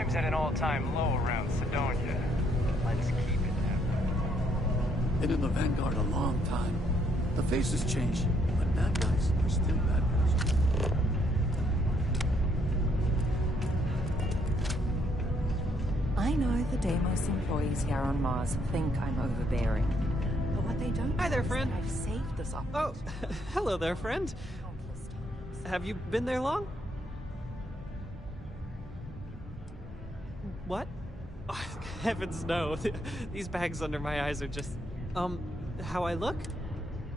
Crime's at an all-time low around Sidonia. Let's keep it that Been in the Vanguard a long time. The faces change, but bad guys are still bad guys. I know the Deimos employees here on Mars think I'm overbearing. But what they don't Hi there, know is friend. that I've saved this Oh, operation hello there, friend. countless times. Have you been there long? What? Oh, heavens no. These bags under my eyes are just... how I look?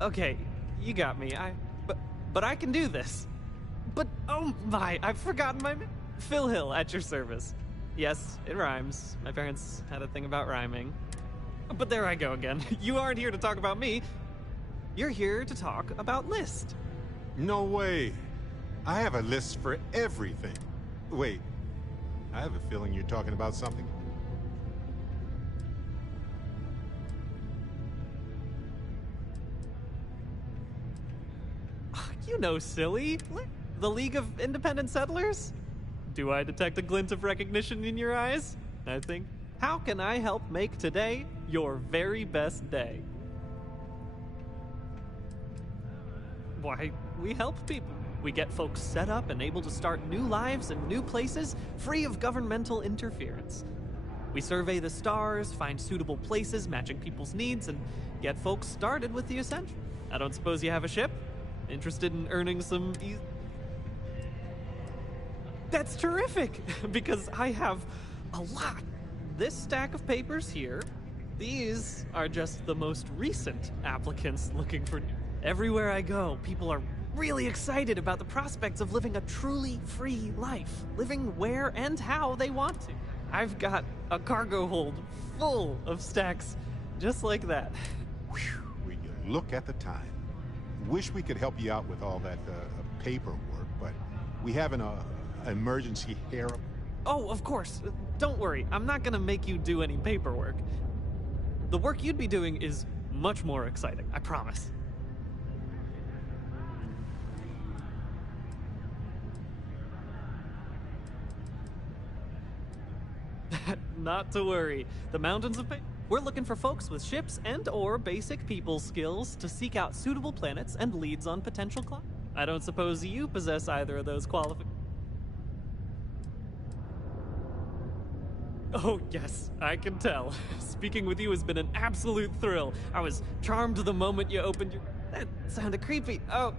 Okay, you got me. But I can do this. But, oh my, I've forgotten my... Phil Hill, at your service. Yes, it rhymes. My parents had a thing about rhyming. But there I go again. You aren't here to talk about me. You're here to talk about List. No way. I have a list for everything. Wait, I have a feeling you're talking about something. You know, silly. The League of Independent Settlers? Do I detect a glint of recognition in your eyes? I think, how can I help make today your very best day? Why, we help people. We get folks set up and able to start new lives in new places, free of governmental interference. We survey the stars, find suitable places matching people's needs, and get folks started with the essential. I don't suppose you have a ship? Interested in earning some That's terrific, because I have a lot. This stack of papers here, these are just the most recent applicants looking for... Everywhere I go, people are really excited about the prospects of living a truly free life, living where and how they want to. I've got a cargo hold full of stacks just like that. Whew, will you look at the time? Wish we could help you out with all that paperwork, but we have an emergency hair. Oh, of course. Don't worry. I'm not gonna make you do any paperwork. The work you'd be doing is much more exciting, I promise. Not to worry. The mountains of We're looking for folks with ships and or basic people skills to seek out suitable planets and leads on potential clients. I don't suppose you possess either of those qualifications. Oh, yes, I can tell. Speaking with you has been an absolute thrill. I was charmed the moment you opened your... That sounded creepy. Oh,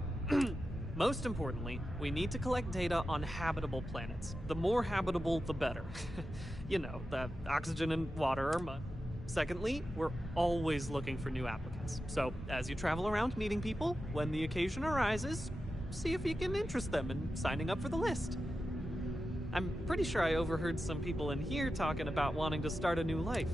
most importantly, we need to collect data on habitable planets. The more habitable, the better. You know, the oxygen and water are mud. Secondly, we're always looking for new applicants. So, as you travel around meeting people, when the occasion arises, see if you can interest them in signing up for the list. I'm pretty sure I overheard some people in here talking about wanting to start a new life.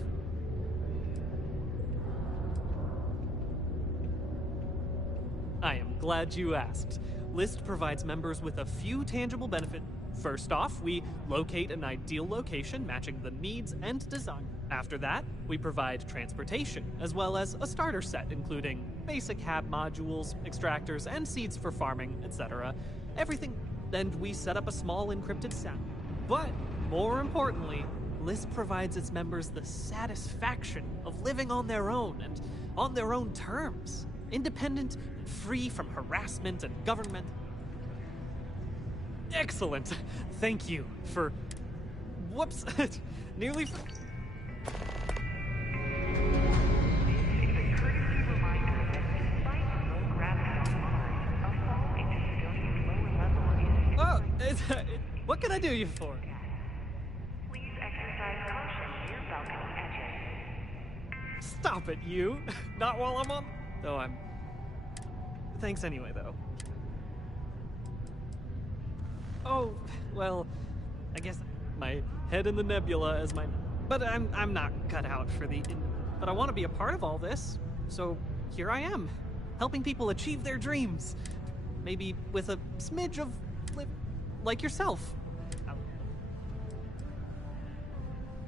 I am glad you asked. List provides members with a few tangible benefits. First off, we locate an ideal location matching the needs and design. After that, we provide transportation, as well as a starter set including basic hab modules, extractors, and seeds for farming, etc. Everything. And we set up a small encrypted sound. But, more importantly, List provides its members the satisfaction of living on their own and on their own terms. Independent and free from harassment and government. Excellent. Thank you for... Whoops. Nearly... Oh, what can I do you for? Please exercise caution near balcony edges. Stop it, you. Not while I'm on... Though I'm... Thanks anyway, though. Oh, well, I guess my head in the nebula as my... But I'm not cut out for the... But I want to be a part of all this, so here I am, helping people achieve their dreams. Maybe with a smidge of... like yourself.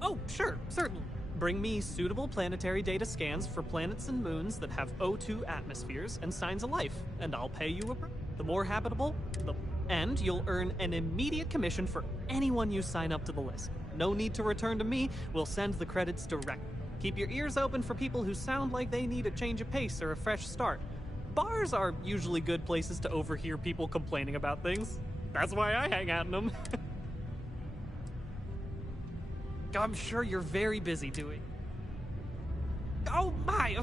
Oh, sure, certainly. Bring me suitable planetary data scans for planets and moons that have O2 atmospheres and signs of life, and I'll pay you the more habitable, the... And you'll earn an immediate commission for anyone you sign up to the list. No need to return to me. We'll send the credits direct. Keep your ears open for people who sound like they need a change of pace or a fresh start. Bars are usually good places to overhear people complaining about things. That's why I hang out in them. I'm sure you're very busy doing. Oh my!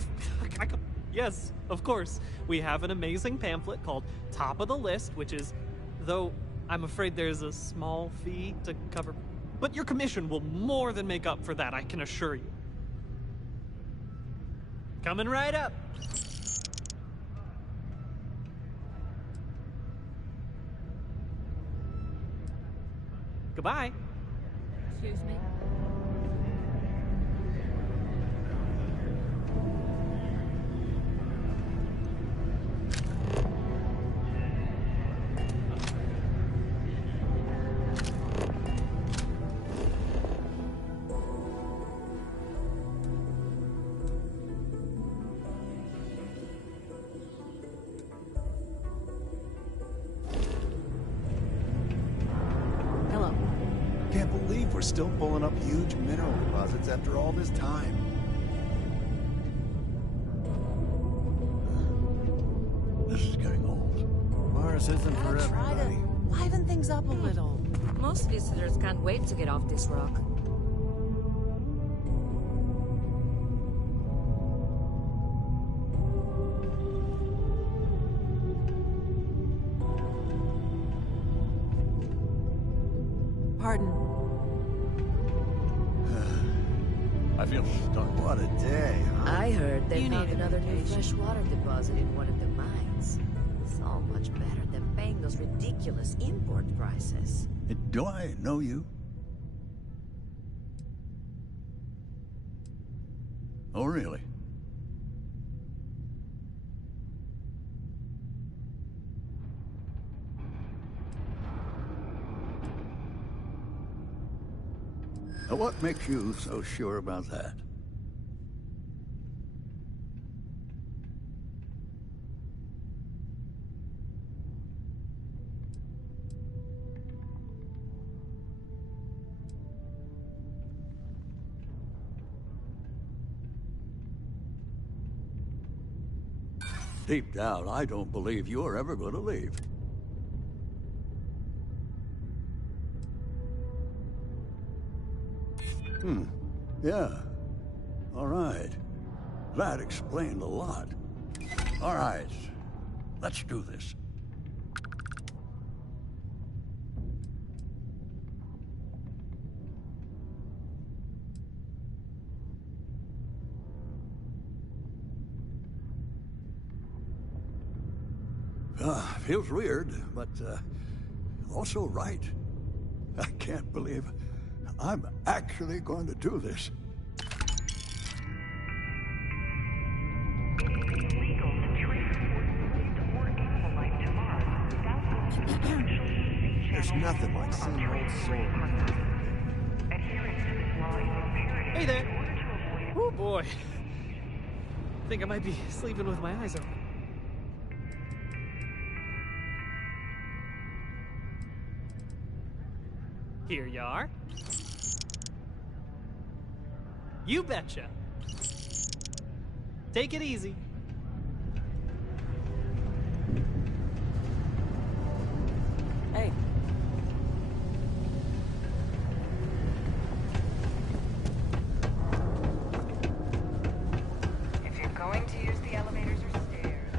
Yes, of course. We have an amazing pamphlet called Top of the List, which is, though I'm afraid there's a small fee to cover. But your commission will more than make up for that, I can assure you. Coming right up. Goodbye. Excuse me? Hello. Can't believe we're still pulling up huge mineral deposits after all this time. This is getting old. Mars isn't for I'll try everybody. to liven things up a little. Most visitors can't wait to get off this rock. Pardon. I feel stuck. What a day, huh? I heard they You found need a another new vacation. freshwater deposit in one of the mines. So much better than paying those ridiculous import prices. Do I know you? Oh, really? Now, what makes you so sure about that? Deep down, I don't believe you're ever going to leave. Yeah. All right. That explained a lot. All right. Let's do this. Feels weird, but also right. I can't believe I'm actually going to do this. It is illegal to transport food or animal life to Mars without going through special sea There's channels nothing like or seeing on old transport soil. partners. Adherence to this law is imperative Hey there. in order to avoid Oh boy. Think I might be sleeping with my eyes open. Here you are. You betcha. Take it easy. Hey. If you're going to use the elevators or stairs.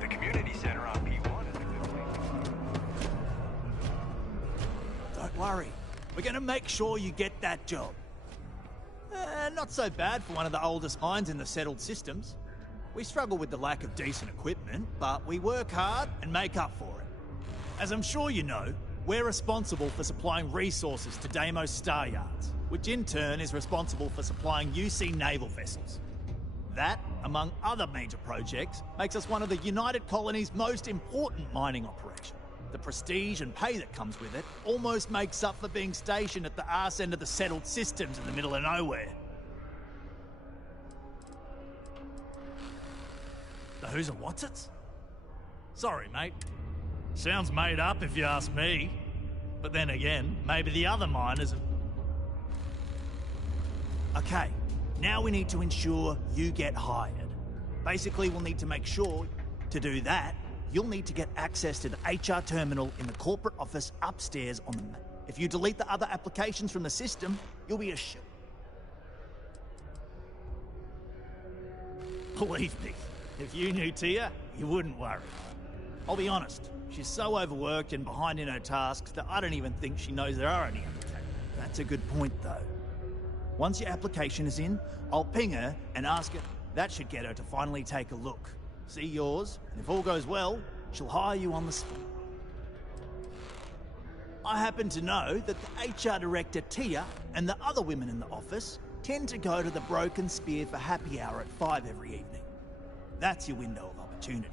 The community center on P1 is a good place. Don't worry. We're going to make sure you get that job. Not so bad for one of the oldest mines in the settled systems. We struggle with the lack of decent equipment, but we work hard and make up for it. As I'm sure you know, we're responsible for supplying resources to Deimos Star Yards, which in turn is responsible for supplying UC naval vessels. That, among other major projects, makes us one of the United Colony's most important mining operations. The prestige and pay that comes with it almost makes up for being stationed at the arse end of the settled systems in the middle of nowhere. who's a what's-its? Sorry, mate. Sounds made up if you ask me. But then again, maybe the other miners have... Okay, now we need to ensure you get hired. Basically, we'll need to make sure, to do that, you'll need to get access to the HR terminal in the corporate office upstairs on the... If you delete the other applications from the system, you'll be assured. Believe me, if you knew Tia, you wouldn't worry. I'll be honest, she's so overworked and behind in her tasks that I don't even think she knows there are any applications. That's a good point, though. Once your application is in, I'll ping her and ask her. That should get her to finally take a look. See yours, and if all goes well, she'll hire you on the spot. I happen to know that the HR director, Tia, and the other women in the office tend to go to the Broken Spear for happy hour at 5 every evening. That's your window of opportunity.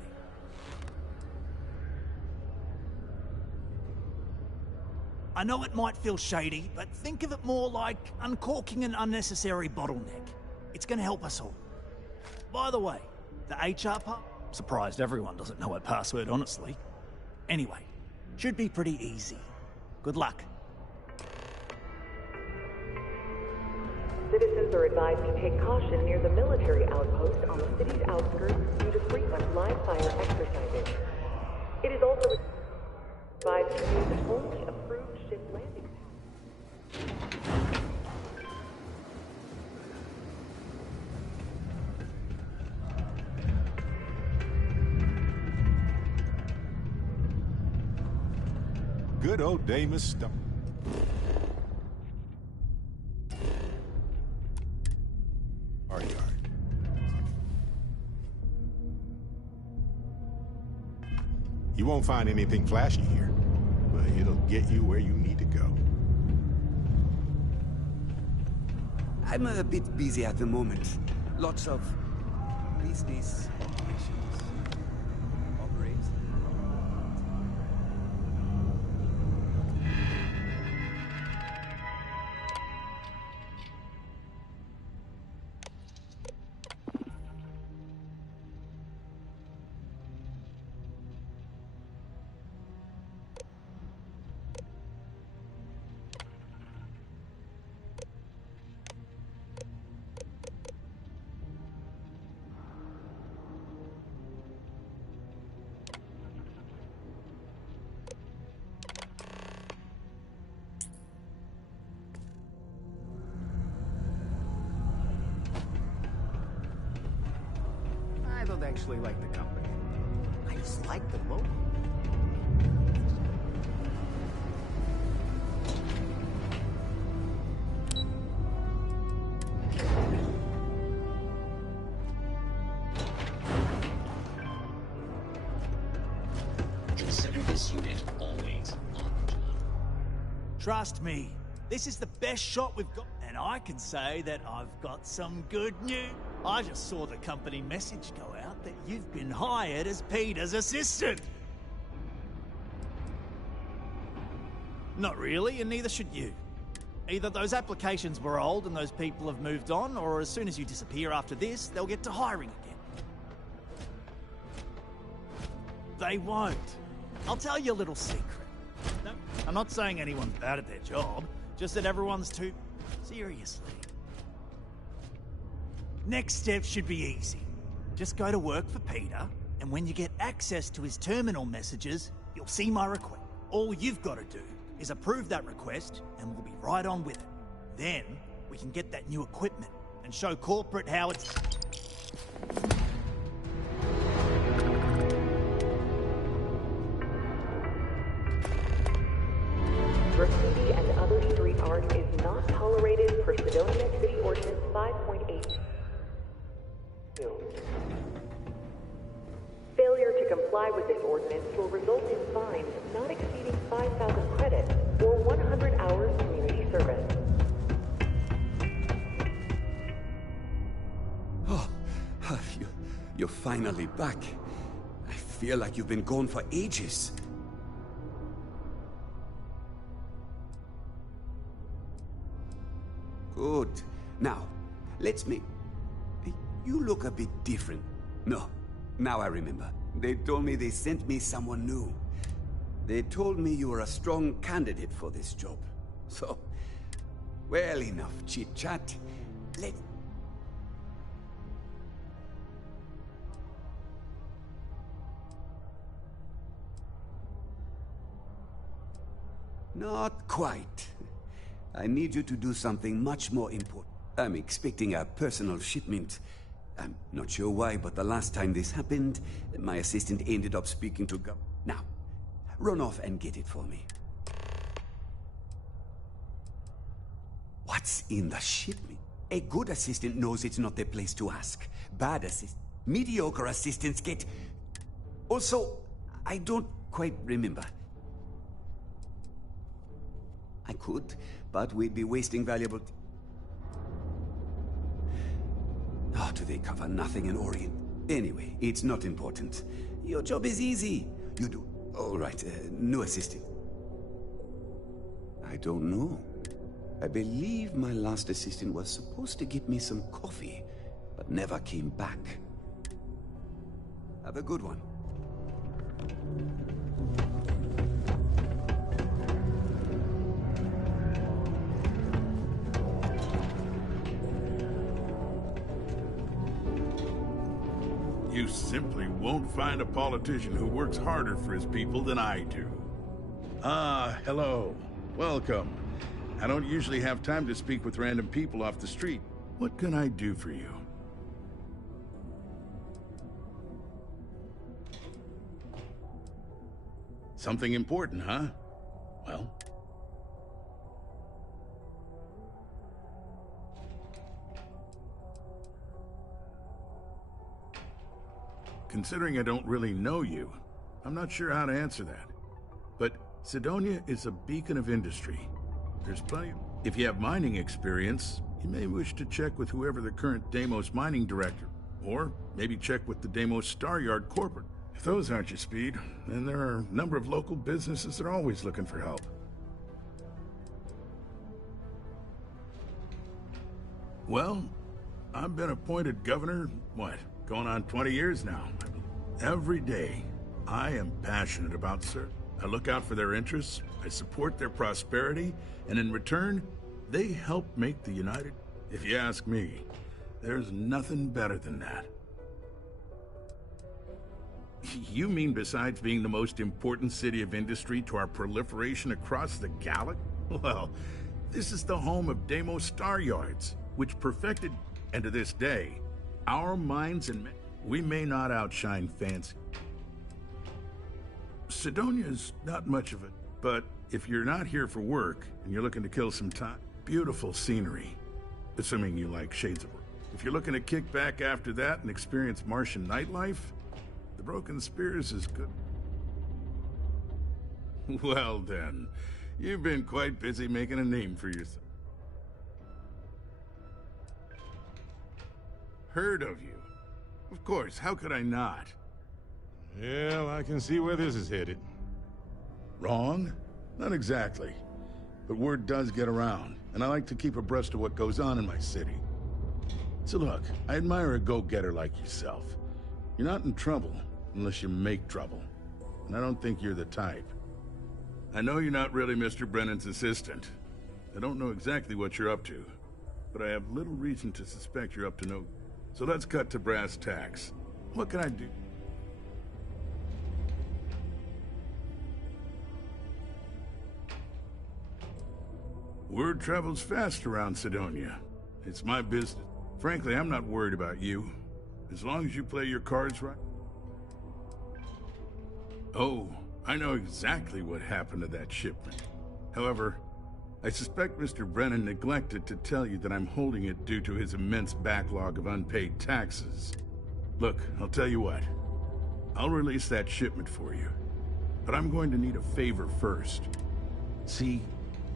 I know it might feel shady, but think of it more like uncorking an unnecessary bottleneck. It's going to help us all. By the way, the HR part? Surprised everyone doesn't know her password, honestly. Anyway, should be pretty easy. Good luck. Citizens are advised to take caution near the military outpost on the city's outskirts due to frequent live fire exercises. It is also advised to use only approved ship landing pads. Good old Damus Stone. Our yard. You won't find anything flashy here, but it'll get you where you need to go. I'm a bit busy at the moment. Lots of business operations. I don't actually like the company. I just like the logo. Consider this unit always on the job. Trust me, this is the best shot we've got. And I can say that I've got some good news. I just saw the company message go out that you've been hired as Peter's assistant. Not really, and neither should you. Either those applications were old and those people have moved on, or as soon as you disappear after this, they'll get to hiring again. They won't. I'll tell you a little secret. No, I'm not saying anyone's bad at their job, just that everyone's too... Seriously. Next step should be easy. Just go to work for Peter, and when you get access to his terminal messages, you'll see my request. All you've got to do is approve that request, and we'll be right on with it. Then, we can get that new equipment and show corporate how it's... Graffiti and other street art is not tolerated per Sidonia City Ordinance 5.8. Failure to comply with this ordinance will result in fines not exceeding 5,000 credits or 100 hours community service. Oh, you're finally back. I feel like you've been gone for ages. Good. Now, let's make... You look a bit different. No, Now I remember. They told me they sent me someone new. They told me you were a strong candidate for this job. So, well, enough chit-chat. Let... Not quite. I need you to do something much more important. I'm expecting a personal shipment. I'm not sure why, but the last time this happened, my assistant ended up speaking to Now, run off and get it for me. What's in the shipment? A good assistant knows it's not their place to ask. Mediocre assistants get... Also, I don't quite remember. I could, but we'd be wasting valuable... Oh, do they cover nothing in Orient? Anyway, it's not important. Your job is easy. You do... All right, new assistant. I don't know. I believe my last assistant was supposed to get me some coffee, but never came back. Have a good one. You simply won't find a politician who works harder for his people than I do. Ah, hello. Welcome. I don't usually have time to speak with random people off the street. What can I do for you? Something important, huh? Well... Considering I don't really know you, I'm not sure how to answer that. But Cydonia is a beacon of industry. There's plenty. If you have mining experience, you may wish to check with whoever the current Deimos mining director, or maybe check with the Deimos Star Yard corporate. If those aren't your speed, then there are a number of local businesses that are always looking for help. Well, I've been appointed governor, going on 20 years now. Every day, I am passionate about service. I look out for their interests, I support their prosperity, and in return, they help make the United... If you ask me, there's nothing better than that. You mean besides being the most important city of industry to our proliferation across the galaxy? Well, this is the home of Deimos Star Yards, which perfected, and to this day, our minds and... We may not outshine fancy. Cydonia's not much of it, but if you're not here for work and you're looking to kill some time, beautiful scenery, assuming you like shades of work. If you're looking to kick back after that and experience Martian nightlife, the Broken Spears is good. Well then, you've been quite busy making a name for yourself. Heard of you. Of course, how could I not? Well, I can see where this is headed. Wrong? Not exactly. But word does get around, and I like to keep abreast of what goes on in my city. So look, I admire a go-getter like yourself. You're not in trouble unless you make trouble. And I don't think you're the type. I know you're not really Mr. Brennan's assistant. I don't know exactly what you're up to, but I have little reason to suspect you're up to no... So let's cut to brass tacks. What can I do? Word travels fast around Cydonia. It's my business. Frankly, I'm not worried about you. As long as you play your cards right. Oh, I know exactly what happened to that shipment. However, I suspect Mr. Brennan neglected to tell you that I'm holding it due to his immense backlog of unpaid taxes. Look, I'll tell you what. I'll release that shipment for you. But I'm going to need a favor first. See,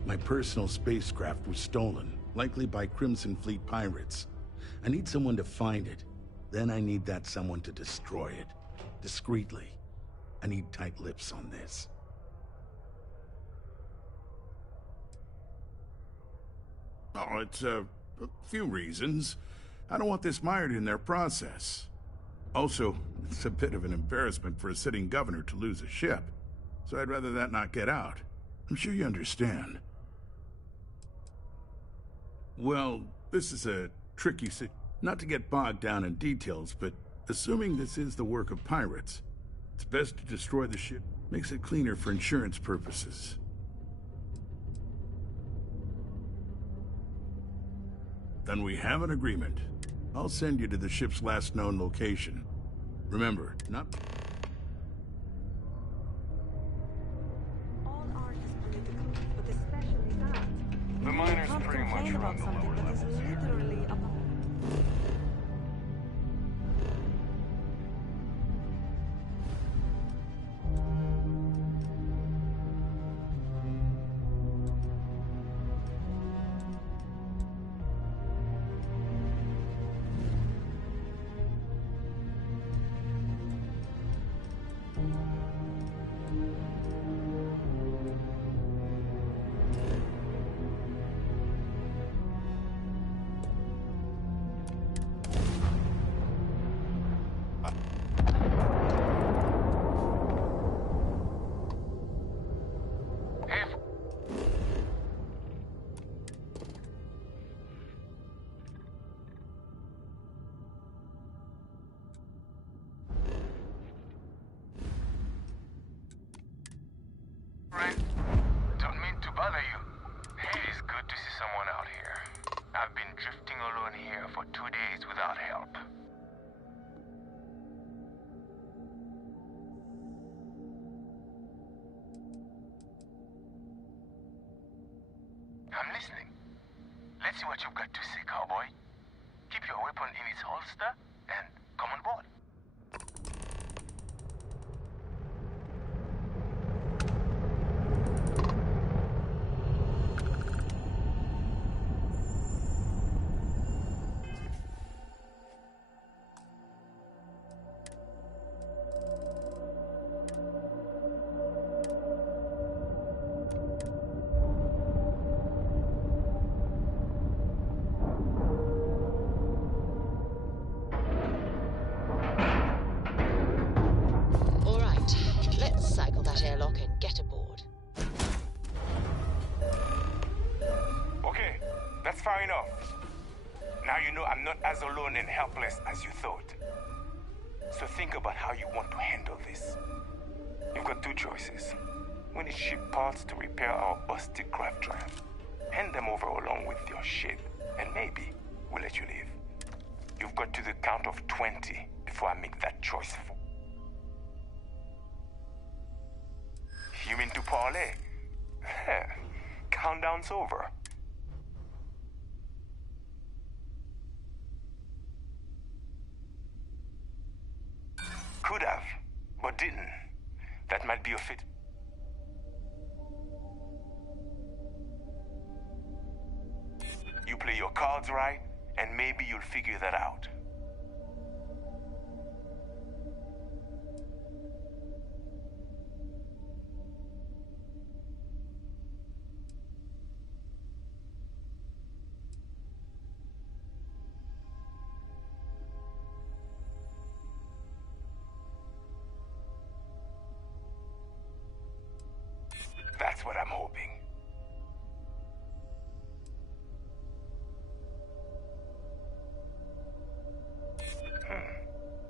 my personal spacecraft was stolen, likely by Crimson Fleet pirates. I need someone to find it. Then I need that someone to destroy it. Discreetly. I need tight lips on this. Oh, it's a few reasons. I don't want this mired in their process. Also, it's a bit of an embarrassment for a sitting governor to lose a ship, so I'd rather that not get out. I'm sure you understand. Well, this is a tricky not to get bogged down in details, but assuming this is the work of pirates, it's best to destroy the ship. Makes it cleaner for insurance purposes. Then we have an agreement. I'll send you to the ship's last known location. Remember, not... All art is political, but especially that. The miners You can't pretty much complain run about the something lower that is levels here. literally a... Right. Don't mean to bother you. It is good to see someone out here. I've been drifting alone here for 2 days without help. I'm listening. Let's see what you've got to say, cowboy. Keep your weapon in its holster and come on board. All right, let's cycle that airlock and get aboard. Okay, that's far enough. Now you know I'm not as alone and helpless as you thought. So think about how you want to handle this. You've got 2 choices. We need ship parts to repair our busted craft drive. Hand them over along with your shit, and maybe we'll let you leave. You've got to the count of 20 before I make that choice for. You mean to parlay? Countdown's over. Could have, but didn't. That might be a fit. You play your cards right, and maybe you'll figure that out. That's what I'm hoping.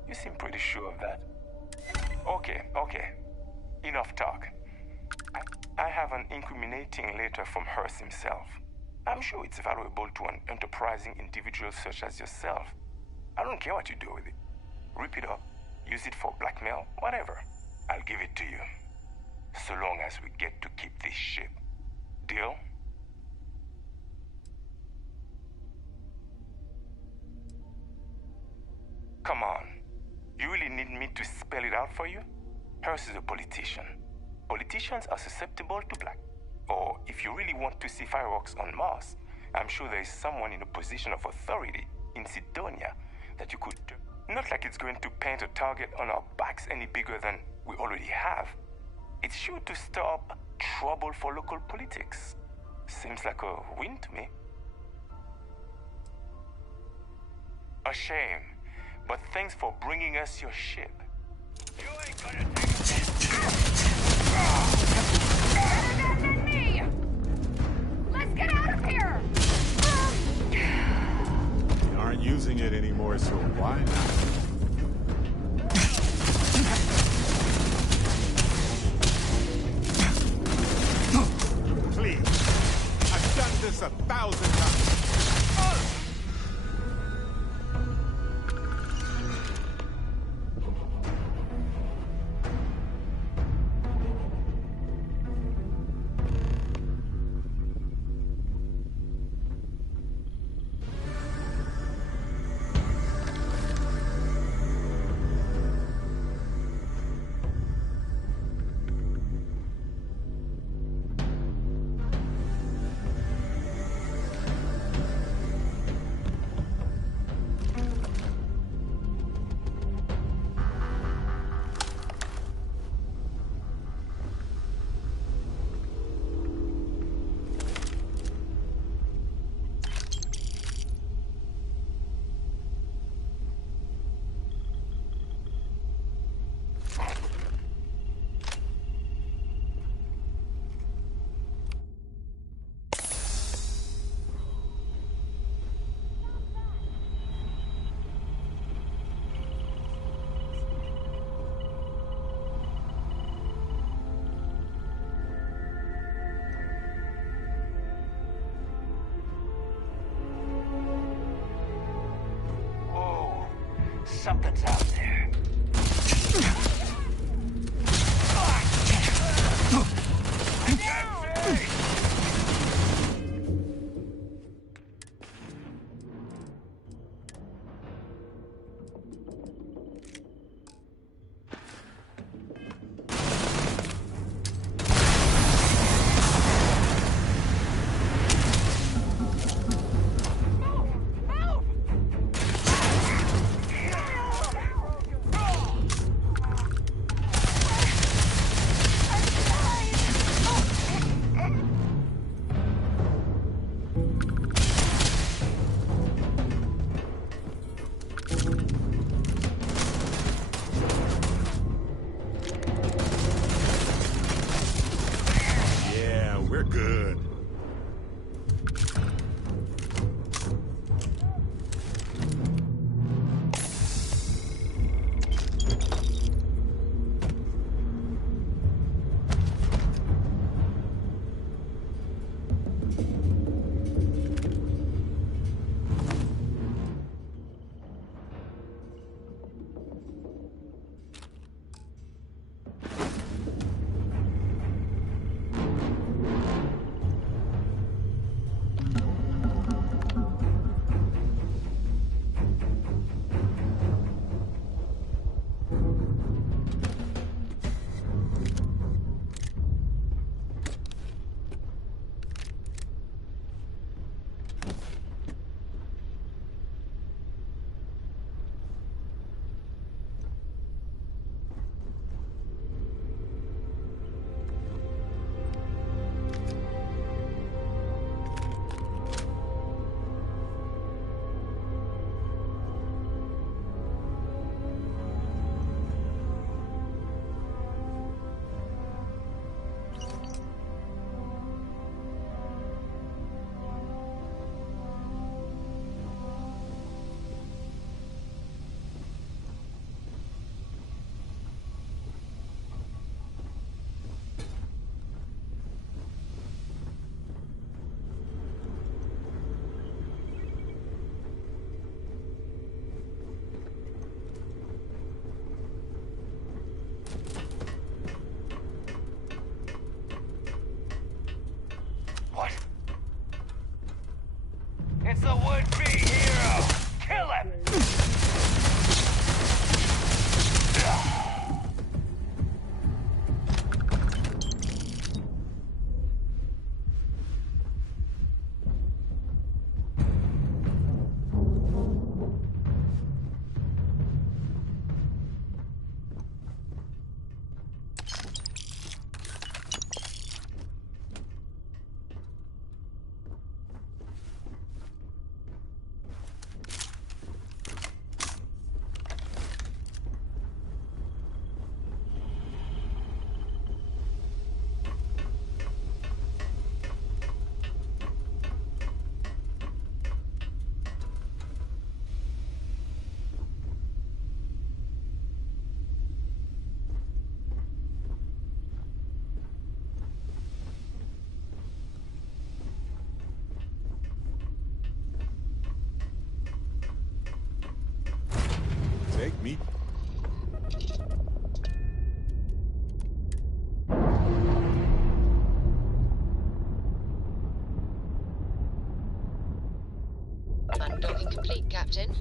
You seem pretty sure of that. Okay. Enough talk. I have an incriminating letter from Hearst himself. I'm sure it's valuable to an enterprising individual such as yourself. I don't care what you do with it. Rip it up, use it for blackmail, whatever. I'll give it to you. So long as we get to keep this ship. Deal? Come on. You really need me to spell it out for you? Hearst is a politician. Politicians are susceptible to black. Or if you really want to see fireworks on Mars, I'm sure there is someone in a position of authority in Sidonia that you could do. Not like it's going to paint a target on our backs any bigger than we already have. It's sure to stir up trouble for local politics. Seems like a win to me. A shame. but thanks for bringing us your ship. You ain't gonna Better than me! Let's get out of here! We aren't using it anymore, so why not? Please. I've done this 1,000 times. Something's out there. We're good. It's a would-be hero! Kill him! Take me. Undocking complete, Captain.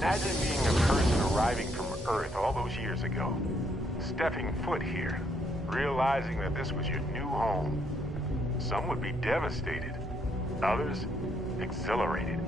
Imagine being a person arriving from Earth all those years ago, stepping foot here, realizing that this was your new home. Some would be devastated, others exhilarated.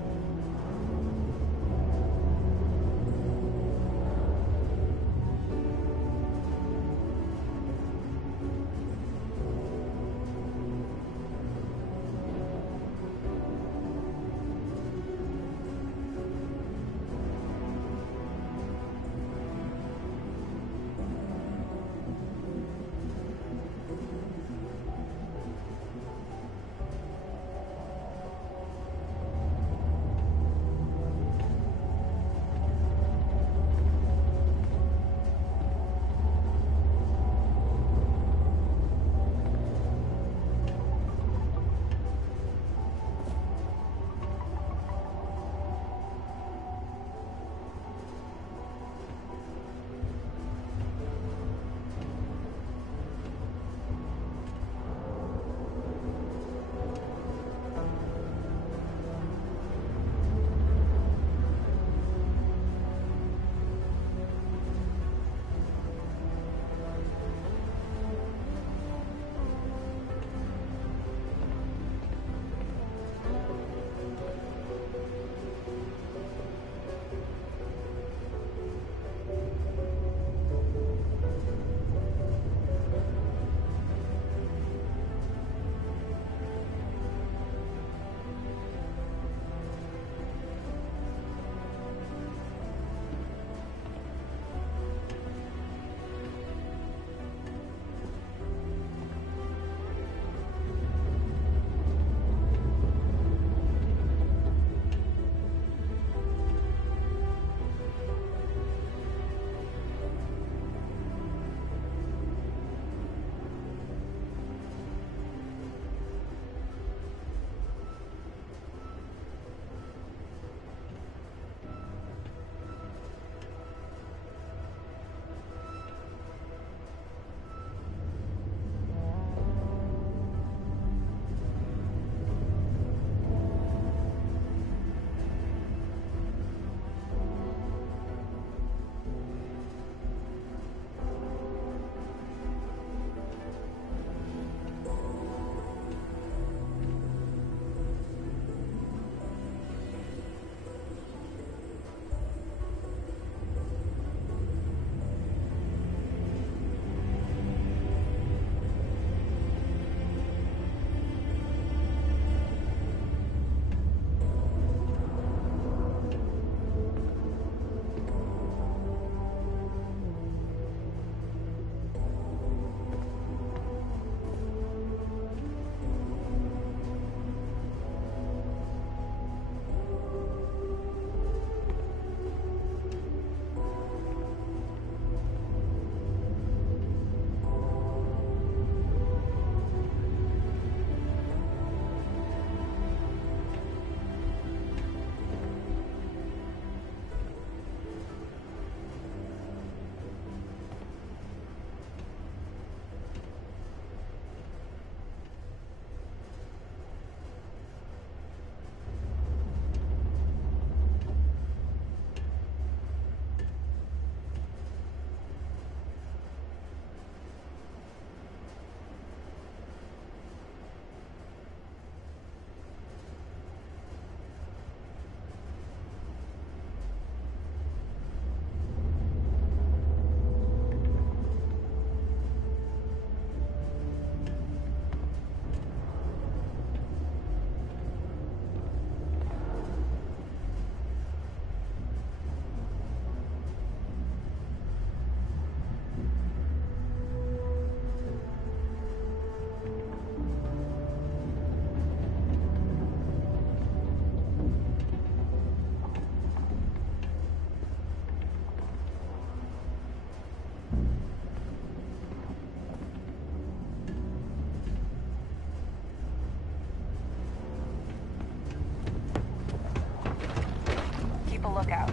lookout.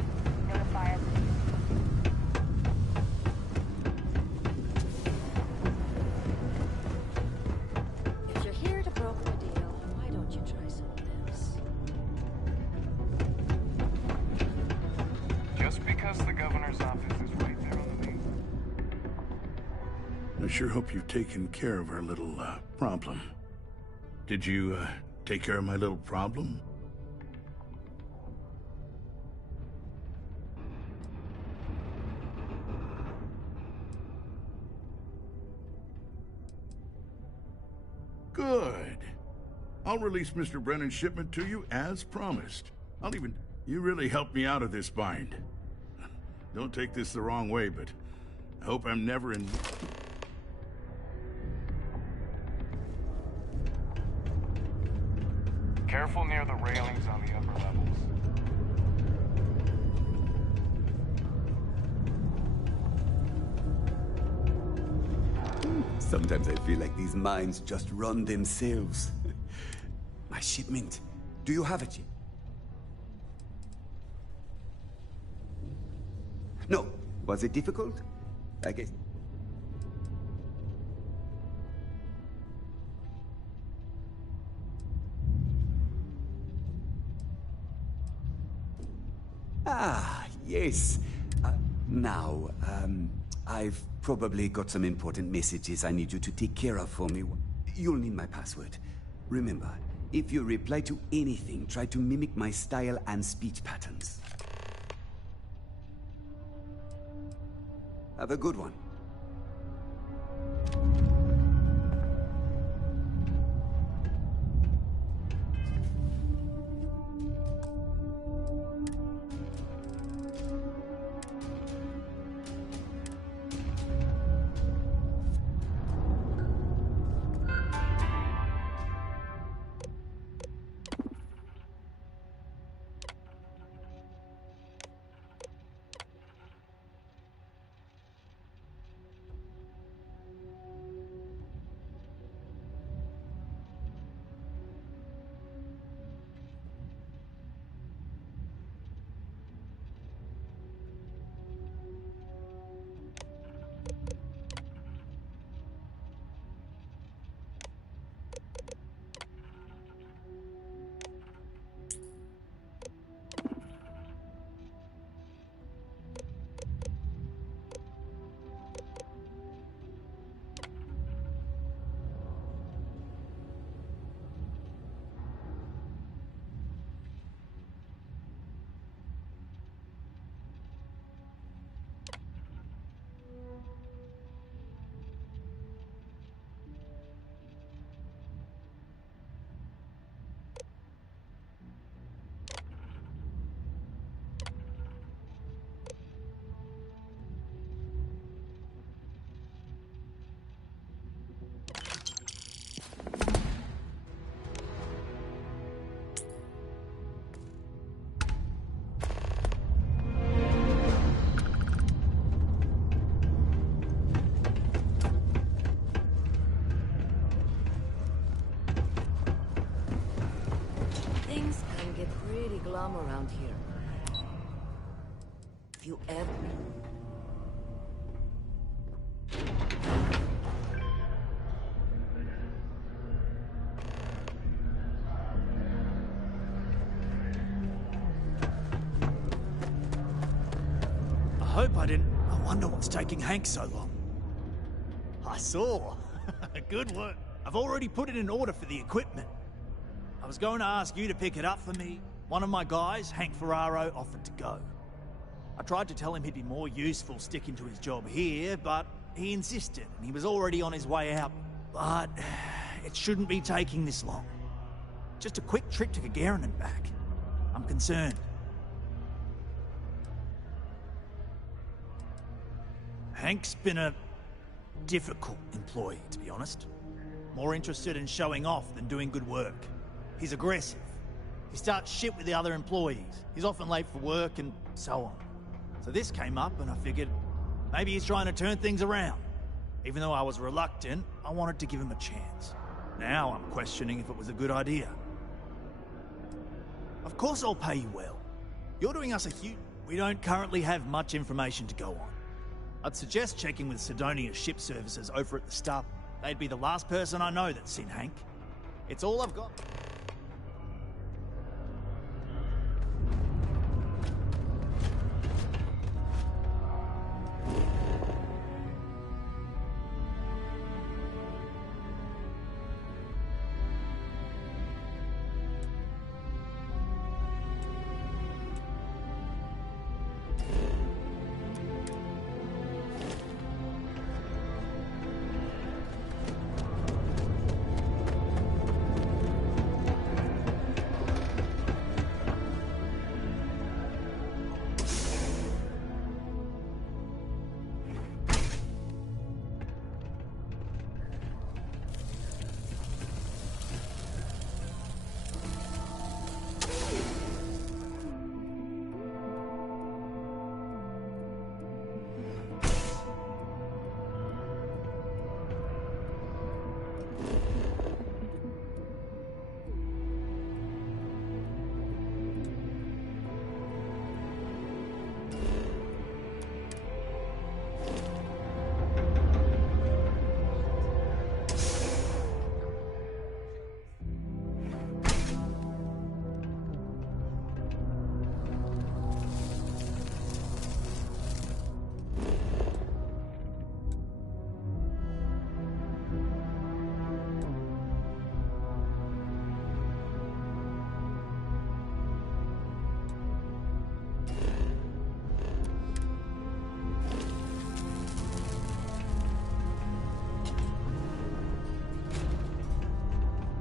Notify us. If you're here to broker a deal, why don't you try something else? Just because the governor's office is right there on the main. I sure hope you've taken care of our little, problem. Did you, take care of my little problem? Good. I'll release Mr. Brennan's shipment to you as promised. You really helped me out of this bind. Don't take this the wrong way, but I hope I'm never in... Careful near the railings on the upper levels. Sometimes I feel like these mines just run themselves. My shipment. Do you have it yet? No. Was it difficult? I guess. Ah, yes. Now, I've probably got some important messages I need you to take care of for me. You'll need my password. Remember, if you reply to anything, try to mimic my style and speech patterns. Have a good one. Things can get pretty glum around here. If you ever... I hope I didn't... I wonder what's taking Hank so long. I saw. Good work. I've already put it in order for the equipment. I was going to ask you to pick it up for me. One of my guys, Hank Ferraro, offered to go. I tried to tell him he'd be more useful sticking to his job here, but he insisted, and he was already on his way out. But it shouldn't be taking this long. Just a quick trip to Gagarin and back. I'm concerned. Hank's been a difficult employee, to be honest. More interested in showing off than doing good work. He's aggressive. He starts shit with the other employees. He's often late for work and so on. So this came up and I figured maybe he's trying to turn things around. Even though I was reluctant, I wanted to give him a chance. Now I'm questioning if it was a good idea. Of course I'll pay you well. You're doing us a huge... We don't currently have much information to go on. I'd suggest checking with Sidonia's ship services over at the Star. They'd be the last person I know that's seen Hank. It's all I've got.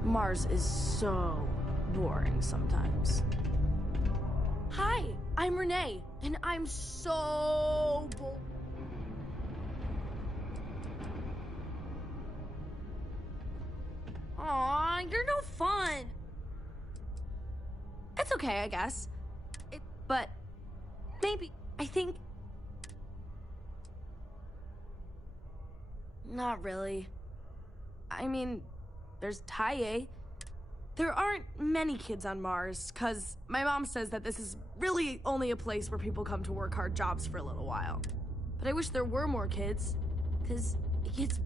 Mars is so boring sometimes. Hi, I'm Renee, and I'm so bored. Aw, you're no fun. It's okay, I guess. But maybe, I think... Not really. I mean, there's Taye. There aren't many kids on Mars, because my mom says that this is really only a place where people come to work hard jobs for a little while. But I wish there were more kids, because it gets...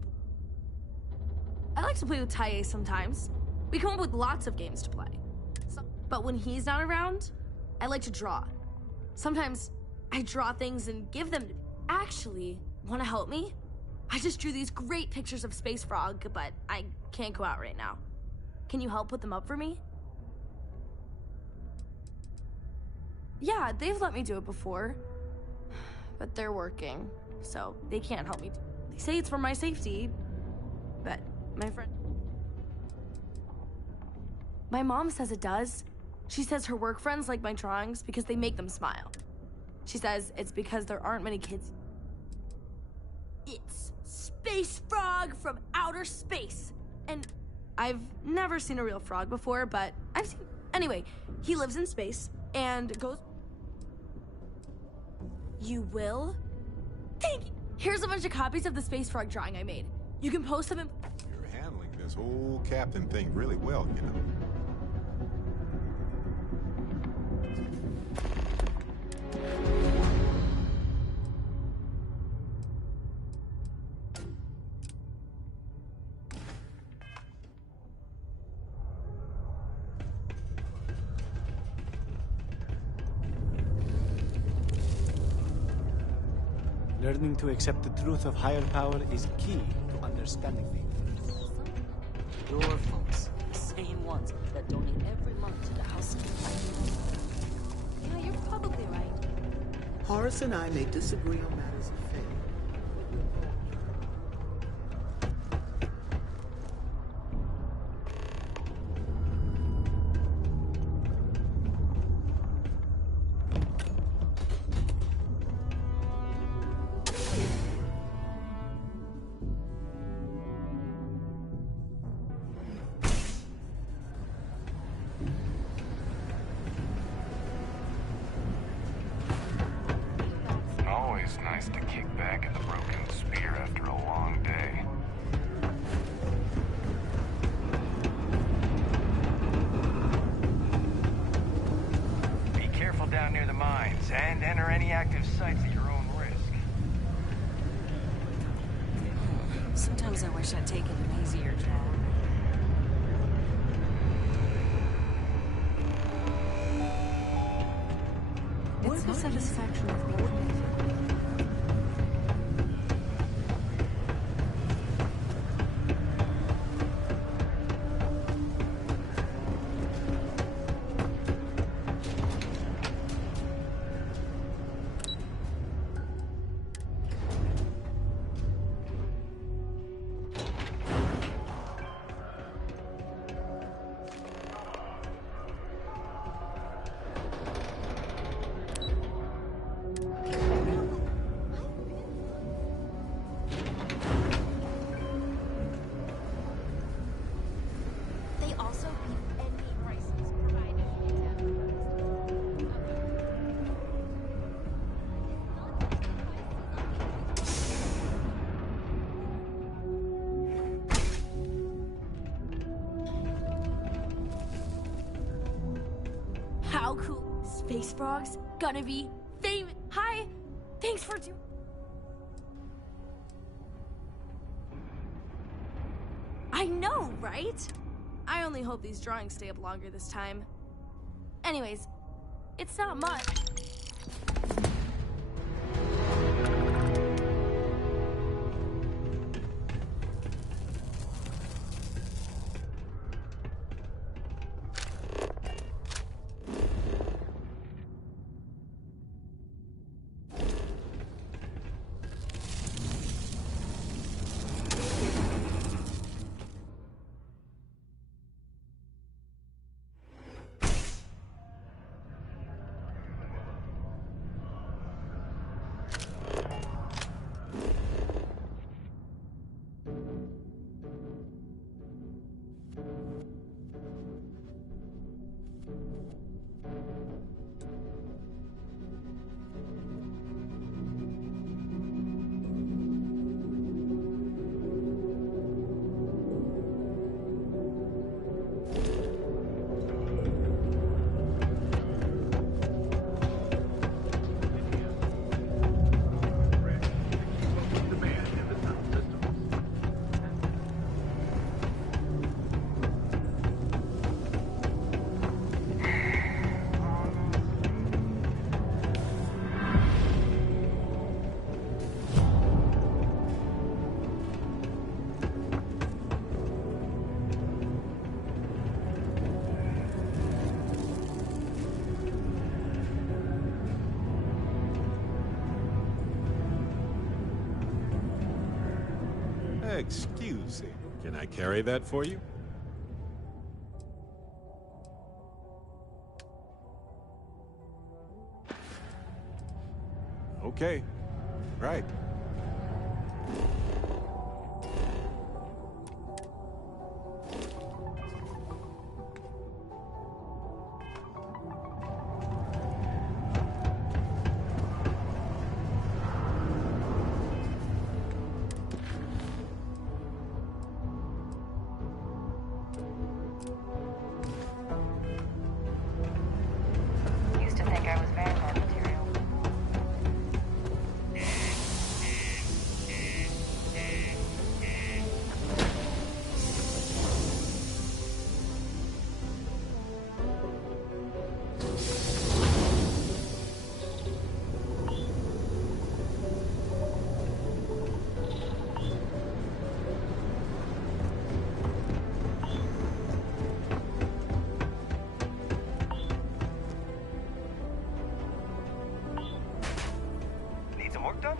I like to play with Taye sometimes. We come up with lots of games to play. But when he's not around, I like to draw. Sometimes I draw things and give them to... Actually, want to help me? I just drew these great pictures of Space Frog, but I can't go out right now. Can you help put them up for me? Yeah, they've let me do it before. But they're working, so they can't help me. They say it's for my safety, but my friend... My mom says it does. She says her work friends like my drawings because they make them smile. She says it's because there aren't many kids. It's Space Frog from outer space. And I've never seen a real frog before, but I've seen... Anyway, he lives in space and goes... You will? Thank you. Here's a bunch of copies of the Space Frog drawing I made. You can post them in... You're handling this whole captain thing really well, you know. Learning to accept the truth of higher power is key to understanding things. Your folks, the same ones that donate every month to the house. Yeah, you're probably right. Horace and I may disagree on matters of faith. Always nice to kick back at the broken spear after a long day. Be careful down near the mine. Sometimes I wish I'd taken an easier job. What's the satisfaction of being creative? How cool? Space Frog's gonna be famous. Hi, thanks for doing. I know, right? I only hope these drawings stay up longer this time. Anyways, it's not much. Excuse me. Can I carry that for you? Okay. Right. Used to think I was Vanguard material. Need some work done?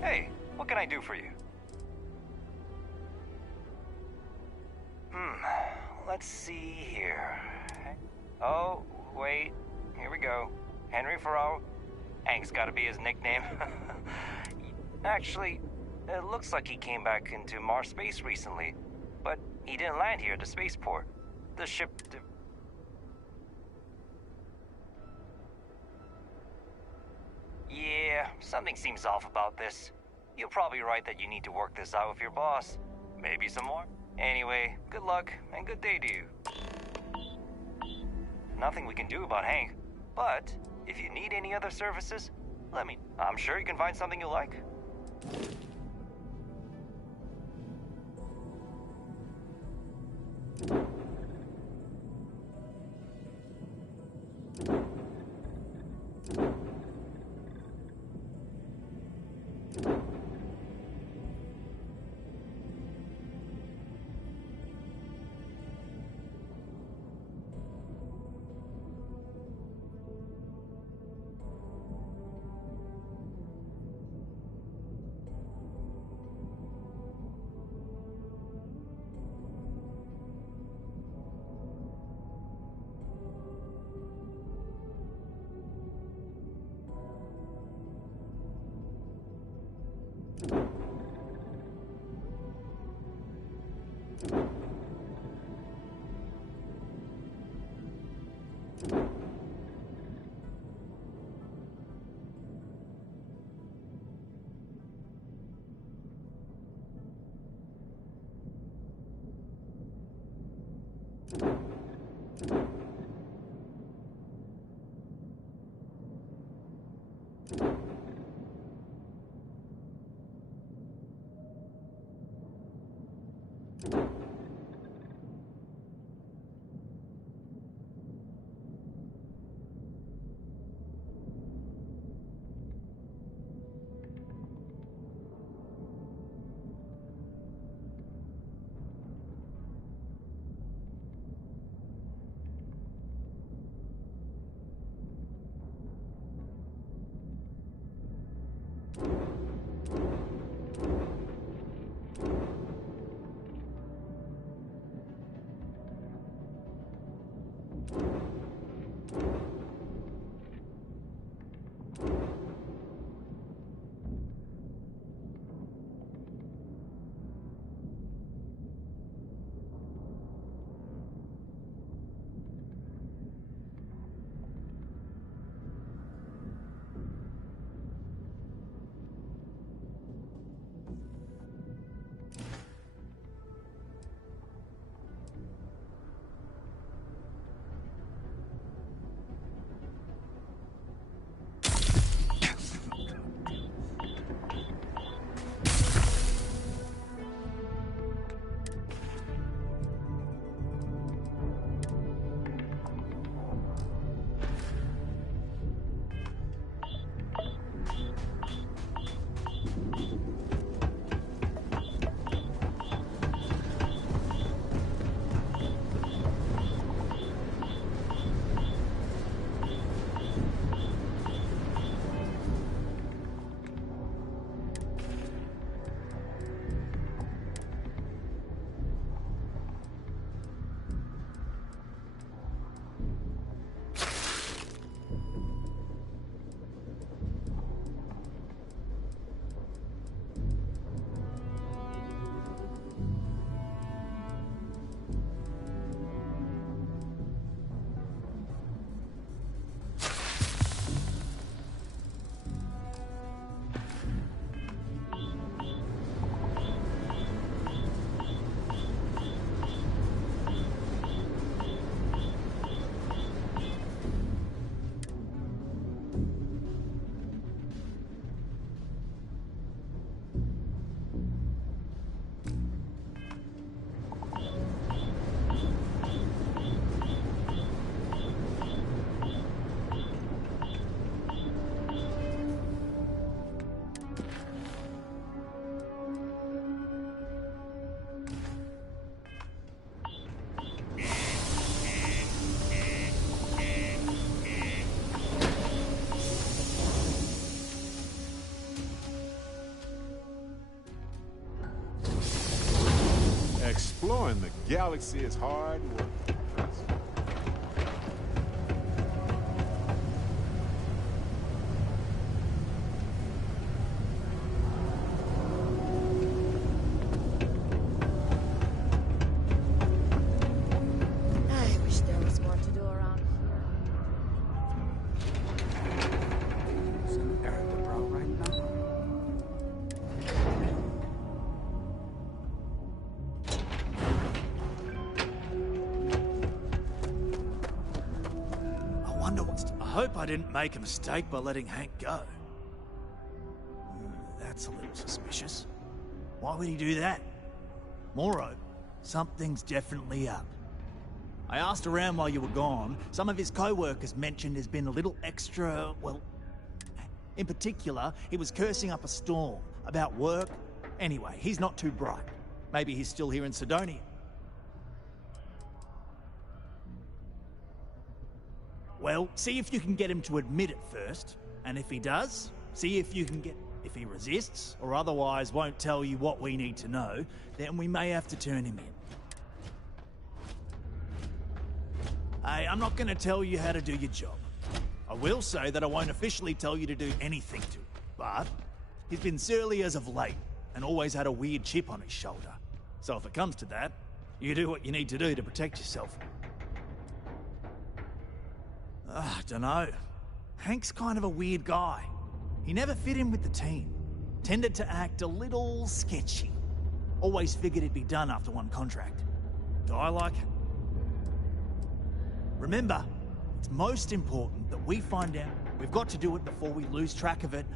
Hey, what can I do for you? Let's see here. Oh, wait. Here we go. Henry Farrell. Hank's gotta be his nickname. Actually, it looks like he came back into Mars space recently, but he didn't land here at the spaceport. The ship... Yeah, something seems off about this. You're probably right that you need to work this out with your boss. Maybe some more? Anyway, good luck and good day to you. Nothing we can do about Hank, but if you need any other services, let me... I'm sure you can find something you like. Exploring the galaxy is hard work. I wish there was more to do around here. Some errand bro right now. I hope I didn't make a mistake by letting Hank go. That's a little suspicious. Why would he do that? Moreover, something's definitely up. I asked around while you were gone. Some of his co-workers mentioned there's been a little extra, well... In particular, he was cursing up a storm about work. Anyway, he's not too bright. Maybe he's still here in Sidonia. Well, see if you can get him to admit it first. And if he does, see if you can get... If he resists, or otherwise won't tell you what we need to know, then we may have to turn him in. Hey, I'm not going to tell you how to do your job. I will say that I won't officially tell you to do anything to it, but He's been surly as of late, and always had a weird chip on his shoulder. So if it comes to that, you do what you need to do to protect yourself. Dunno. Hank's kind of a weird guy. He never fit in with the team. Tended to act a little sketchy. Always figured he'd be done after one contract. Guy like him. Remember, it's most important that we find out. We've got to do it before we lose track of it,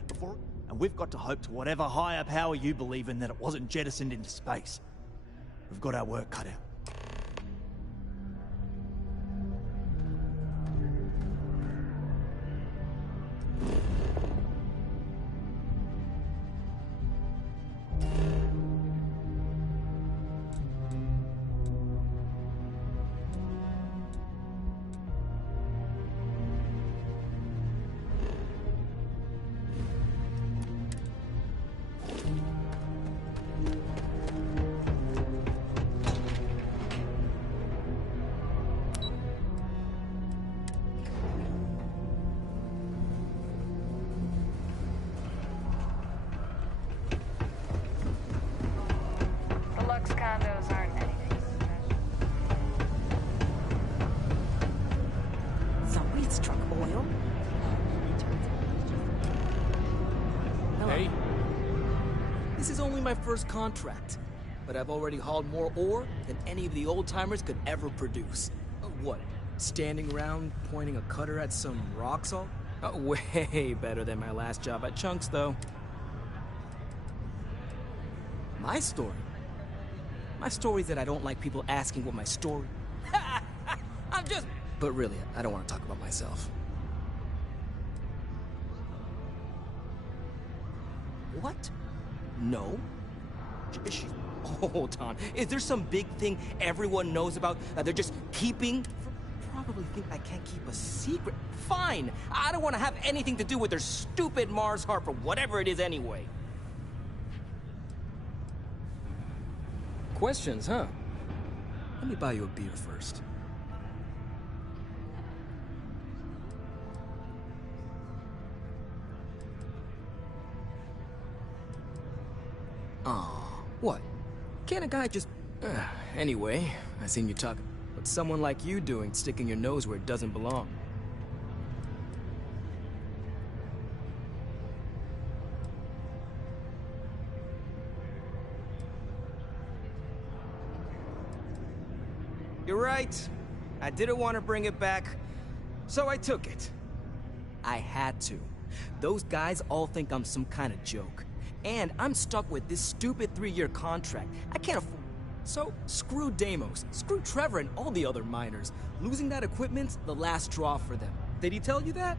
and we've got to hope to whatever higher power you believe in that it wasn't jettisoned into space. We've got our work cut out. Deluxe condos aren't anything special. Somebody struck oil? Hey. This is only my first contract, but I've already hauled more ore than any of the old-timers could ever produce. What? Standing around pointing a cutter at some rock salt? Way better than my last job at Chunks, though. My story? My story's that I don't like people asking what my story... I'm just... But really, I don't want to talk about myself. What? No. Hold on. Is there some big thing everyone knows about that they're just keeping? Probably think I can't keep a secret. Fine. I don't want to have anything to do with their stupid Mars harp or whatever it is anyway. Questions, huh? Let me buy you a beer first. Aw, what? Can't a guy just... Anyway, I seen you talk. What's someone like you doing, sticking your nose where it doesn't belong? You're right. I didn't want to bring it back, so I took it. I had to. Those guys all think I'm some kind of joke. And I'm stuck with this stupid 3-year contract. I can't afford... So, screw Deimos, screw Trevor and all the other miners. Losing that equipment's the last straw for them. Did he tell you that?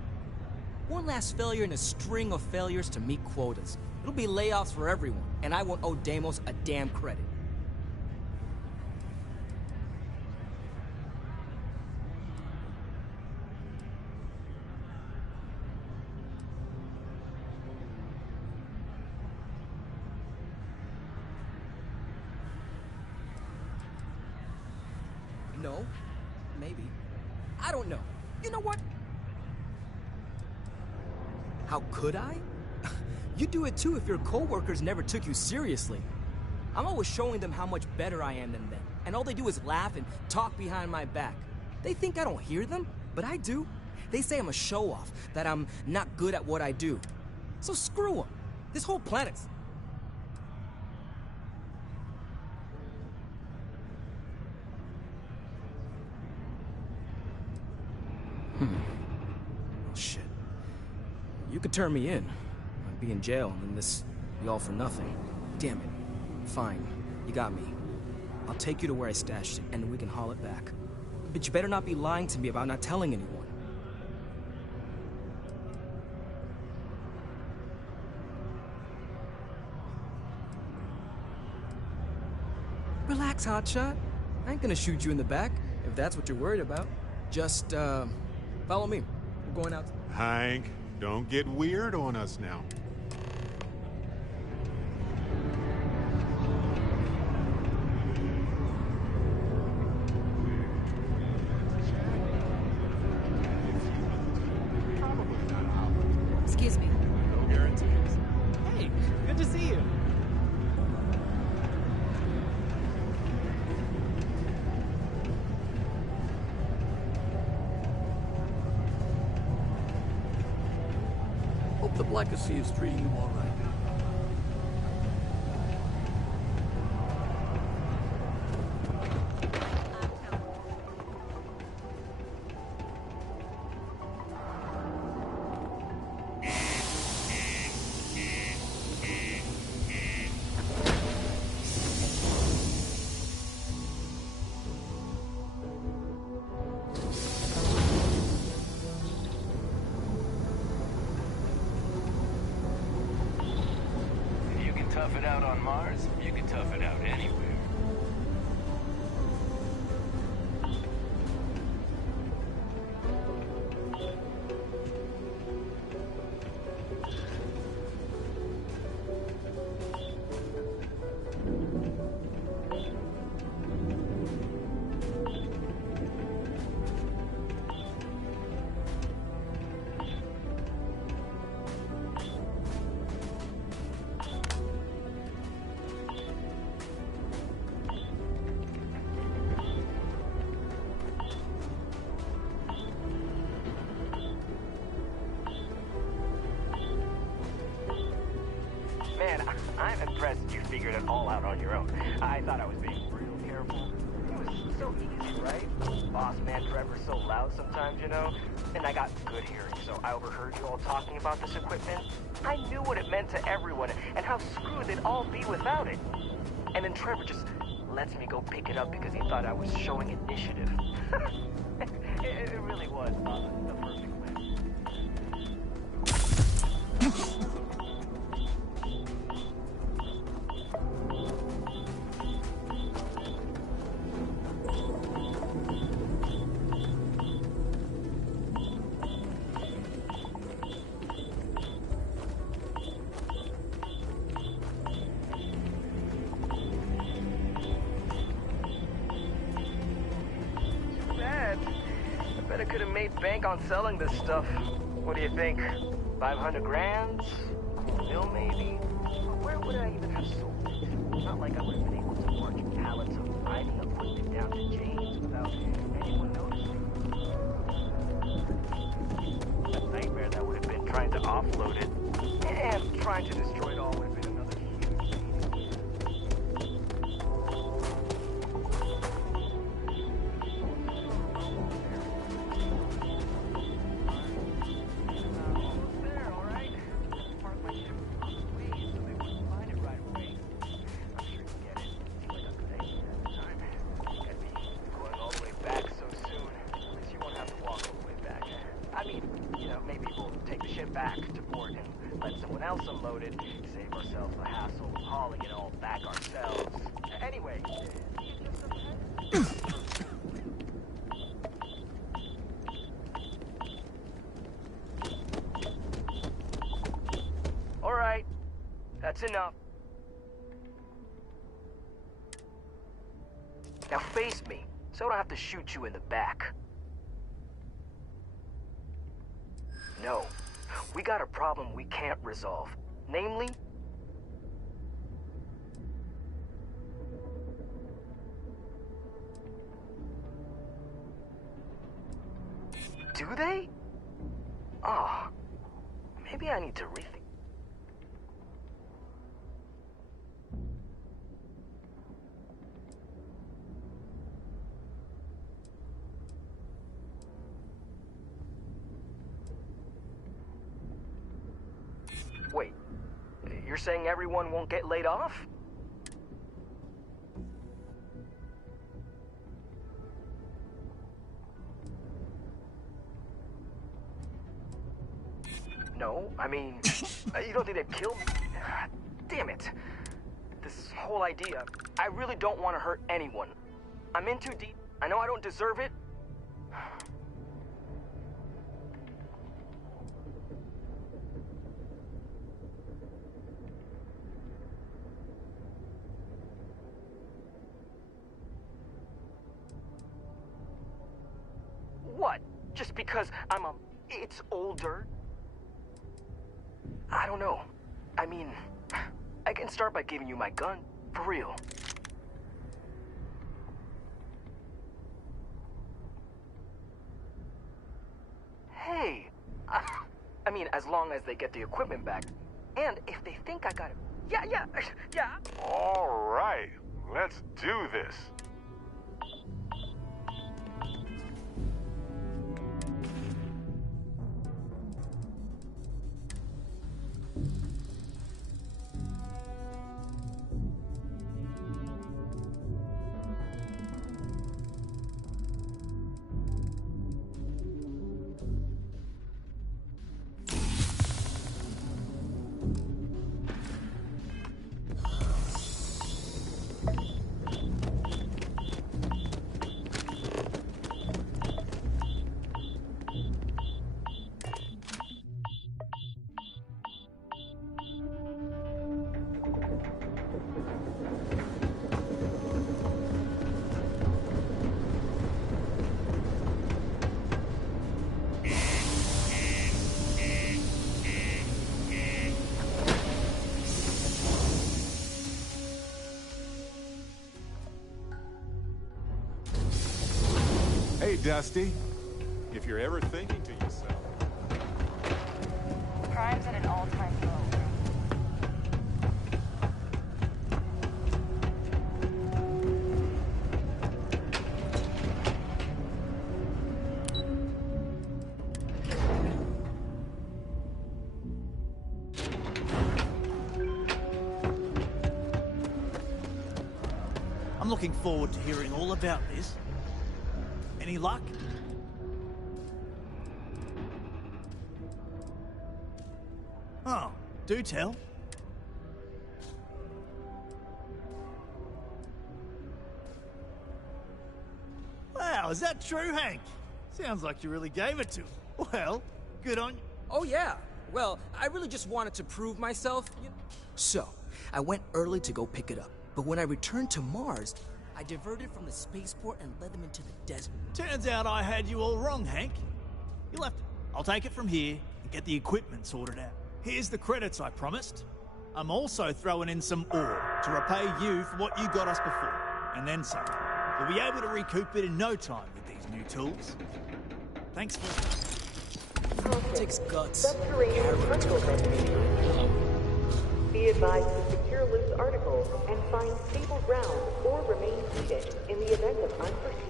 One last failure in a string of failures to meet quotas. It'll be layoffs for everyone, and I won't owe Deimos a damn credit. No. Maybe. I don't know. You know what? How could I? You'd do it too if your coworkers never took you seriously. I'm always showing them how much better I am than them, and all they do is laugh and talk behind my back. They think I don't hear them, but I do. They say I'm a show-off, that I'm not good at what I do. So screw them. This whole planet's... Oh, shit. You could turn me in. I'd be in jail, and then this be all for nothing. Damn it. Fine. You got me. I'll take you to where I stashed it, and then we can haul it back. But you better not be lying to me about not telling anyone. Relax, hotshot. I ain't gonna shoot you in the back, if that's what you're worried about. Just, follow me. We're going out. Hank, don't get weird on us now. Excuse me. No guarantees. Hey, The Black Sea is treating you all right. Tough it out on Mars, you can tough it out anywhere. Man, I'm impressed you figured it all out on your own. I thought I was being real careful. It was so easy, right? Boss man Trevor's so loud sometimes, you know? And I got good hearing, so I overheard you all talking about this equipment. I knew what it meant to everyone and how screwed they'd all be without it. And then Trevor just lets me go pick it up because he thought I was showing initiative. It really was the perfect plan. I could have made bank on selling this stuff. What do you think? 500 grand? Mil maybe? Where would I even have sold it? Not like I would have been able to march pallets of mining equipment down to James without anyone noticing. A nightmare that would have been trying to offload it. And trying to destroy it all would have been another huge pain. Back to port and let someone else unload it, save ourselves the hassle of hauling it all back ourselves. Anyway, all right, that's enough. Now face me, so I don't have to shoot you in the back. No. We got a problem we can't resolve. Namely... Do they? Oh, maybe I need to rethink. Wait, you're saying everyone won't get laid off? No, I mean, you don't think they'd kill me? Damn it. This whole idea, I really don't want to hurt anyone. I'm in too deep. I know I don't deserve it. What? Just because it's older? I don't know. I mean, I can start by giving you my gun. For real. Hey, I mean, as long as they get the equipment back. And if they think I got it... Yeah. All right, let's do this. Hey, Dusty. If you're ever thinking to yourself... Crime's at an all-time low. I'm looking forward to hearing all about this. Any luck? Oh, do tell. Wow, is that true, Hank? Sounds like you really gave it to him. Well, good on you. Oh, yeah. Well, I really just wanted to prove myself. So, I went early to go pick it up. But when I returned to Mars, I diverted from the spaceport and led them into the desert. Turns out I had you all wrong, Hank. You left it. I'll take it from here and get the equipment sorted out. Here's the credits I promised. I'm also throwing in some ore to repay you for what you got us before, and then some. We'll be able to recoup it in no time with these new tools. Thanks for... It takes guts. Subterranean particle destination. Be advised to secure loose articles and find stable ground or remain seated in the event of unforeseen.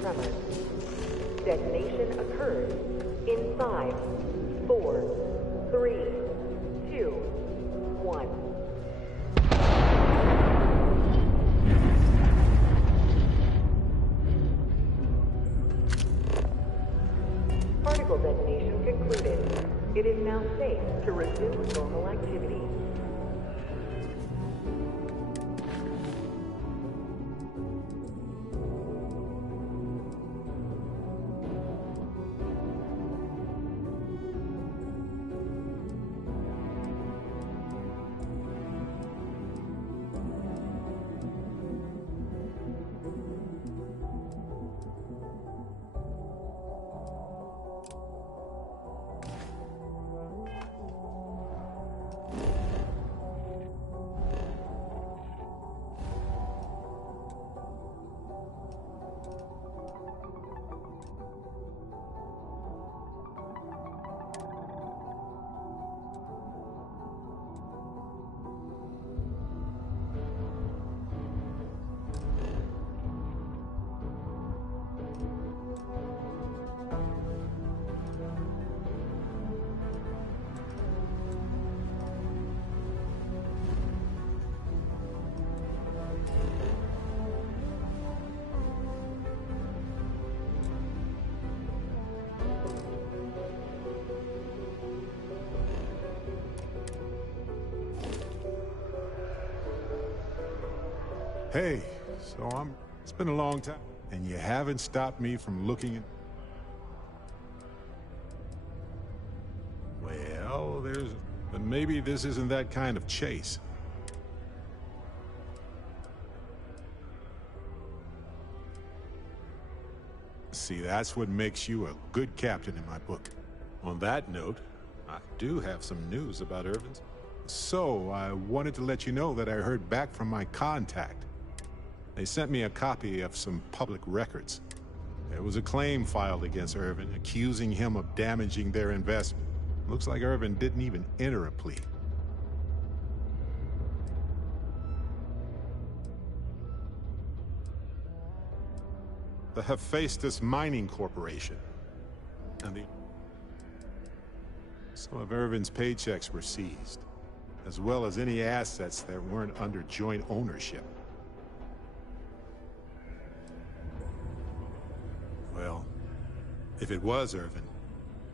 Tremors. Detonation occurs in 5, 4, 3, 2, 1. Particle detonation concluded. It is now safe to resume normal activity. Hey, it's been a long time, and you haven't stopped me from looking at... Well, but maybe this isn't that kind of chase. See, that's what makes you a good captain in my book. On that note, I do have some news about Irvin's. So, I wanted to let you know that I heard back from my contact. They sent me a copy of some public records. There was a claim filed against Irvin, accusing him of damaging their investment. Looks like Irvin didn't even enter a plea. The Hephaestus Mining Corporation. And some of Irvin's paychecks were seized, as well as any assets that weren't under joint ownership. Well, if it was Irvin,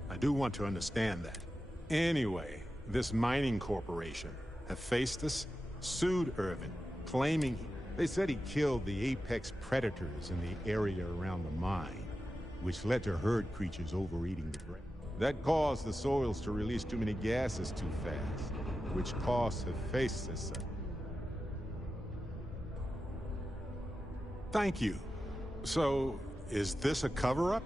I do want to understand that. Anyway, this mining corporation, Hephaestus, sued Irvin, claiming they said he killed the apex predators in the area around the mine, which led to herd creatures overeating the grain. That caused the soils to release too many gases too fast, which cost Hephaestus a... Thank you. So, is this a cover-up?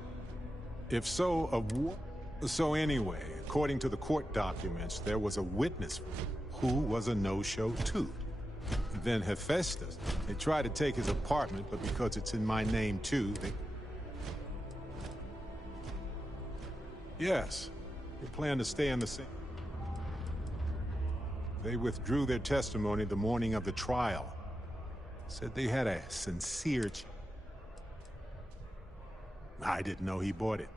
If so, of what? So anyway, according to the court documents, there was a witness who was a no-show too. Then Hephaestus, they tried to take his apartment, but because it's in my name too, they... Yes, they plan to stay in the same... They withdrew their testimony the morning of the trial. Said they had a sincere... I didn't know he bought it.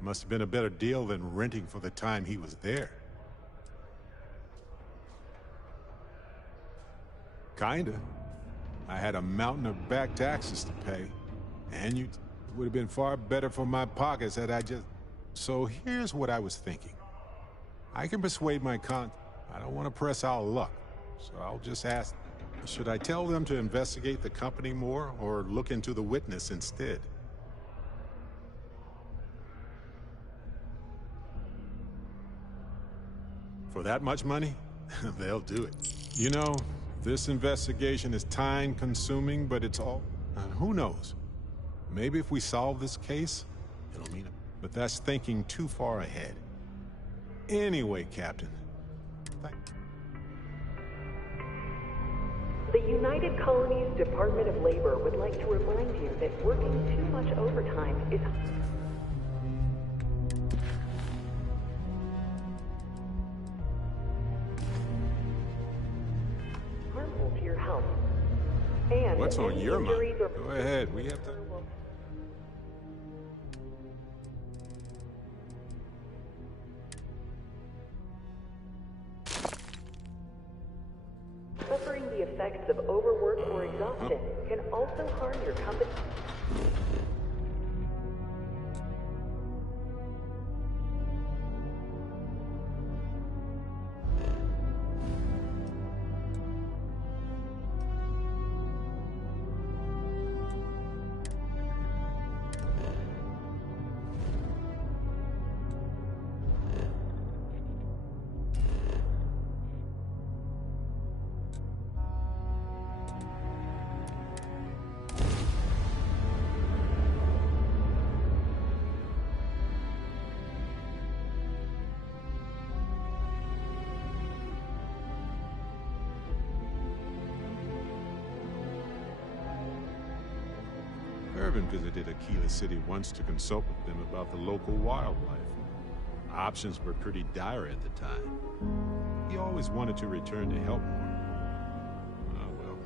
Must have been a better deal than renting for the time he was there. Kinda. I had a mountain of back taxes to pay. And it would have been far better for my pockets had I just... So here's what I was thinking. I can persuade my I don't want to press our luck. So I'll just ask, should I tell them to investigate the company more or look into the witness instead? For that much money? They'll do it. You know, this investigation is time-consuming, but it's all... who knows? Maybe if we solve this case, it'll mean it. But that's thinking too far ahead. Anyway, Captain. The United Colonies Department of Labor would like to remind you that working too much overtime is... harmful to your health. And what's on your mind? Go ahead, we have to... Suffering the effects of overwork or exhaustion can also harm your company. Irvin visited Aquila City once to consult with them about the local wildlife. Options were pretty dire at the time. He always wanted to return to help more. Oh well.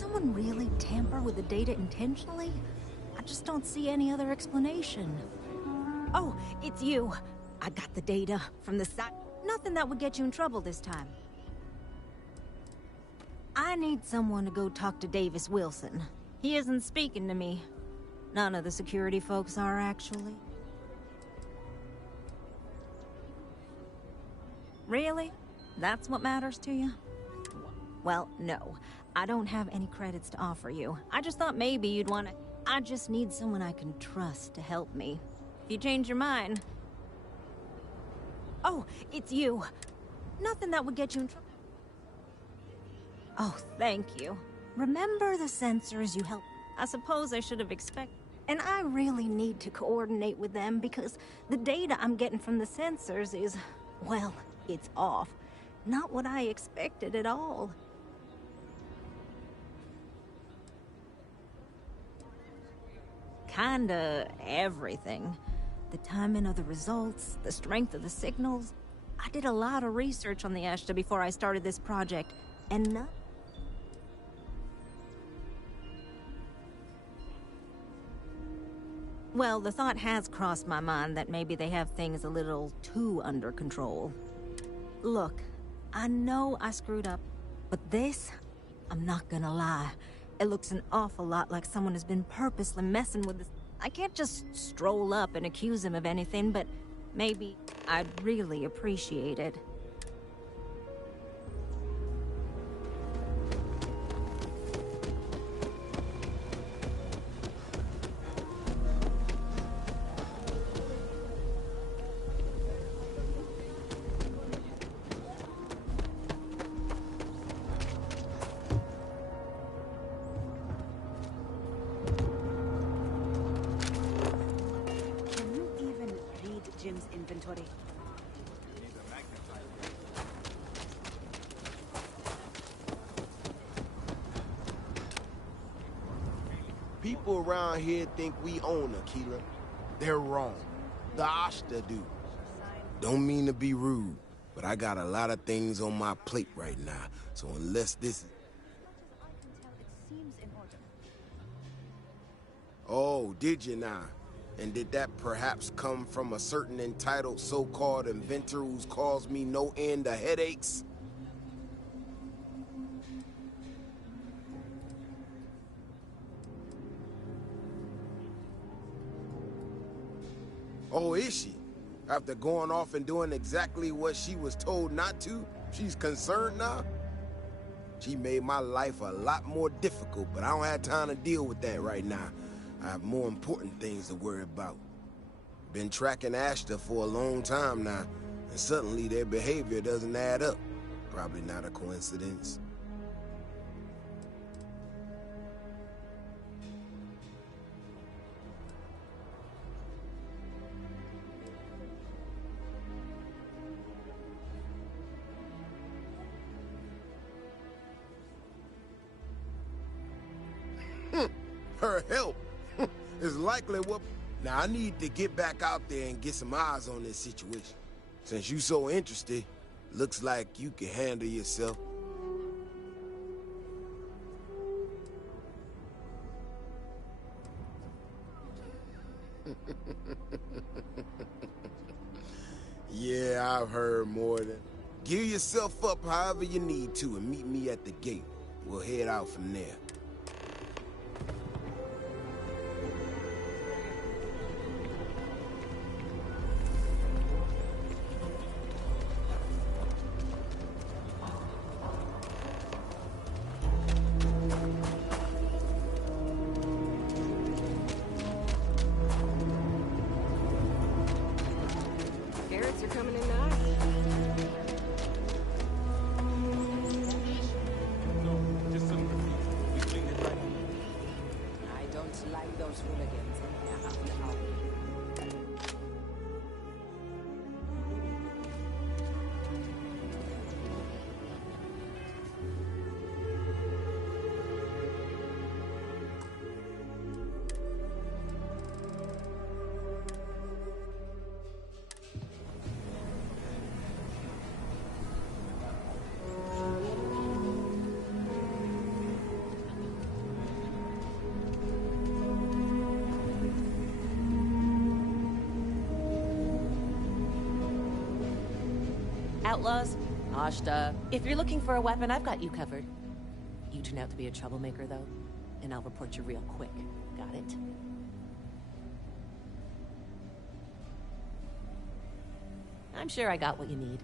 someone really tamper with the data intentionally? I just don't see any other explanation. Oh, it's you. I got the data from the site. Nothing that would get you in trouble this time. I need someone to go talk to Davis Wilson. He isn't speaking to me. None of the security folks are, actually. Really? That's what matters to you? Well, no. I don't have any credits to offer you. I just thought maybe you'd want to... I just need someone I can trust to help me. If you change your mind... Oh, it's you. Nothing that would get you in trouble. Oh, thank you. Remember the sensors you helped... I suppose I should have expected... And I really need to coordinate with them because the data I'm getting from the sensors is... Well, it's off. Not what I expected at all. Kinda everything. The timing of the results, the strength of the signals. I did a lot of research on the Ashta before I started this project, and none... Well, the thought has crossed my mind that maybe they have things a little too under control. Look, I know I screwed up, but this, I'm not gonna lie. It looks an awful lot like someone has been purposely messing with this. I can't just stroll up and accuse him of anything, but maybe I'd really appreciate it. Inventory. People around here think we own Akira. They're wrong. The Ashta do. Don't mean to be rude, but I got a lot of things on my plate right now, so unless this... Oh, did you now? And did that perhaps come from a certain entitled so-called inventor who's caused me no end of headaches? Oh, is she? After going off and doing exactly what she was told not to, she's concerned now? She made my life a lot more difficult, but I don't have time to deal with that right now. I have more important things to worry about. Been tracking Ashta for a long time now, and suddenly their behavior doesn't add up. Probably not a coincidence. Her help is likely what... Now, I need to get back out there and get some eyes on this situation. Since you so interested, looks like you can handle yourself. Yeah, I've heard more than... Gear yourself up however you need to and meet me at the gate. We'll head out from there. Carrots are coming in nice. No, just some graffiti. We Outlaws? Ashta. If you're looking for a weapon, I've got you covered. You turn out to be a troublemaker, though, and I'll report you real quick. Got it? I'm sure I got what you need.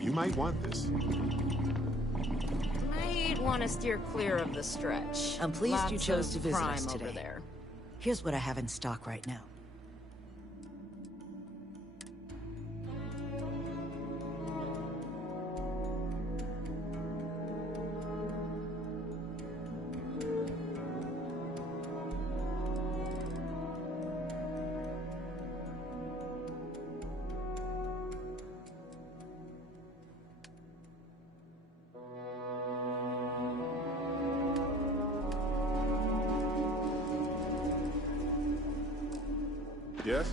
You might want this. Might want to steer clear of the stretch. I'm pleased Lots you chose of to visit crime us today. over there. Here's what I have in stock right now. Yes?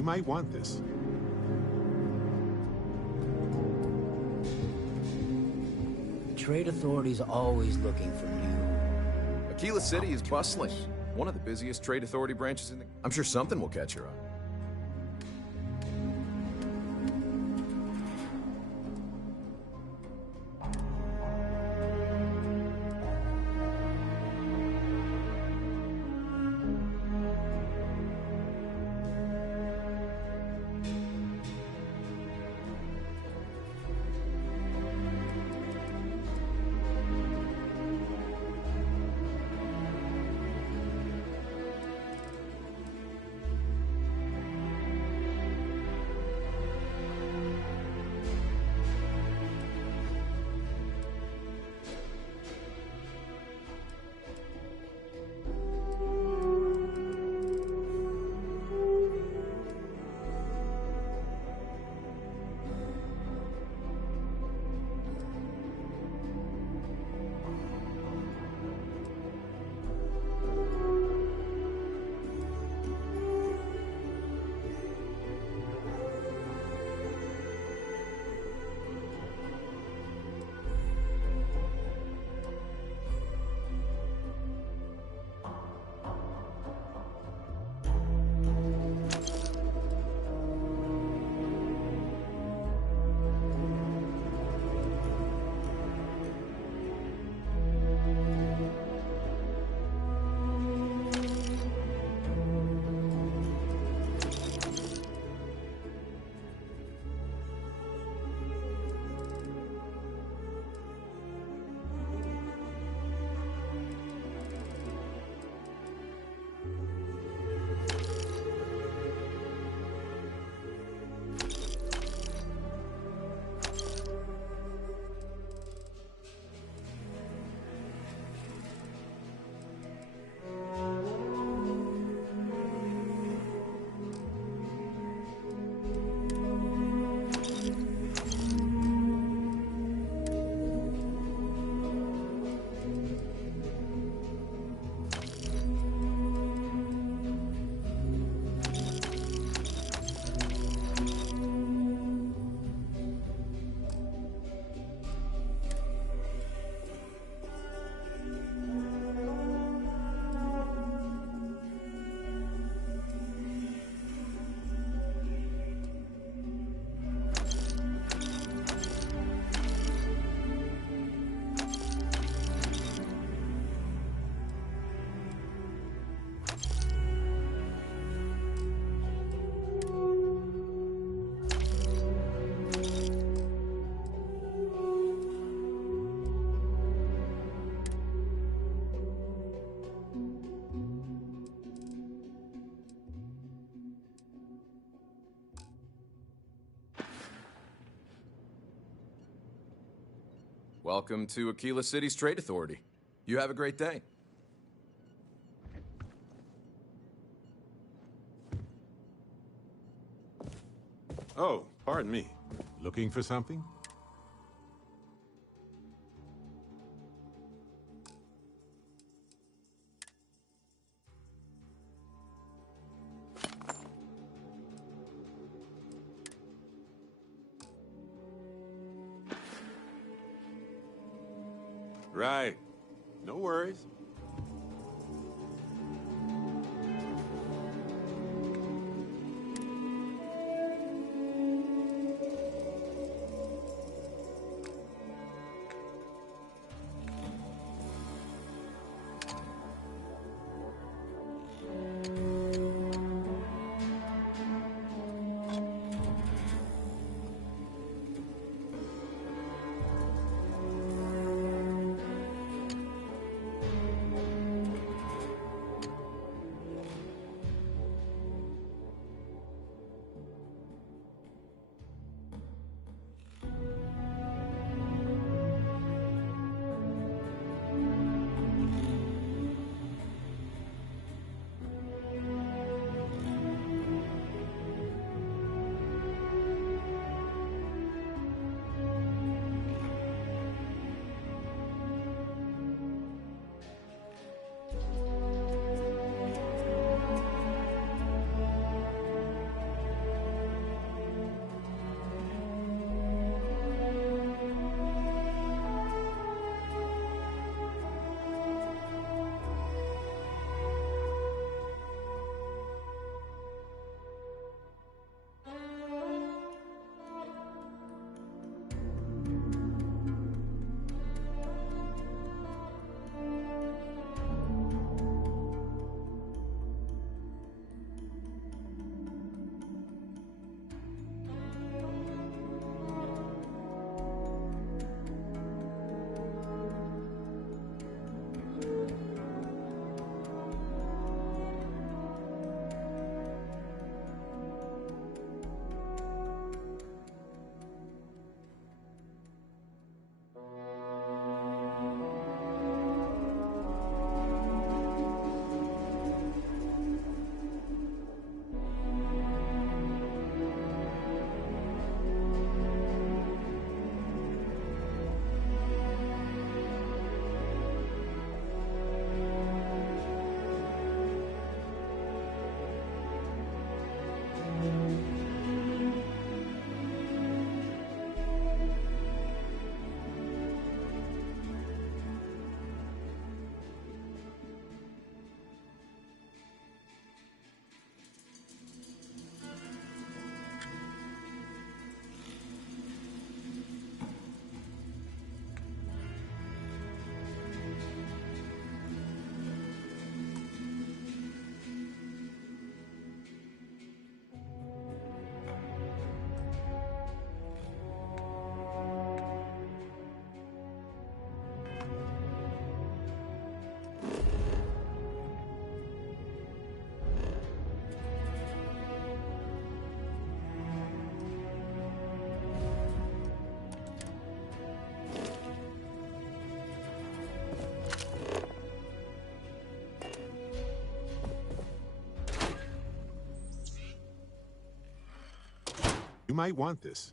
You might want this. Trade authorities are always looking for new. Aquila City is bustling. One of the busiest trade authority branches in the... I'm sure something will catch your eye. Welcome to Aquila City's Trade Authority. You have a great day. Oh, pardon me. Looking for something? Right. No worries. You might want this.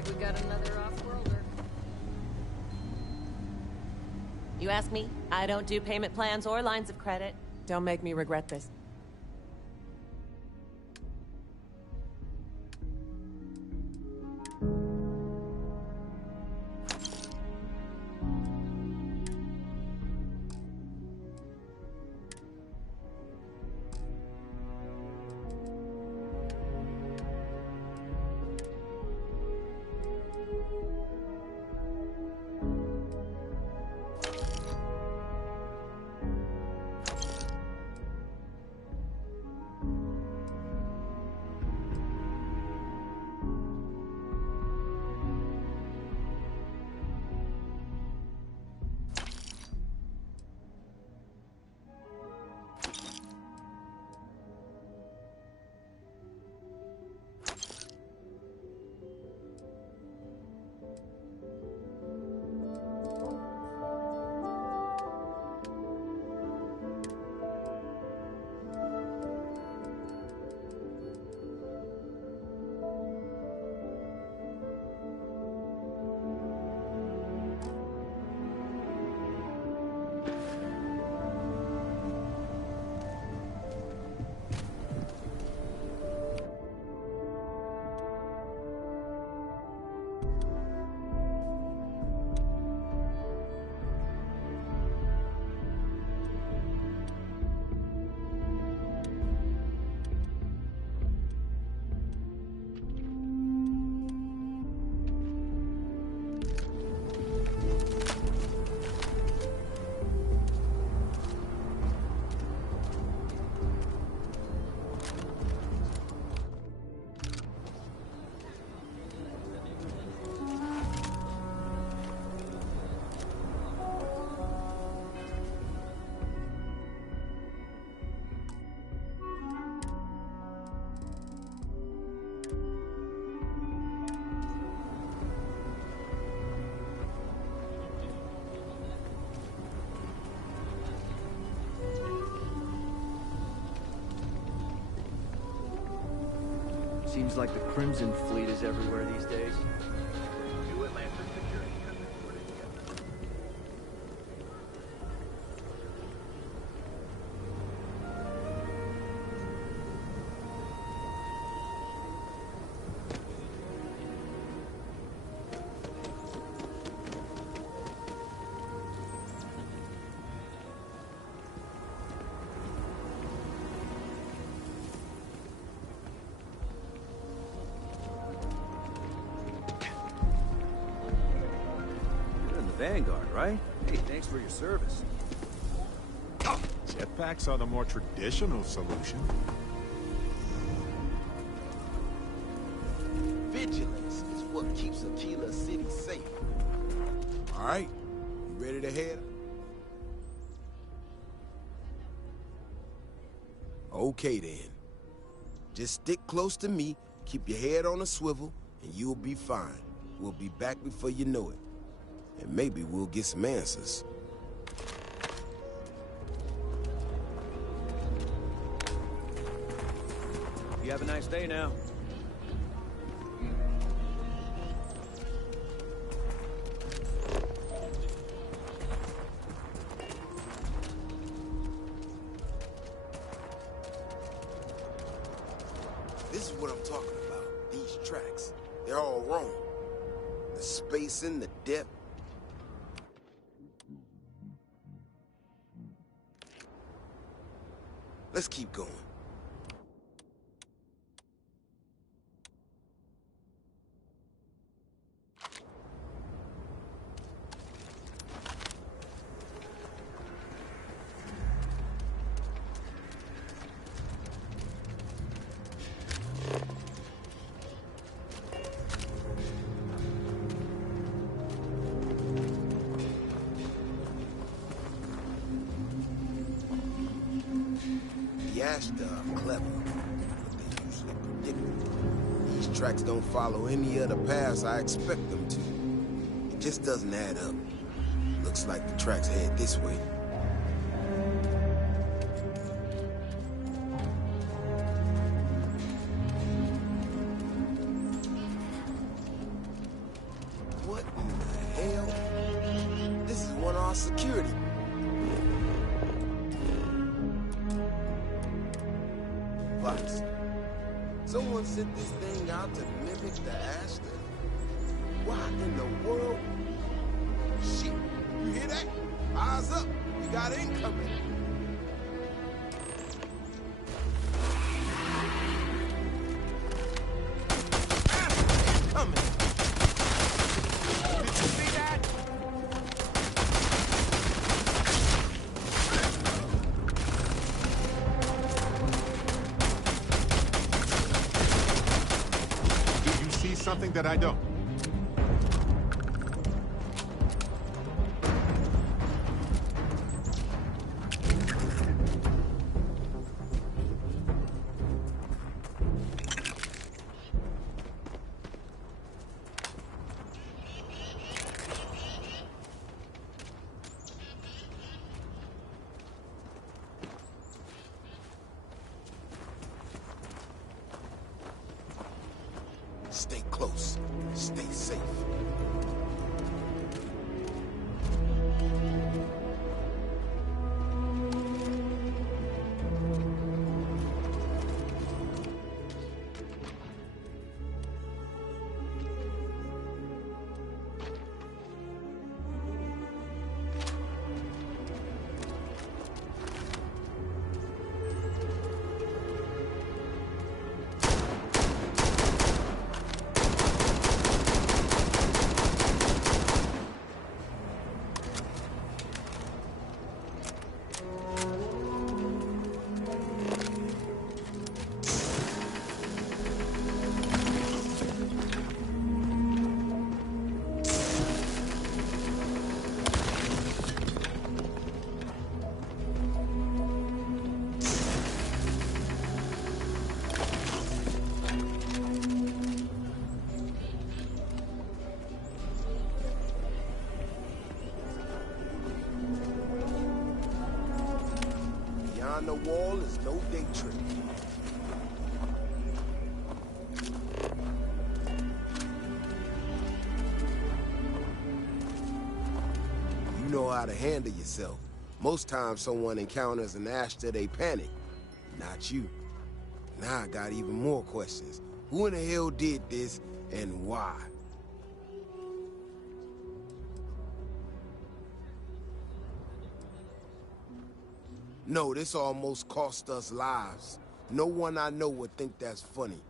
like we got another off-worlder. You ask me? I don't do payment plans or lines of credit. Don't make me regret this. Seems like the Crimson Fleet is everywhere these days. Vanguard, right? Hey, thanks for your service. Jetpacks are the more traditional solution. Vigilance is what keeps Aquila City safe. All right, you ready to head? Okay then. Just stick close to me, keep your head on a swivel, and you'll be fine. We'll be back before you know it. And maybe we'll get some answers. You have a nice day now. This is what I'm talking about. These tracks. They're all wrong. The spacing, the depth. Let's keep going. The Ashta are clever, but they're usually predictable. These tracks don't follow any other paths I expect them to. It just doesn't add up. Looks like the tracks head this way. robots. Someone sent this thing out to mimic the Astor? Why in the world? Shit, you hear that? Eyes up, we got incoming. Incoming. Did you see that? Do you see something that I don't? Stay close. Stay safe. Beyond the wall is no day trip. You know how to handle yourself. Most times someone encounters an Astor, they panic. Not you. Now I got even more questions. Who in the hell did this, and why? No, this almost cost us lives. No one I know would think that's funny.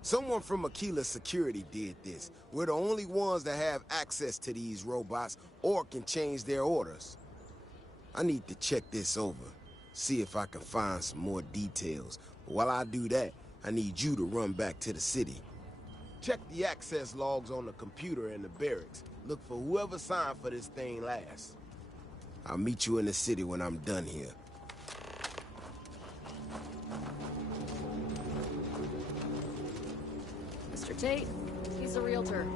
Someone from Aquila Security did this. We're the only ones that have access to these robots or can change their orders. I need to check this over, see if I can find some more details. But while I do that, I need you to run back to the city. Check the access logs on the computer in the barracks. Look for whoever signed for this thing last. I'll meet you in the city when I'm done here. Mr. Tate, he's a realtor.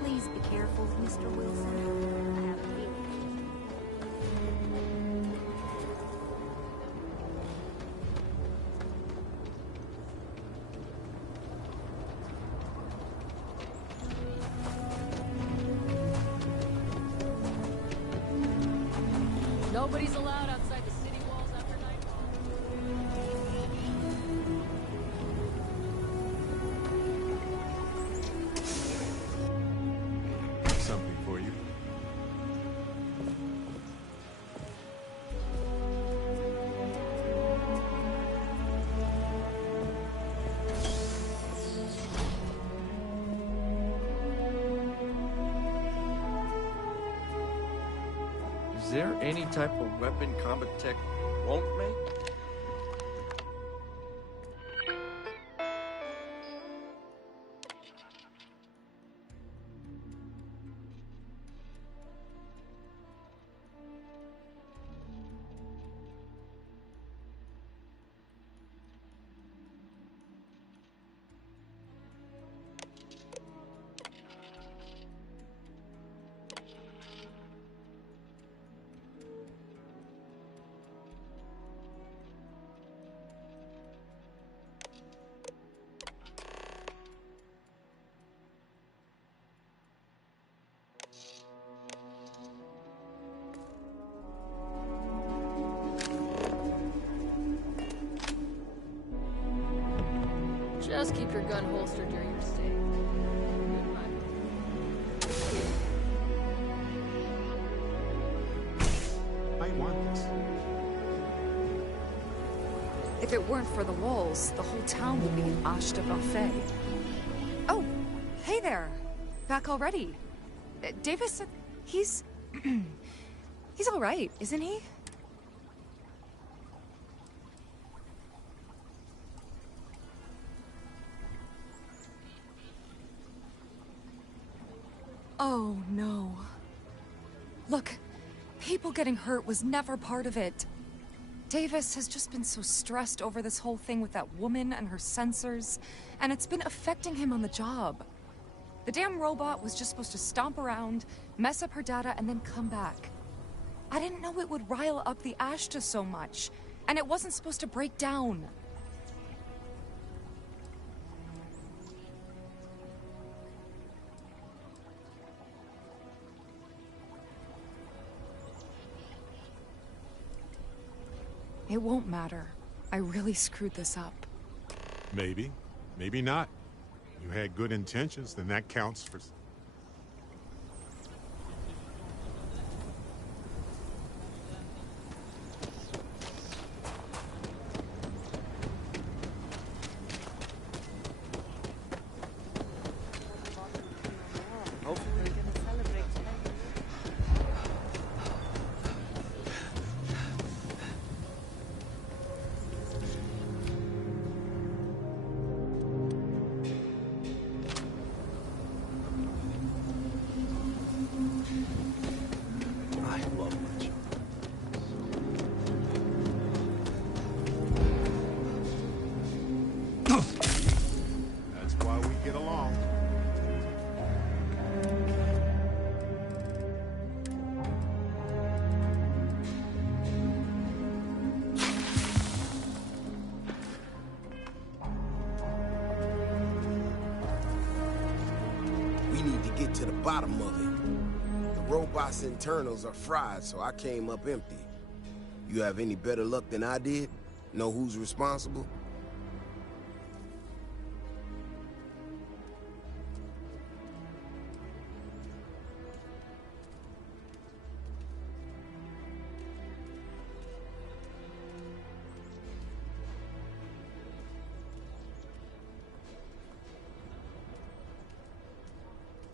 Please be careful, Mr. Wilson. I have a feeling. Nobody's allowed outside the city walls after nightfall. Something for you. Is there any type of weapon combat tech won't make? Just keep your gun holstered during your stay. I want this. If it weren't for the walls, the whole town would be an Ashta buffet. Oh, hey there. Back already. Davis said he's... he's all right, isn't he? Oh, no. Look, people getting hurt was never part of it. Davis has just been so stressed over this whole thing with that woman and her sensors, and it's been affecting him on the job. The damn robot was just supposed to stomp around, mess up her data, and then come back. I didn't know it would rile up the Ashta so much, and it wasn't supposed to break down. It won't matter. I really screwed this up. Maybe. Maybe not. You had good intentions, then that counts for... That's why we get along. We need to get to the bottom of it. The robot's internals are fried, so I came up empty. You have any better luck than I did? Know who's responsible?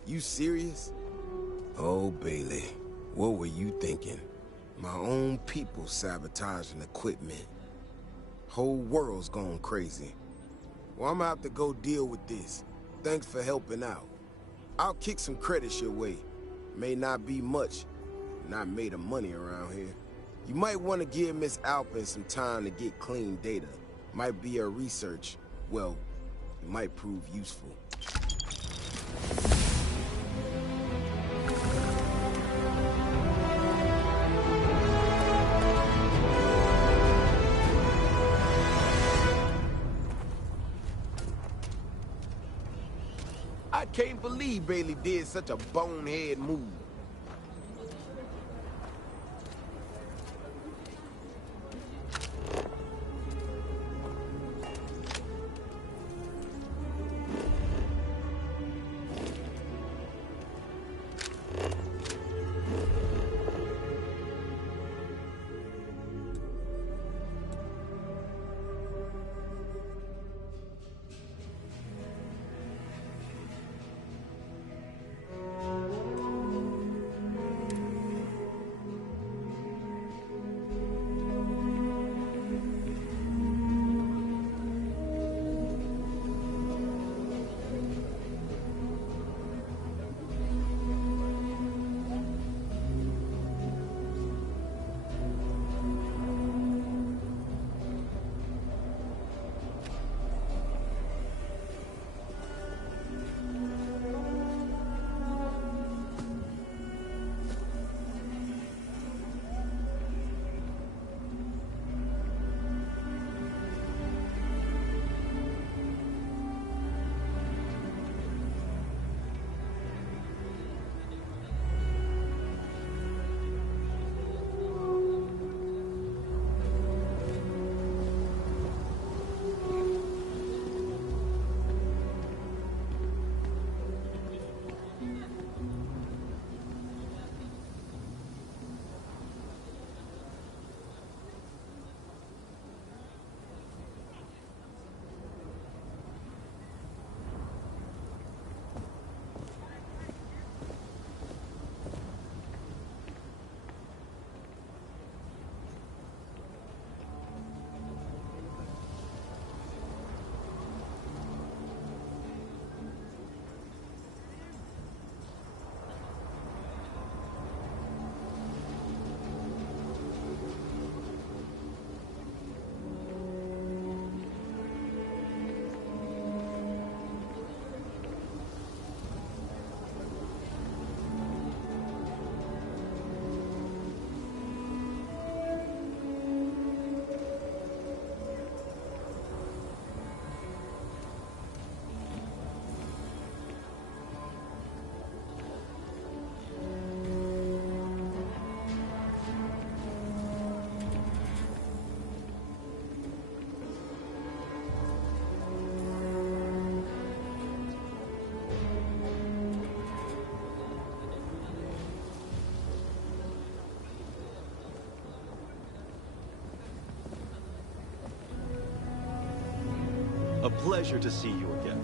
You serious? Oh, Bailey, what were you thinking? My own people sabotaging equipment. Whole world's gone crazy. Well, I'm gonna have to go deal with this. Thanks for helping out. I'll kick some credits your way. May not be much. Not made of money around here. You might want to give Miss Alpin some time to get clean data. Might be her research. Well, it might prove useful. I can't believe Bailey did such a bonehead move. A pleasure to see you again.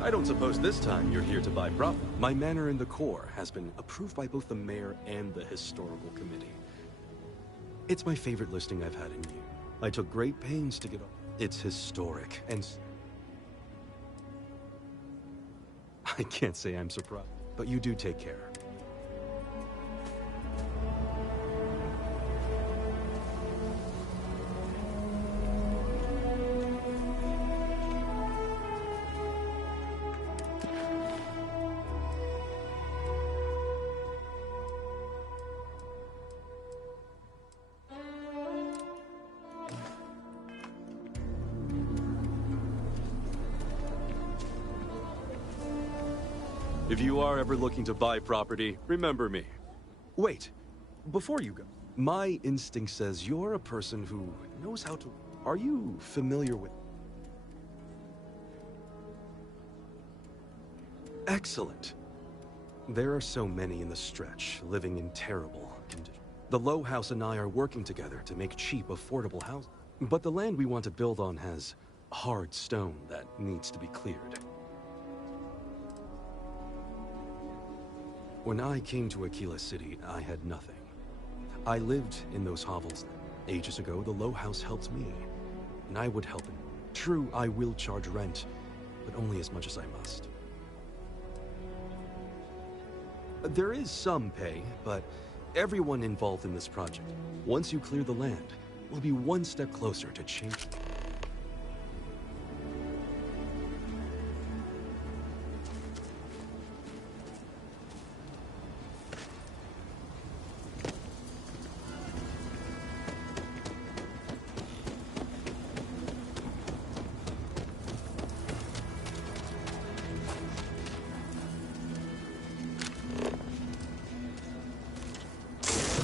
I don't suppose this time you're here to buy prop. My manor in the core has been approved by both the mayor and the historical committee. It's my favorite listing I've had in years. I took great pains to get up. It's historic, and I can't say I'm surprised, but you do take care. If you are ever looking to buy property, remember me. Wait, before you go, my instinct says you're a person who knows how to... Are you familiar with... Excellent. There are so many in the stretch, living in terrible conditions. The Low House and I are working together to make cheap, affordable housing. But the land we want to build on has hard stone that needs to be cleared. When I came to Aquila City, I had nothing. I lived in those hovels. Ages ago, the Low House helped me, and I would help him. True, I will charge rent, but only as much as I must. There is some pay, but everyone involved in this project, once you clear the land, will be one step closer to change.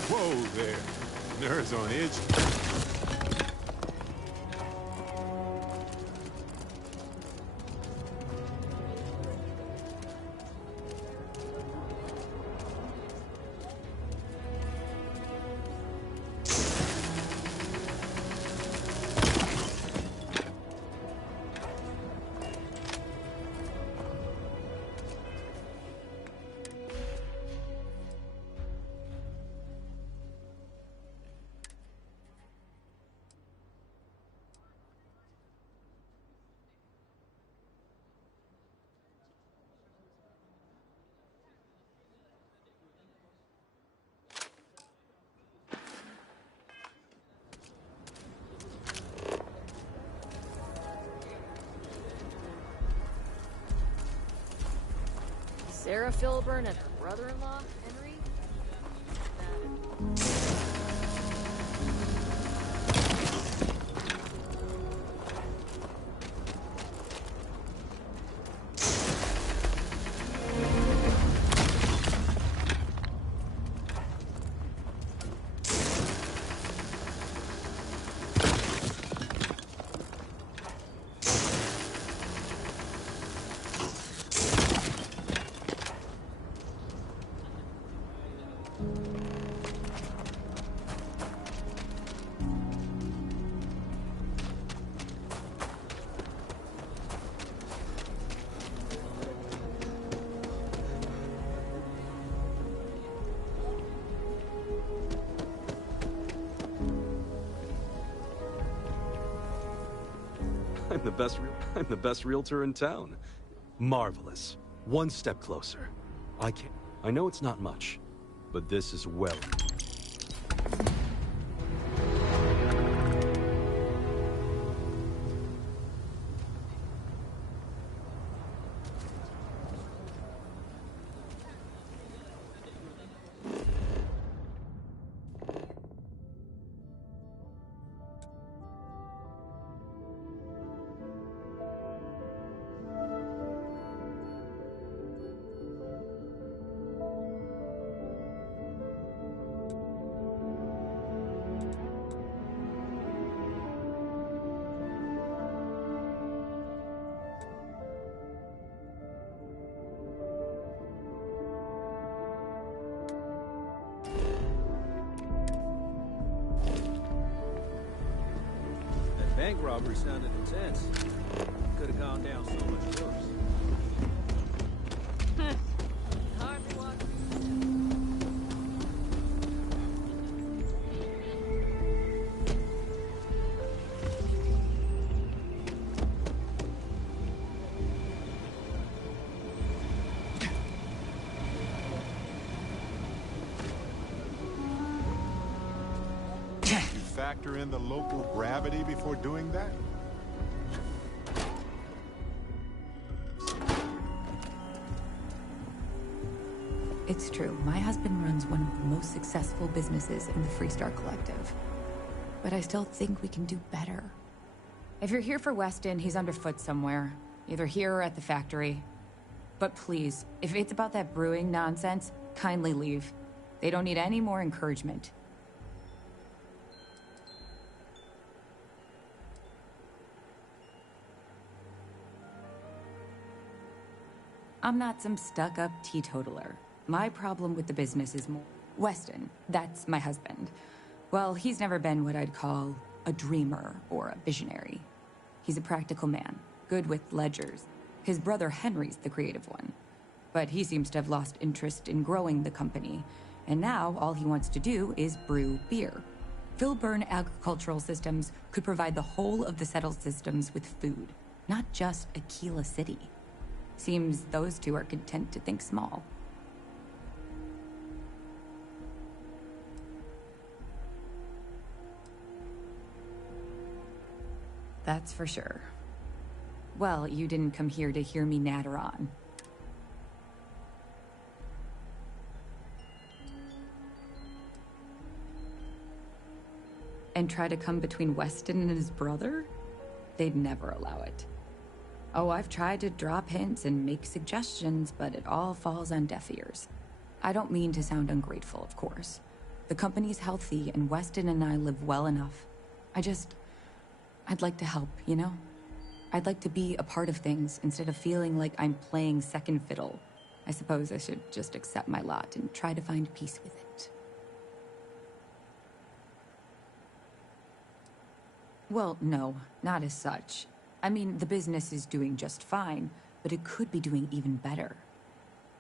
Whoa there. Nerves on edge. Sarah Filburn and her brother-in-law, Henry? I'm the best realtor in town. Marvelous. One step closer. I know it's not much, but this is well. Bank robbery sounded intense. could have gone down so much worse. Hi, everyone. You factor in the local gravity before doing that? It's true. My husband runs one of the most successful businesses in the Freestar Collective. But I still think we can do better. If you're here for Weston, he's underfoot somewhere. Either here or at the factory. But please, if it's about that brewing nonsense, kindly leave. They don't need any more encouragement. I'm not some stuck-up teetotaler. My problem with the business is more... Weston, that's my husband. Well, he's never been what I'd call a dreamer or a visionary. He's a practical man, good with ledgers. His brother Henry's the creative one. But he seems to have lost interest in growing the company, and now all he wants to do is brew beer. Filburn Agricultural Systems could provide the whole of the settled systems with food, not just Aquila City. Seems those two are content to think small. That's for sure. Well, you didn't come here to hear me natter on. And try to come between Weston and his brother? They'd never allow it. Oh, I've tried to drop hints and make suggestions, but it all falls on deaf ears. I don't mean to sound ungrateful, of course. The company's healthy, and Weston and I live well enough. I'd like to help, you know? I'd like to be a part of things instead of feeling like I'm playing second fiddle. I suppose I should just accept my lot and try to find peace with it. Well, no, not as such. I mean, the business is doing just fine, but it could be doing even better.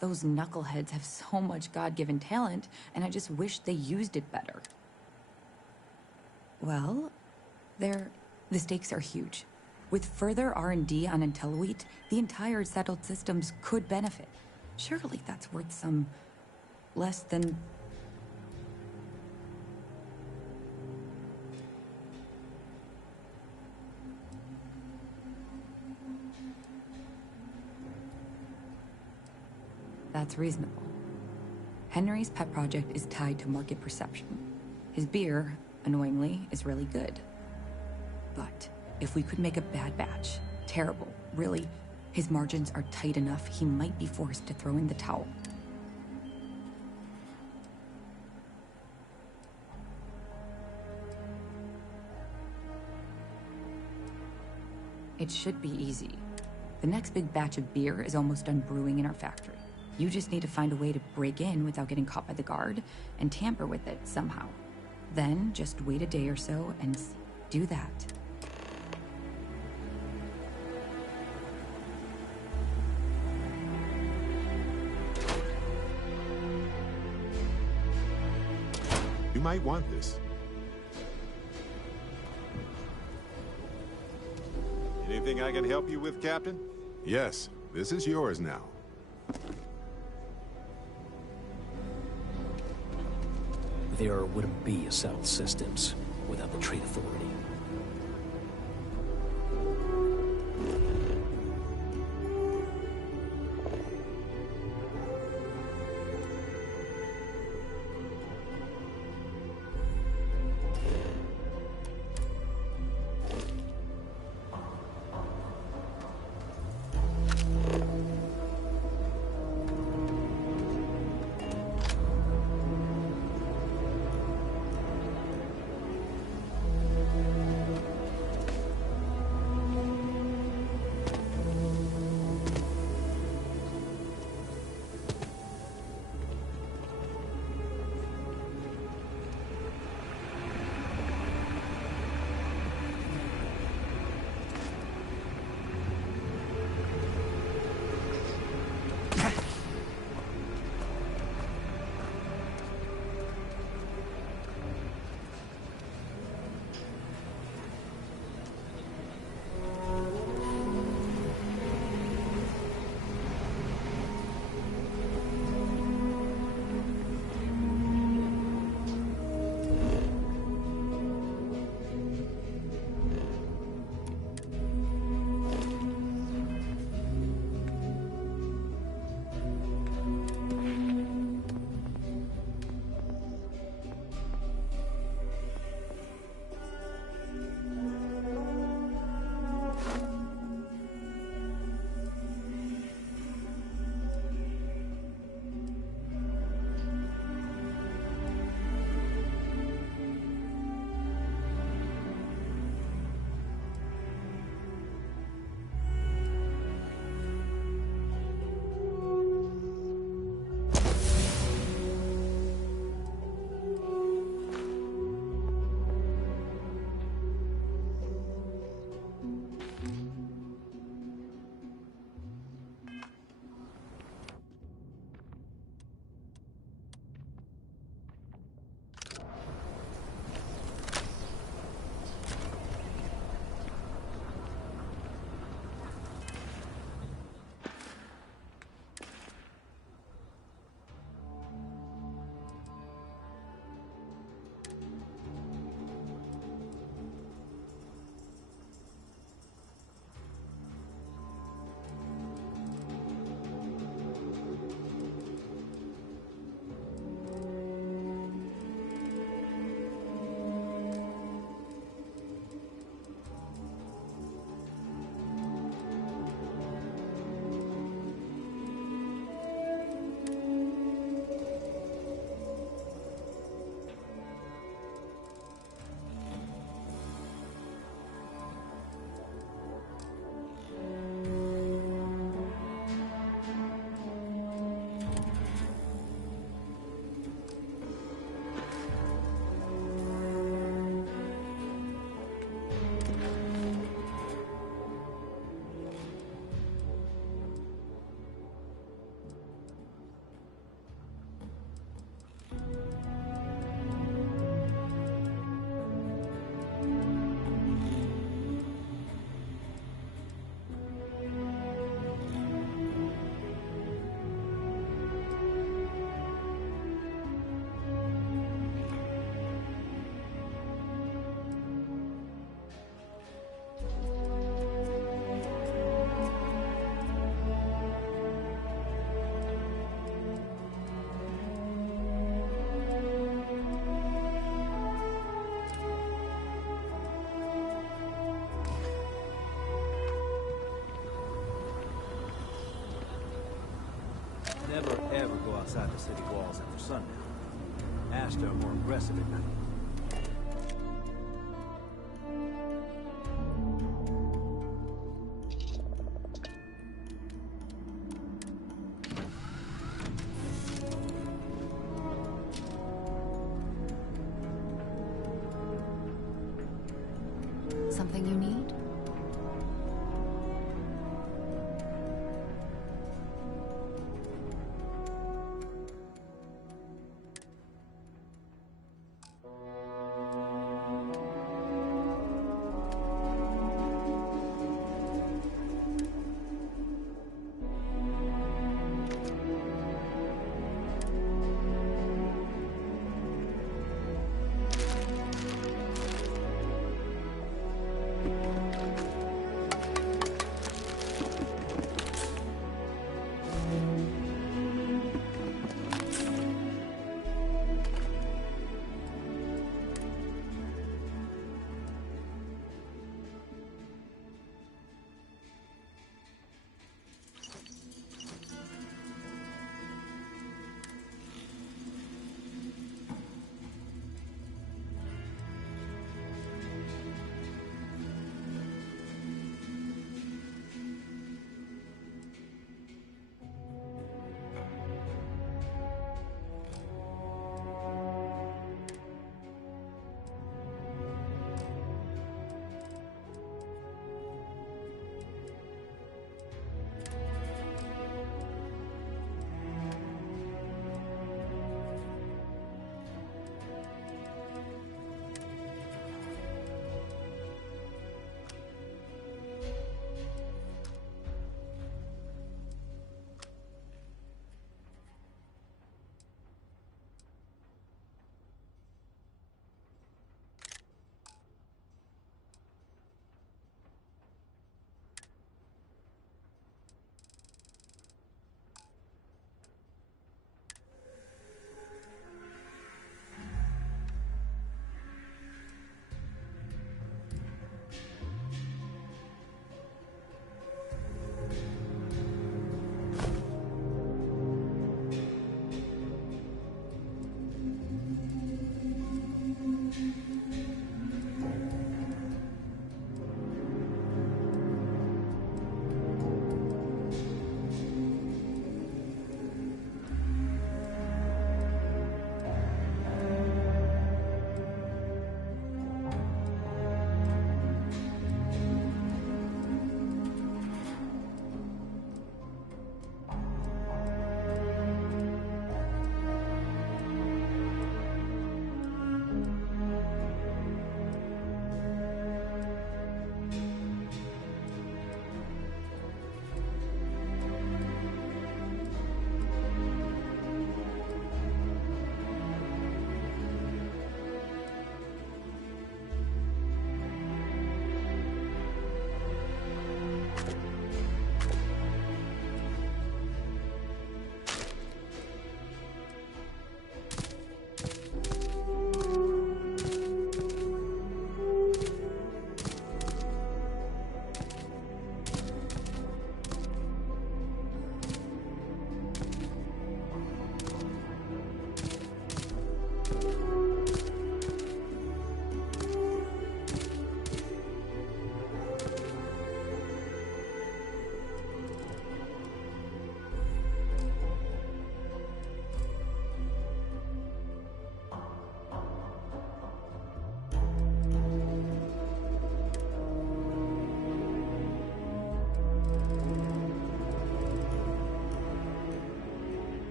Those knuckleheads have so much God-given talent, and I just wish they used it better. Well, the stakes are huge. With further R&D on IntelliWheat, the entire settled systems could benefit. Surely that's worth some less than... That's reasonable. Henry's pet project is tied to market perception. His beer, annoyingly, is really good. But if we could make a bad batch, terrible, really, his margins are tight enough he might be forced to throw in the towel. It should be easy. The next big batch of beer is almost done brewing in our factory. You just need to find a way to break in without getting caught by the guard and tamper with it somehow. Then just wait a day or so and do that. You might want this. Anything I can help you with, Captain? Yes, this is yours now. There wouldn't be a settled systems without the Trade Authority. outside the city walls after sundown. Ashta are more aggressive at night. Something you need?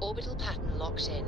Orbital pattern locked in.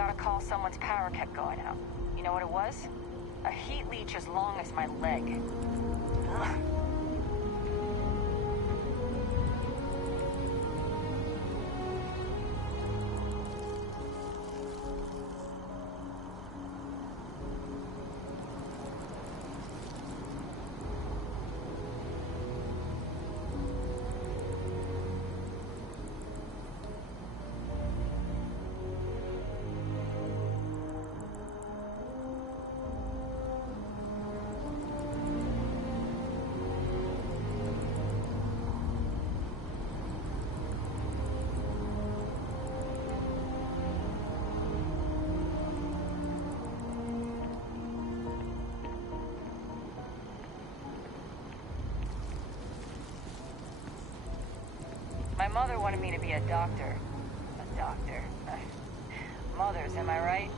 Gotta call someone's power kept going out. You know what it was? A heat leech as long as my leg. Ugh. mother wanted me to be a doctor. A doctor. Mothers, am I right?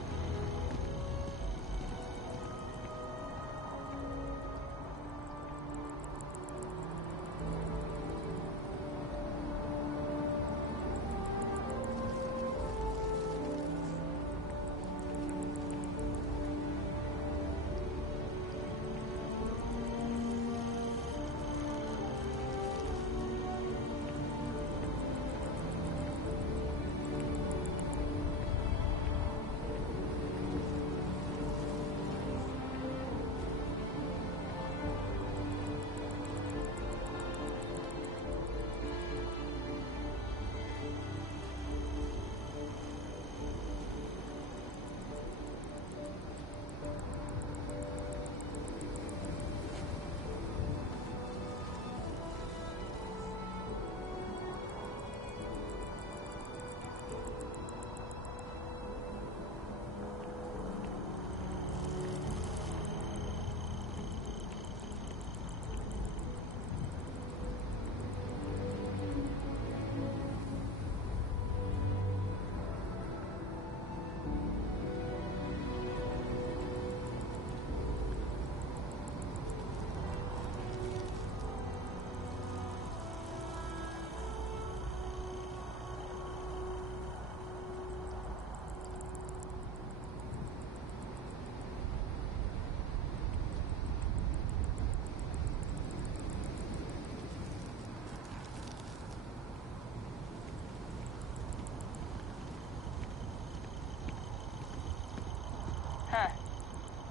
Huh.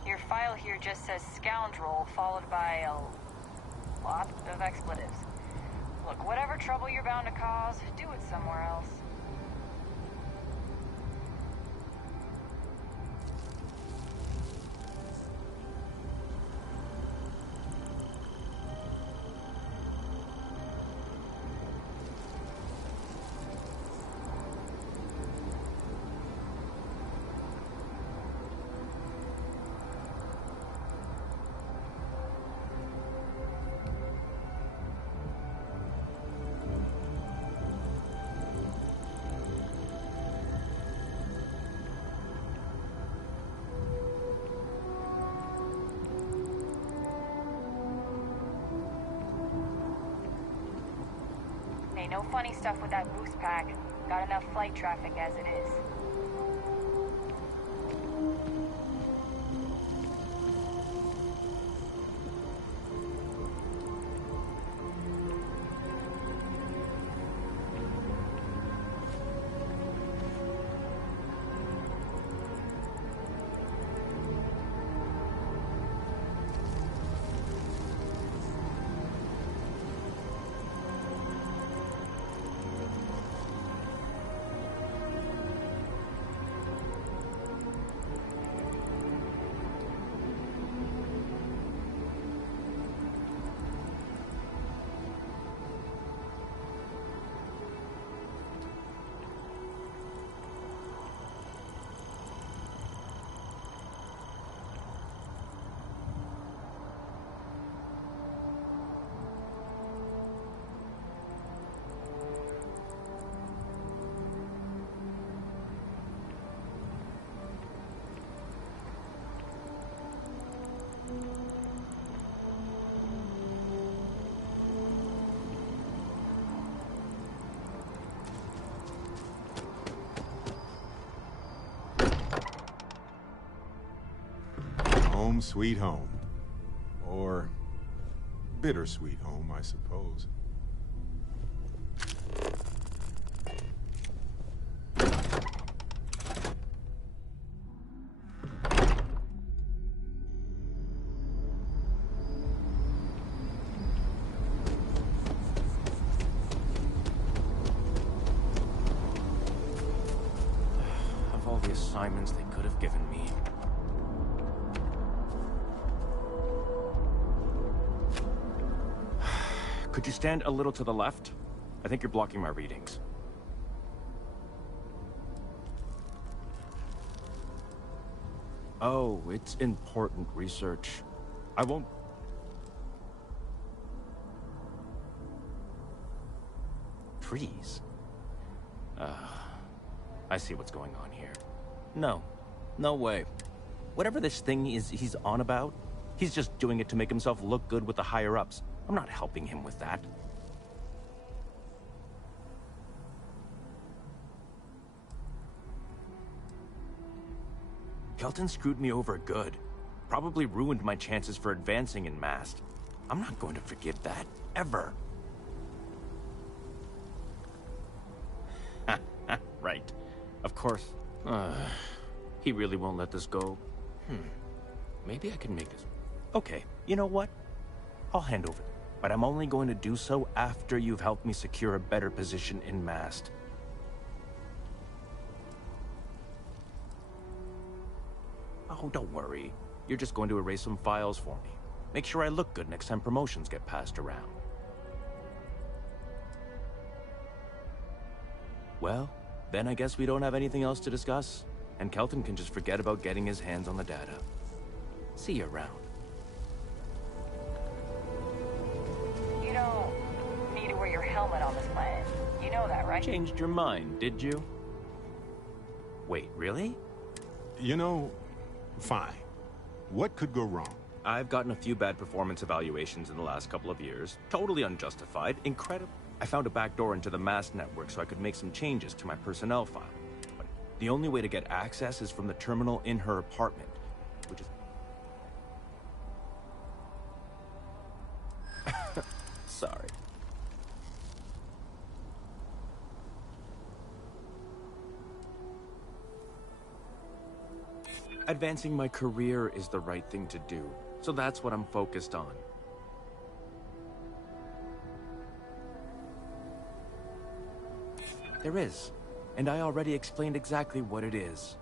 Your file here just says scoundrel, followed by a lot of expletives. Look, whatever trouble you're bound to cause, do it somewhere else. Hey, no funny stuff with that boost pack. Got enough flight traffic as it is. Home sweet home. Or bittersweet home, I suppose. Of all the assignments they could have given me. Could you stand a little to the left? I think you're blocking my readings. Oh, it's important research. I won't... freeze. I see what's going on here. No. No way. Whatever this thing is he's on about, he's just doing it to make himself look good with the higher-ups. I'm not helping him with that. Kelton screwed me over good. Probably ruined my chances for advancing in Mast. I'm not going to forgive that, ever. Right. Of course. He really won't let this go. Maybe I can make this... Okay, you know what? I'll hand over. But I'm only going to do so after you've helped me secure a better position in Mast. Oh, don't worry. You're just going to erase some files for me. Make sure I look good next time promotions get passed around. Well, then I guess we don't have anything else to discuss, and Kelton can just forget about getting his hands on the data. See you around. You don't need to wear your helmet on this planet. You know that, right? Changed your mind, did you? Wait, really? You know, fine. What could go wrong? I've gotten a few bad performance evaluations in the last couple of years. Totally unjustified. Incredible. I found a backdoor into the Mast network so I could make some changes to my personnel file. But the only way to get access is from the terminal in her apartment, which is... Sorry. Advancing my career is the right thing to do, so that's what I'm focused on. There is, and I already explained exactly what it is.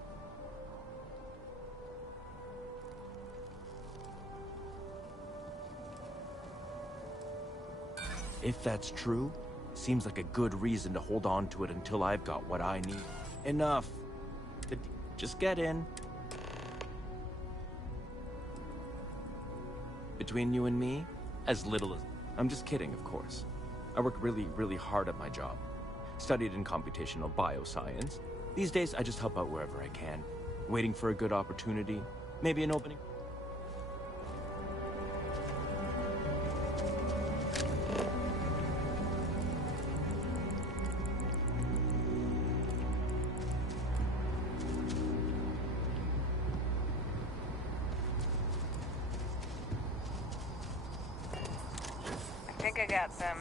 If that's true, seems like a good reason to hold on to it until I've got what I need. Enough. Just get in. Between you and me, as little as... I'm just kidding, of course. I work really, really hard at my job. Studied in computational bioscience. These days, I just help out wherever I can. Waiting for a good opportunity. Maybe an opening. I think I got some,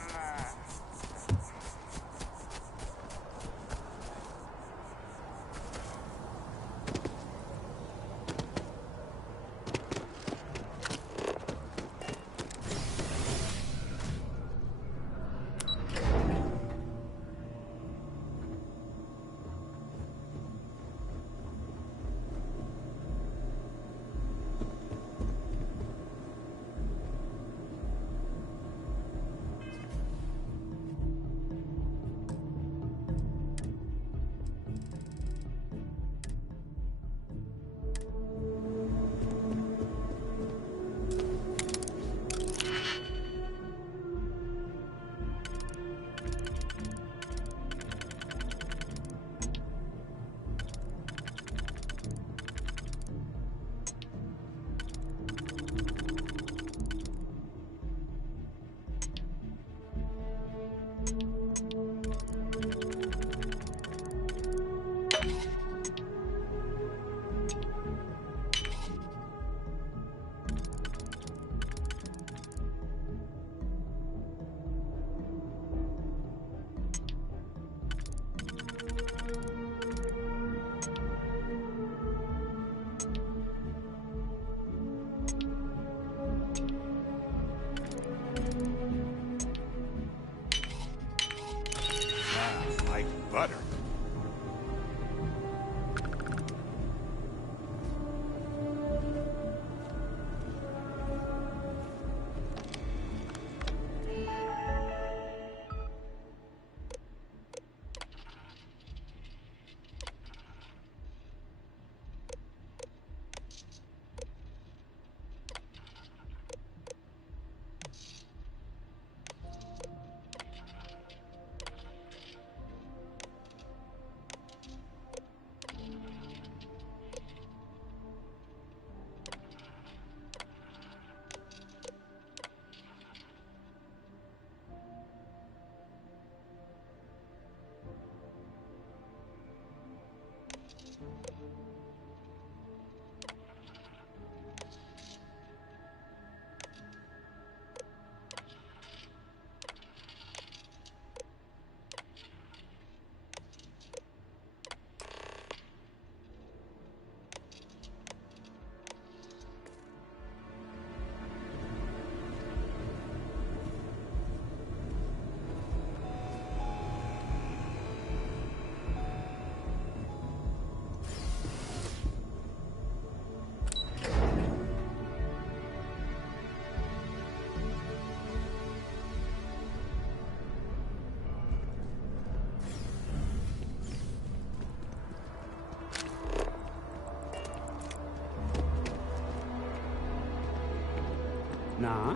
Na?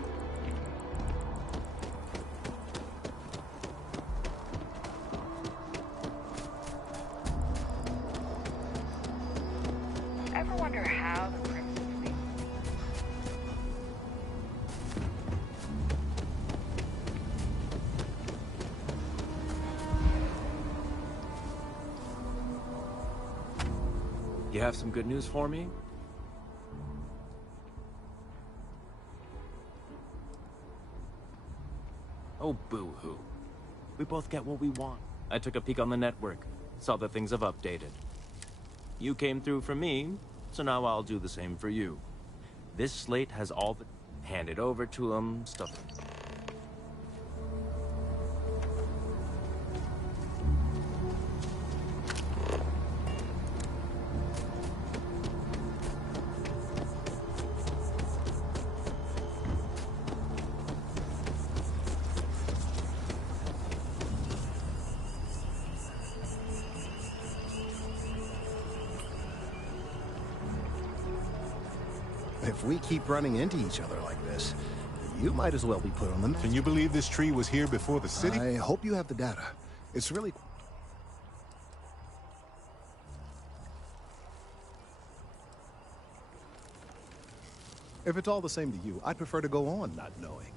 Ever wonder how the Crimson Fleet... You have some good news for me? Oh, boo-hoo. We both get what we want. I took a peek on the network, saw that things have updated. You came through for me, so now I'll do the same for you. This slate has all the... Hand it over to him, stuff it. If we keep running into each other like this, you might as well be put on the map. Can you believe this tree was here before the city? I hope you have the data. It's really... If it's all the same to you, I'd prefer to go on not knowing.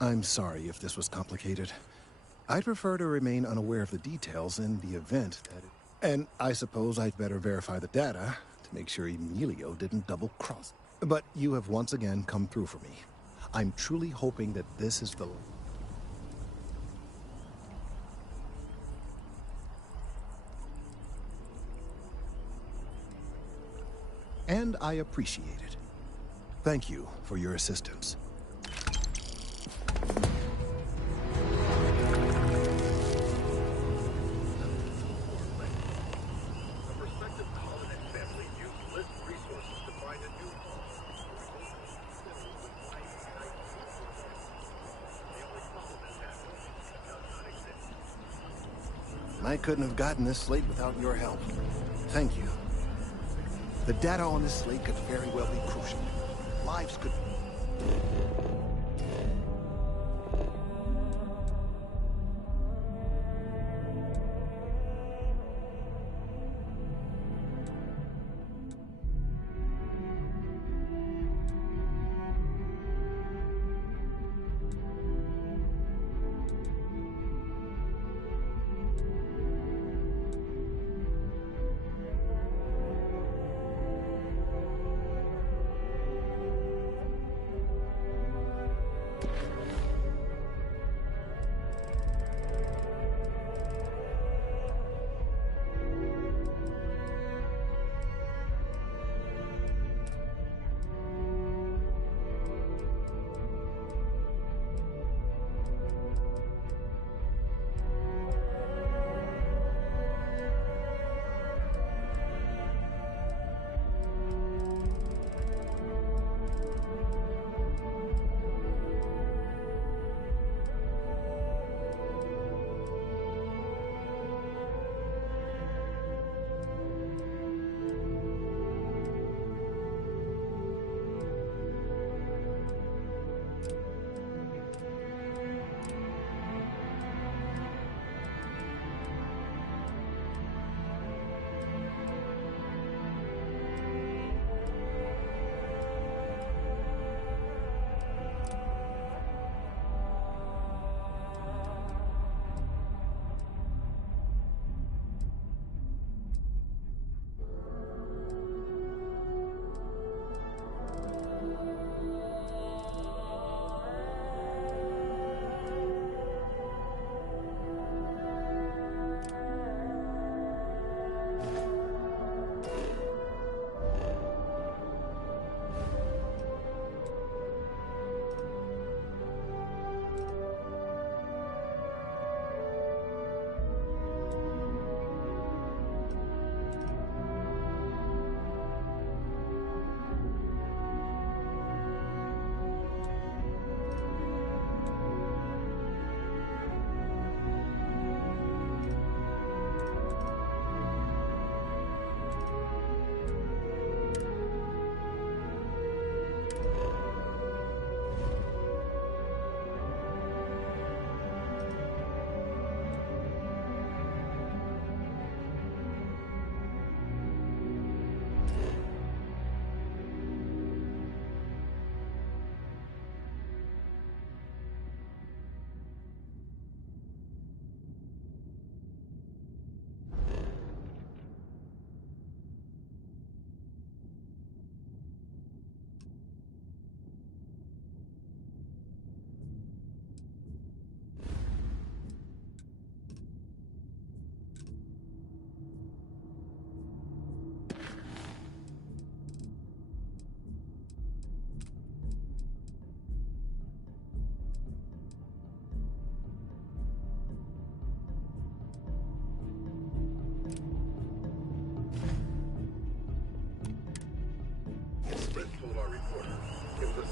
I'm sorry if this was complicated. I'd prefer to remain unaware of the details in the event that it... And I suppose I'd better verify the data to make sure Emilio didn't double-cross. But you have once again come through for me. I'm truly hoping that this is the... And I appreciate it. Thank you for your assistance. I couldn't have gotten this slate without your help. Thank you. The data on this slate could very well be crucial. Lives could...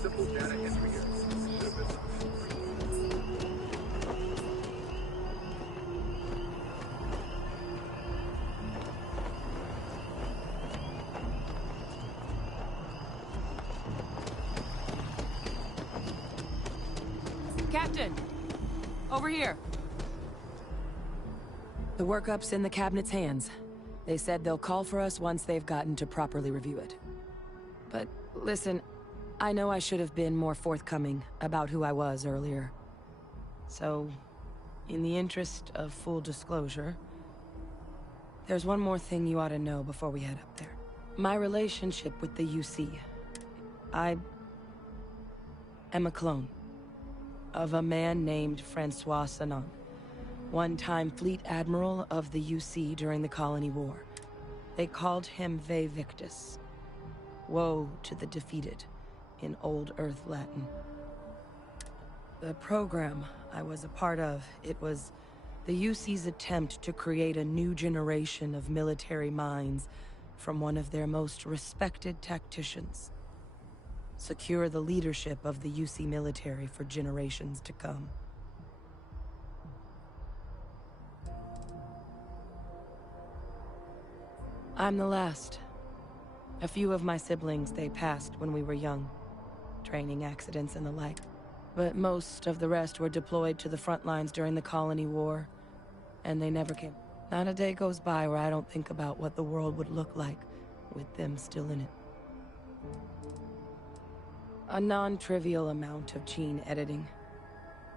simple data entry error. It should have been Captain! Over here. The workup's in the cabinet's hands. They said they'll call for us once they've gotten to properly review it. But listen, I know I should have been more forthcoming about who I was earlier. So, in the interest of full disclosure, there's one more thing you ought to know before we head up there. My relationship with the UC. I am a clone of a man named Francois Sanon, one-time fleet admiral of the UC during the Colony War. They called him Ve Victus, woe to the defeated, in Old Earth Latin. The program I was a part of, it was the UC's attempt to create a new generation of military minds from one of their most respected tacticians. Secure the leadership of the UC military for generations to come. I'm the last. A few of my siblings, they passed when we were young. Training accidents and the like. But most of the rest were deployed to the front lines during the Colony War, and they never came. Not a day goes by where I don't think about what the world would look like with them still in it. A non-trivial amount of gene editing.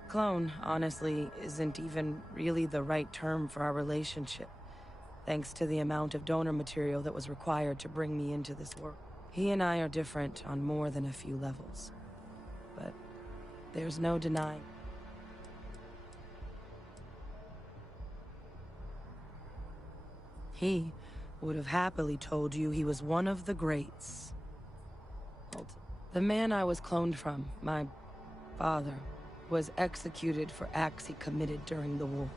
Clone, honestly, isn't even really the right term for our relationship, thanks to the amount of donor material that was required to bring me into this world. He and I are different on more than a few levels, but there's no denying. He would have happily told you he was one of the greats. The man I was cloned from, my father, was executed for acts he committed during the war.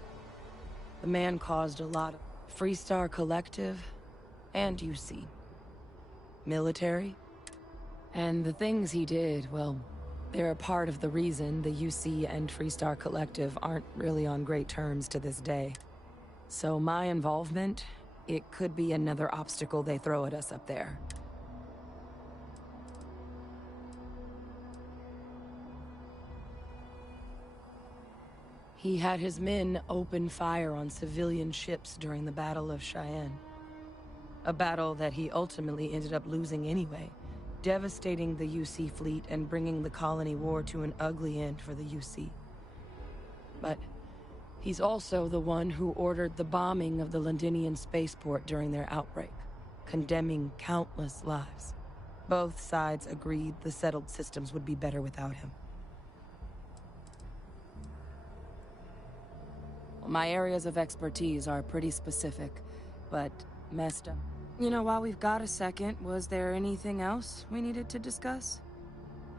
The man caused a lot of Freestar Collective and UC. Military. And the things he did, well, they're a part of the reason the UC and Freestar Collective aren't really on great terms to this day. So my involvement, it could be another obstacle they throw at us up there. He had his men open fire on civilian ships during the Battle of Cheyenne. A battle that he ultimately ended up losing anyway, devastating the UC fleet and bringing the Colony War to an ugly end for the UC. But he's also the one who ordered the bombing of the Londinian spaceport during their outbreak, condemning countless lives. Both sides agreed the settled systems would be better without him. My areas of expertise are pretty specific, but messed up. You know, while we've got a second, was there anything else we needed to discuss?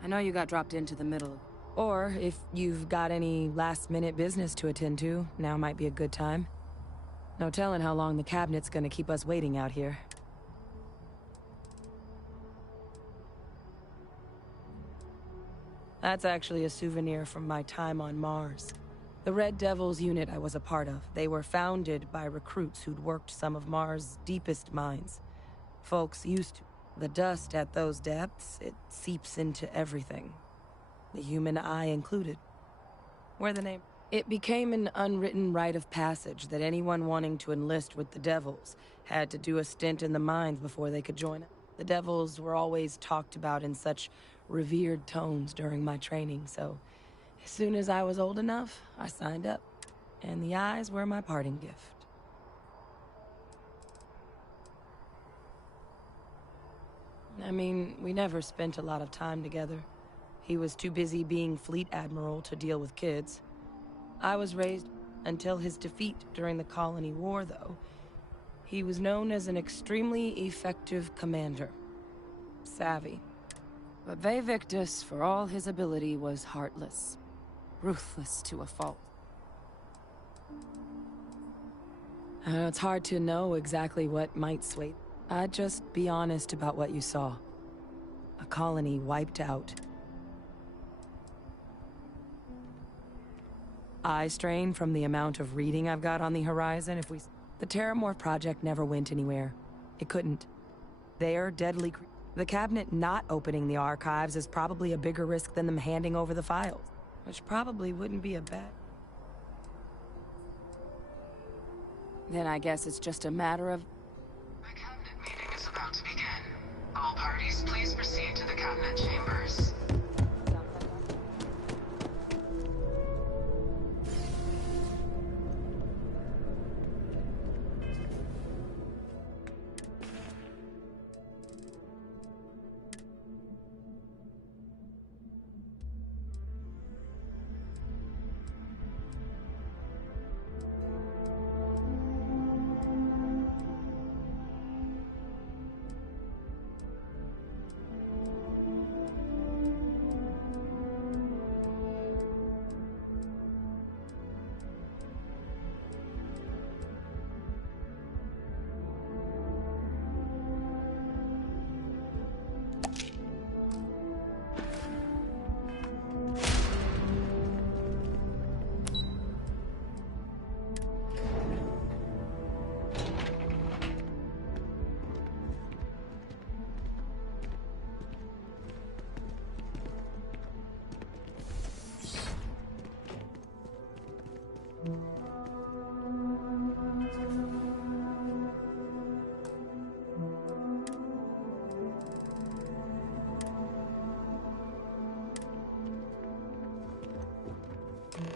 I know you got dropped into the middle. Or if you've got any last-minute business to attend to, now might be a good time. No telling how long the cabinet's gonna keep us waiting out here. That's actually a souvenir from my time on Mars. The Red Devils unit I was a part of, they were founded by recruits who'd worked some of Mars' deepest mines. Folks used to. The dust at those depths, it seeps into everything. The human eye included. Where the name? It became an unwritten rite of passage that anyone wanting to enlist with the Devils had to do a stint in the mines before they could join it. The Devils were always talked about in such revered tones during my training, so as soon as I was old enough, I signed up. And the eyes were my parting gift. I mean, we never spent a lot of time together. He was too busy being fleet admiral to deal with kids. I was raised until his defeat during the Colony War, though. He was known as an extremely effective commander. Savvy. But Ve Victus, for all his ability, was heartless. Ruthless to a fault. It's hard to know exactly what might sway. I'd just be honest about what you saw. A colony wiped out, eye strain from the amount of reading I've got on the horizon if we... The Terramorph project never went anywhere. It couldn't. They're deadly... The cabinet not opening the archives is probably a bigger risk than them handing over the files, which probably wouldn't be a bad... Then I guess it's just a matter of... The cabinet meeting is about to begin. All parties, please proceed to the cabinet chambers.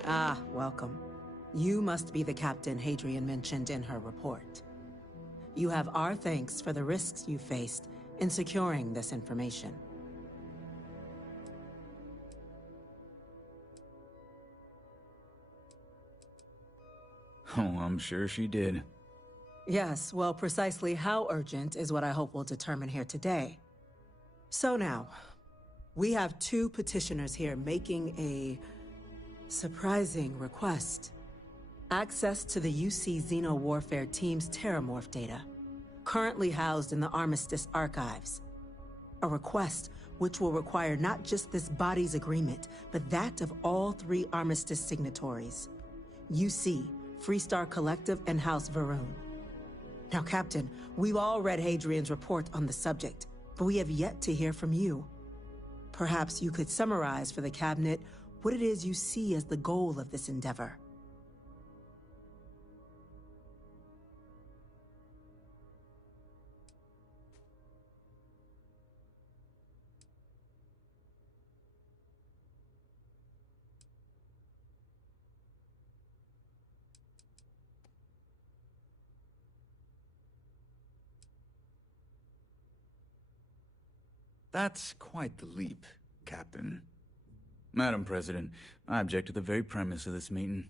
Ah, welcome. You must be the captain Hadrian mentioned in her report. You have our thanks for the risks you faced in securing this information. Oh, I'm sure she did. Yes, well, precisely how urgent is what I hope we'll determine here today. So now, we have two petitioners here making a surprising request. Access to the UC Xeno Warfare Team's Terramorph data, currently housed in the Armistice archives. A request which will require not just this body's agreement, but that of all three Armistice signatories. UC, Freestar Collective, and House Varun. Now, Captain, we've all read Hadrian's report on the subject, but we have yet to hear from you. Perhaps you could summarize for the Cabinet what it is you see as the goal of this endeavor. That's quite the leap, Captain. Madam President, I object to the very premise of this meeting.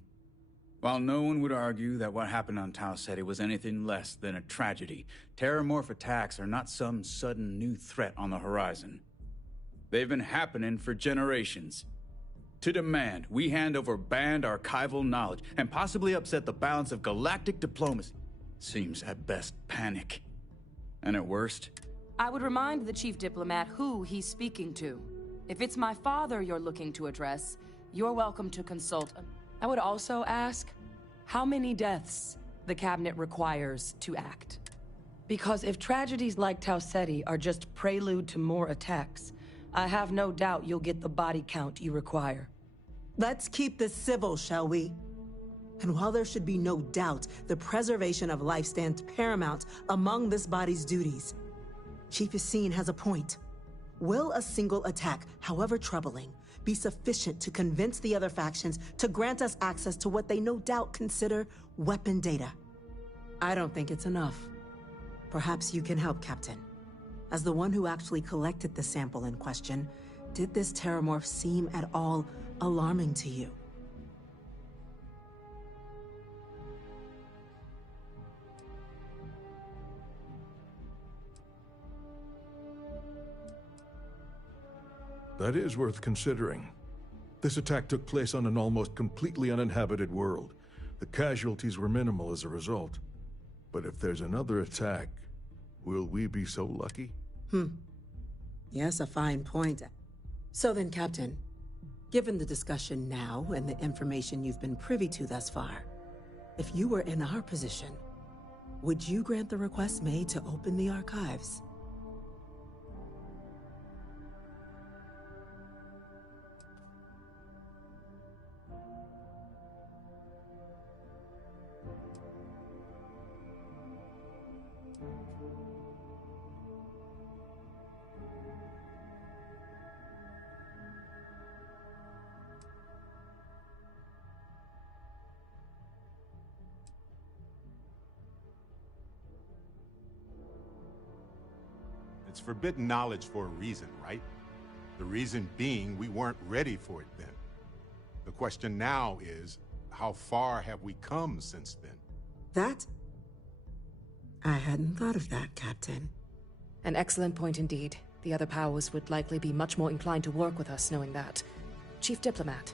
While no one would argue that what happened on Tau Ceti was anything less than a tragedy, Terramorph attacks are not some sudden new threat on the horizon. They've been happening for generations. To demand we hand over banned archival knowledge and possibly upset the balance of galactic diplomacy seems at best panic. And at worst, I would remind the Chief Diplomat who he's speaking to. If it's my father you're looking to address, you're welcome to consult. I would also ask how many deaths the Cabinet requires to act. Because if tragedies like Tau Ceti are just prelude to more attacks, I have no doubt you'll get the body count you require. Let's keep this civil, shall we? And while there should be no doubt the preservation of life stands paramount among this body's duties, Chief Yassine has a point. Will a single attack, however troubling, be sufficient to convince the other factions to grant us access to what they no doubt consider weapon data? I don't think it's enough. Perhaps you can help, Captain. As the one who actually collected the sample in question, did this Terramorph seem at all alarming to you? That is worth considering. This attack took place on an almost completely uninhabited world. The casualties were minimal as a result. But if there's another attack, will we be so lucky? Yes, a fine point. So then, Captain, Given the discussion now and the information you've been privy to thus far, if you were in our position, would you grant the request made to open the archives? It's forbidden knowledge for a reason, right? The reason being we weren't ready for it then. The question now is, how far have we come since then? That? I hadn't thought of that, Captain. An excellent point indeed. The other powers would likely be much more inclined to work with us knowing that. Chief Diplomat.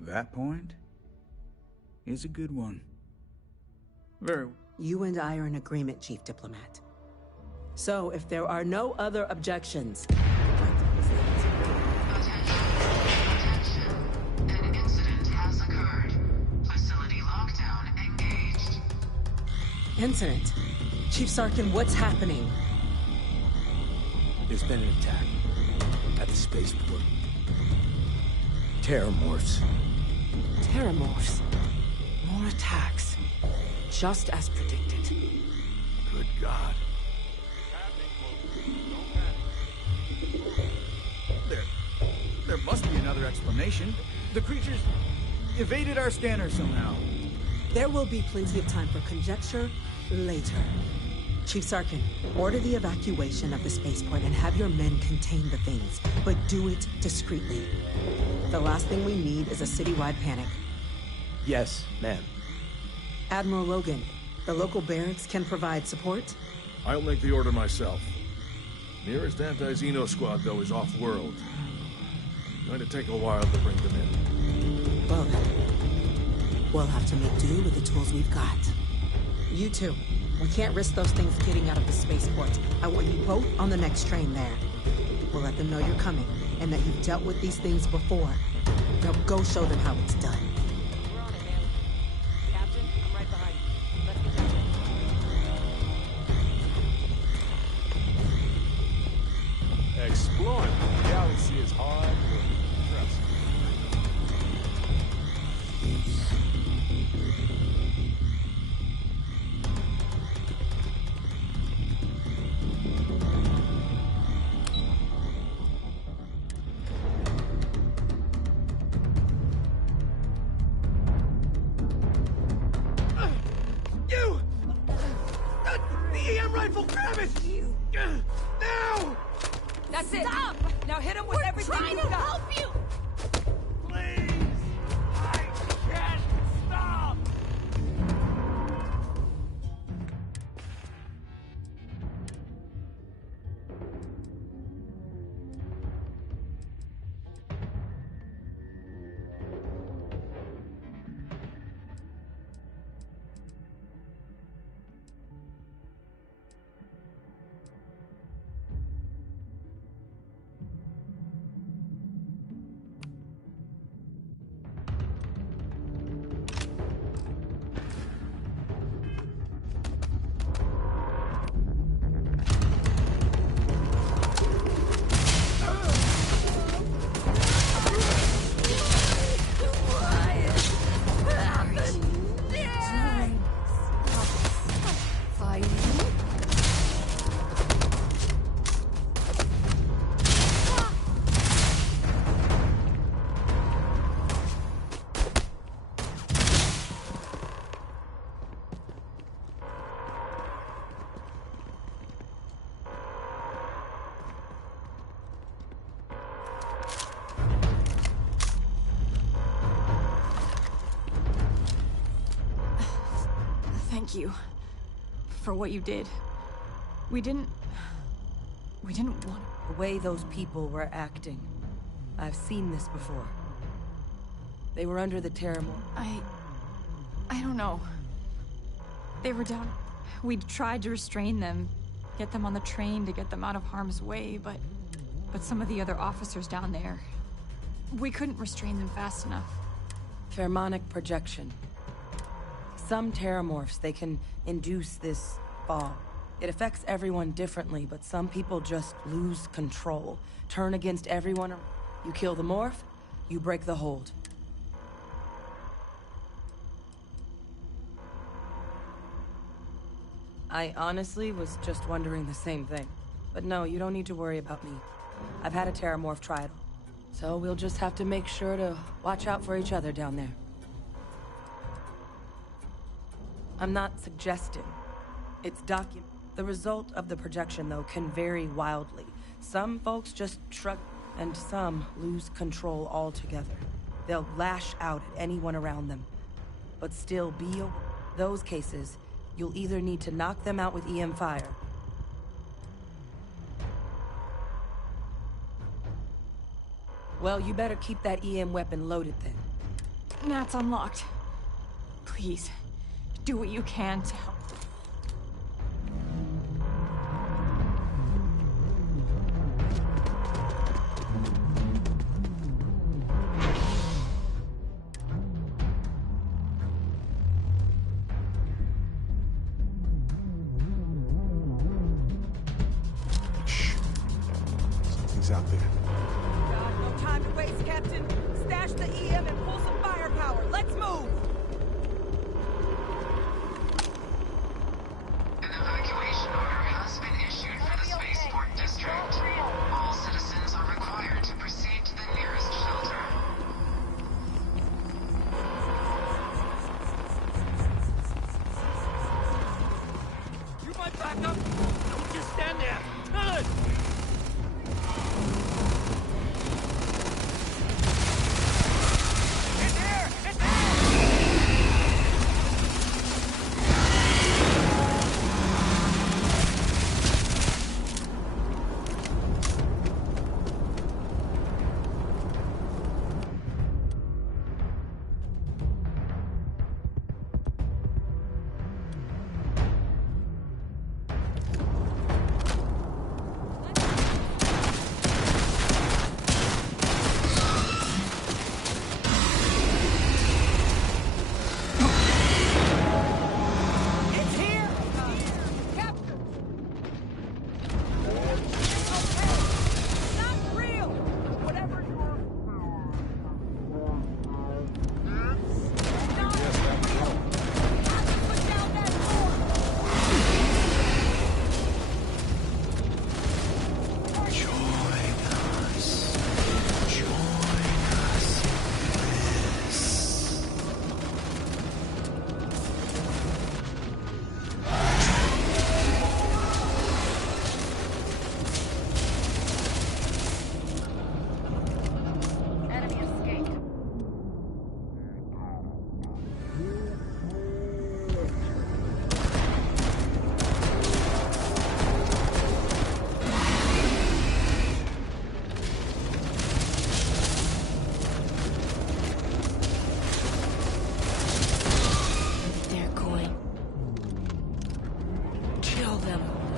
That point is a good one. Very. You and I are in agreement, Chief Diplomat. So, if there are no other objections... Attention. An incident has occurred. Facility lockdown engaged. Incident? Chief Sarkin, what's happening? There's been an attack at the spaceport. Terramorphs. Terramorphs. More attacks. Just as predicted. Good God. There must be another explanation. The creatures evaded our scanner somehow. There will be plenty of time for conjecture later. Chief Sarkin, order the evacuation of the spaceport and have your men contain the things, but do it discreetly. The last thing we need is a citywide panic. Yes, ma'am. Admiral Logan, the local barracks can provide support? I'll make the order myself. Nearest anti-Xeno squad, though, is off-world. Going to take a while to bring them in. Well then, we'll have to make do with the tools we've got. You two, we can't risk those things getting out of the spaceport. I want you both on the next train there. We'll let them know you're coming, and that you've dealt with these things before. Now go show them how it's done. We're on it, man. Captain, I'm right behind you. Let's get going. Exploring the galaxy is hard work. Trust me. You! The EM rifle, grab it! Now! That's it! Stop! Now hit him with everything Trying you to got! help you! Please! I can't stop! Thank you for what you did. We didn't want... The way those people were acting. I've seen this before. They were under the Terramorph. I don't know. They were down... We'd tried to restrain them, get them on the train to get them out of harm's way, but But some of the other officers down there, we couldn't restrain them fast enough. Pheromonic projection. Some terramorphs, they can induce this fall. It affects everyone differently, but some people just lose control. Turn against everyone. You kill the morph, you break the hold. I honestly was just wondering the same thing. But no, you don't need to worry about me. I've had a terramorph trial. So we'll just have to make sure to watch out for each other down there. I'm not suggesting. It's documented. The result of the projection, though, can vary wildly. Some folks just shrug, and some lose control altogether. They'll lash out at anyone around them. But still be aware. Those cases, you'll either need to knock them out with EM fire. Well, you better keep that EM weapon loaded then. That's unlocked. Please, do what you can to help. Something's out there. No time to waste, Captain. Stash the EM and pull some firepower. Let's move! An evacuation order has been issued for the spaceport district. All citizens are required to proceed to the nearest shelter. You might back up. Don't just stand there. Turn!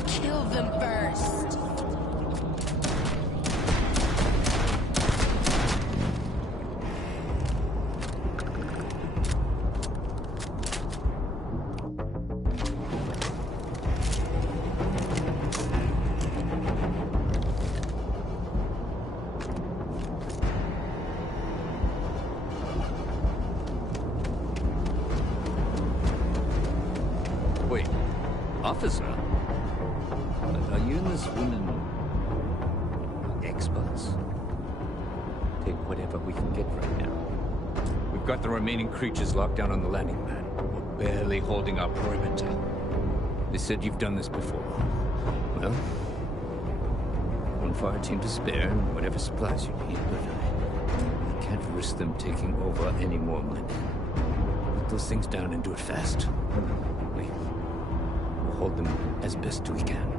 Kill them first. Wait, officer? Are you and this woman experts? Take whatever we can get right now. We've got the remaining creatures locked down on the landing pad. We're barely holding our perimeter. They said you've done this before. Well, one fire team to spare and whatever supplies you need, but I can't risk them taking over any more money. Put those things down and do it fast. We'll hold them as best we can.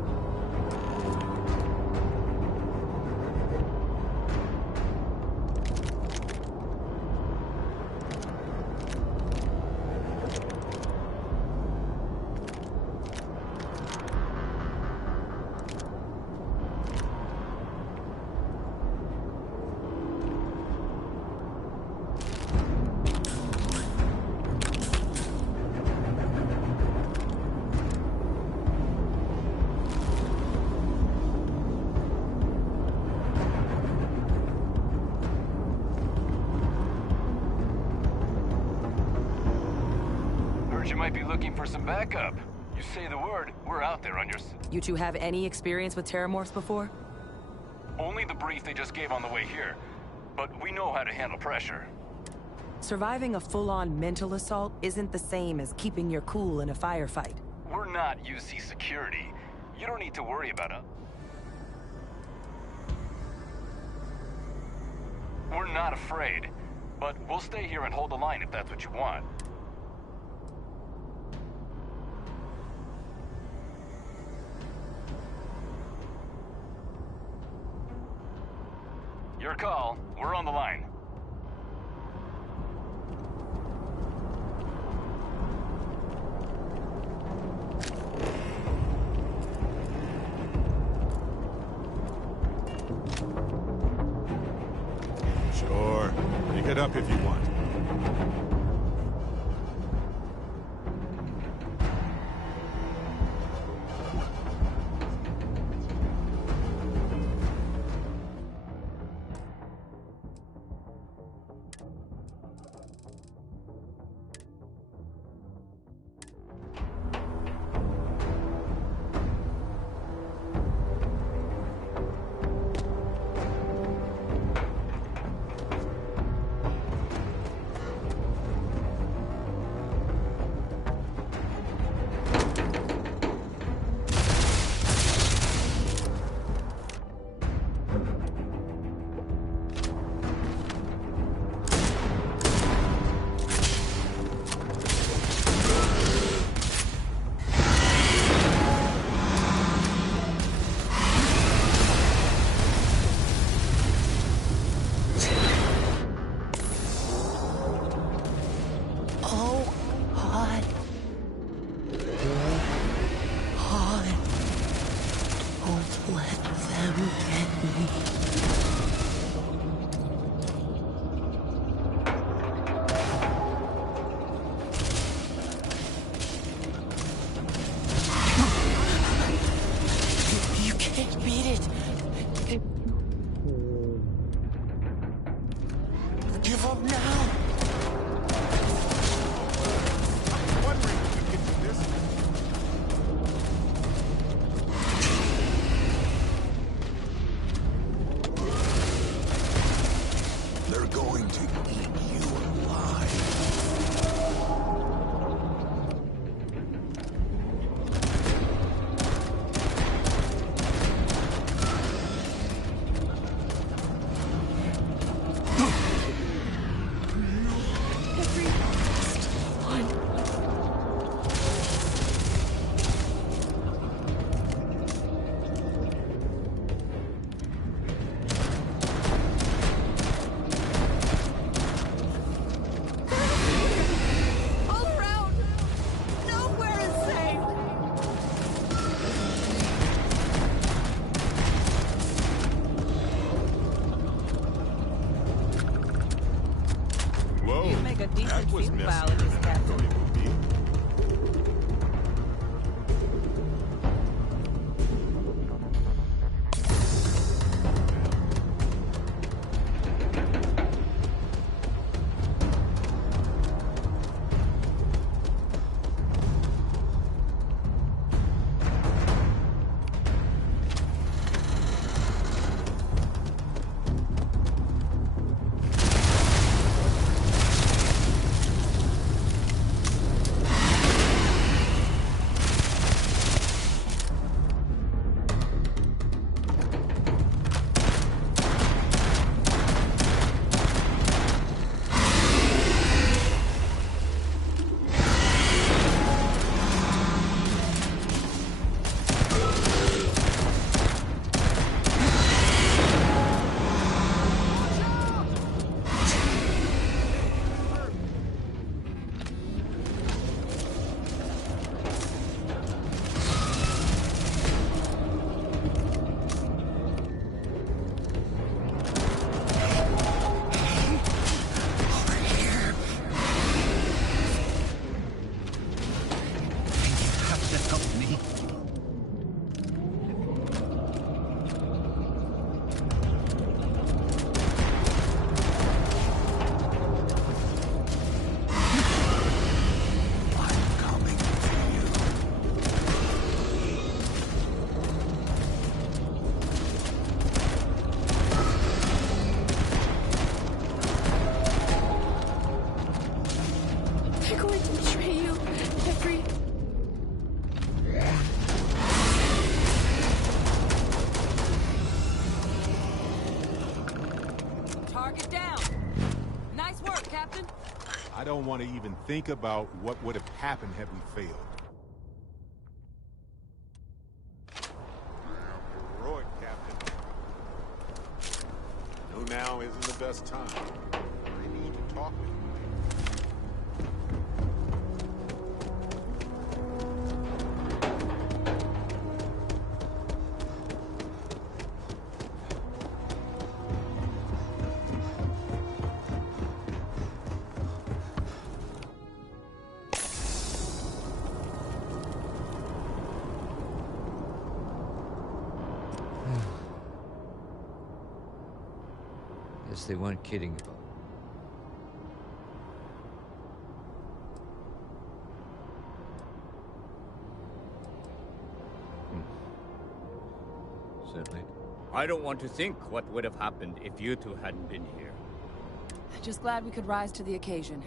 might be looking for some backup. You say the word, we're out there on your... You two have any experience with terramorphs before? Only the brief they just gave on the way here. But we know how to handle pressure. Surviving a full-on mental assault isn't the same as keeping your cool in a firefight. We're not UC security. You don't need to worry about it. We're not afraid, but we'll stay here and hold the line if that's what you want. Your call. We're on the line. Sure. Pick it up if you want. That was messy. I don't want to even think about what would have happened had we failed. Heroic, Captain. No, now isn't the best time. I need to talk with you. Guess they weren't kidding about it. Certainly. I don't want to think what would have happened if you two hadn't been here. Just glad we could rise to the occasion.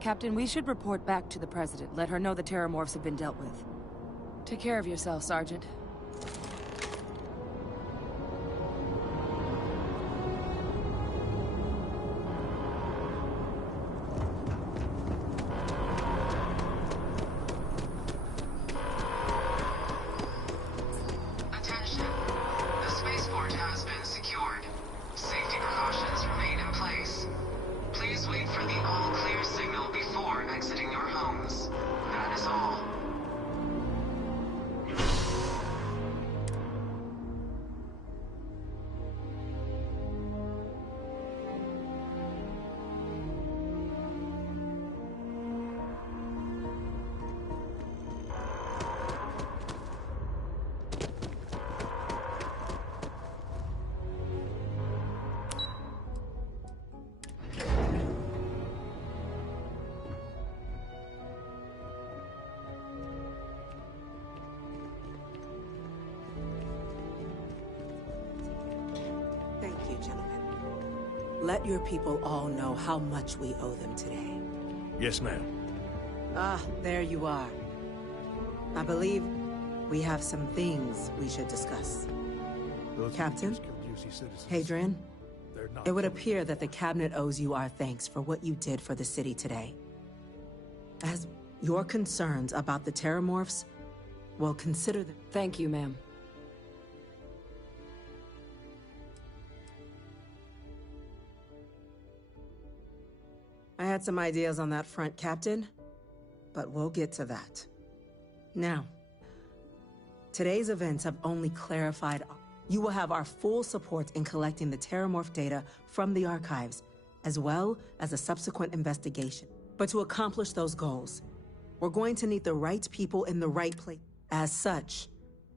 Captain, we should report back to the President. Let her know the Terramorphs have been dealt with. Take care of yourself, Sergeant. Attention. The spaceport has been secured. Safety precautions remain in place. Please wait for the all-clear signal before exiting your homes. That is all. Thank you, gentlemen. Let your people all know how much we owe them today. Yes, ma'am. Ah, there you are. I believe we have some things we should discuss. Captain? Hadrian? It would appear that the Cabinet owes you our thanks for what you did for the city today. As your concerns about the Terramorphs, well, consider the— Thank you, ma'am. I had some ideas on that front, Captain, but we'll get to that. Now, today's events have only clarified. You will have our full support in collecting the Terramorph data from the archives, as well as a subsequent investigation. But to accomplish those goals, we're going to need the right people in the right place. As such,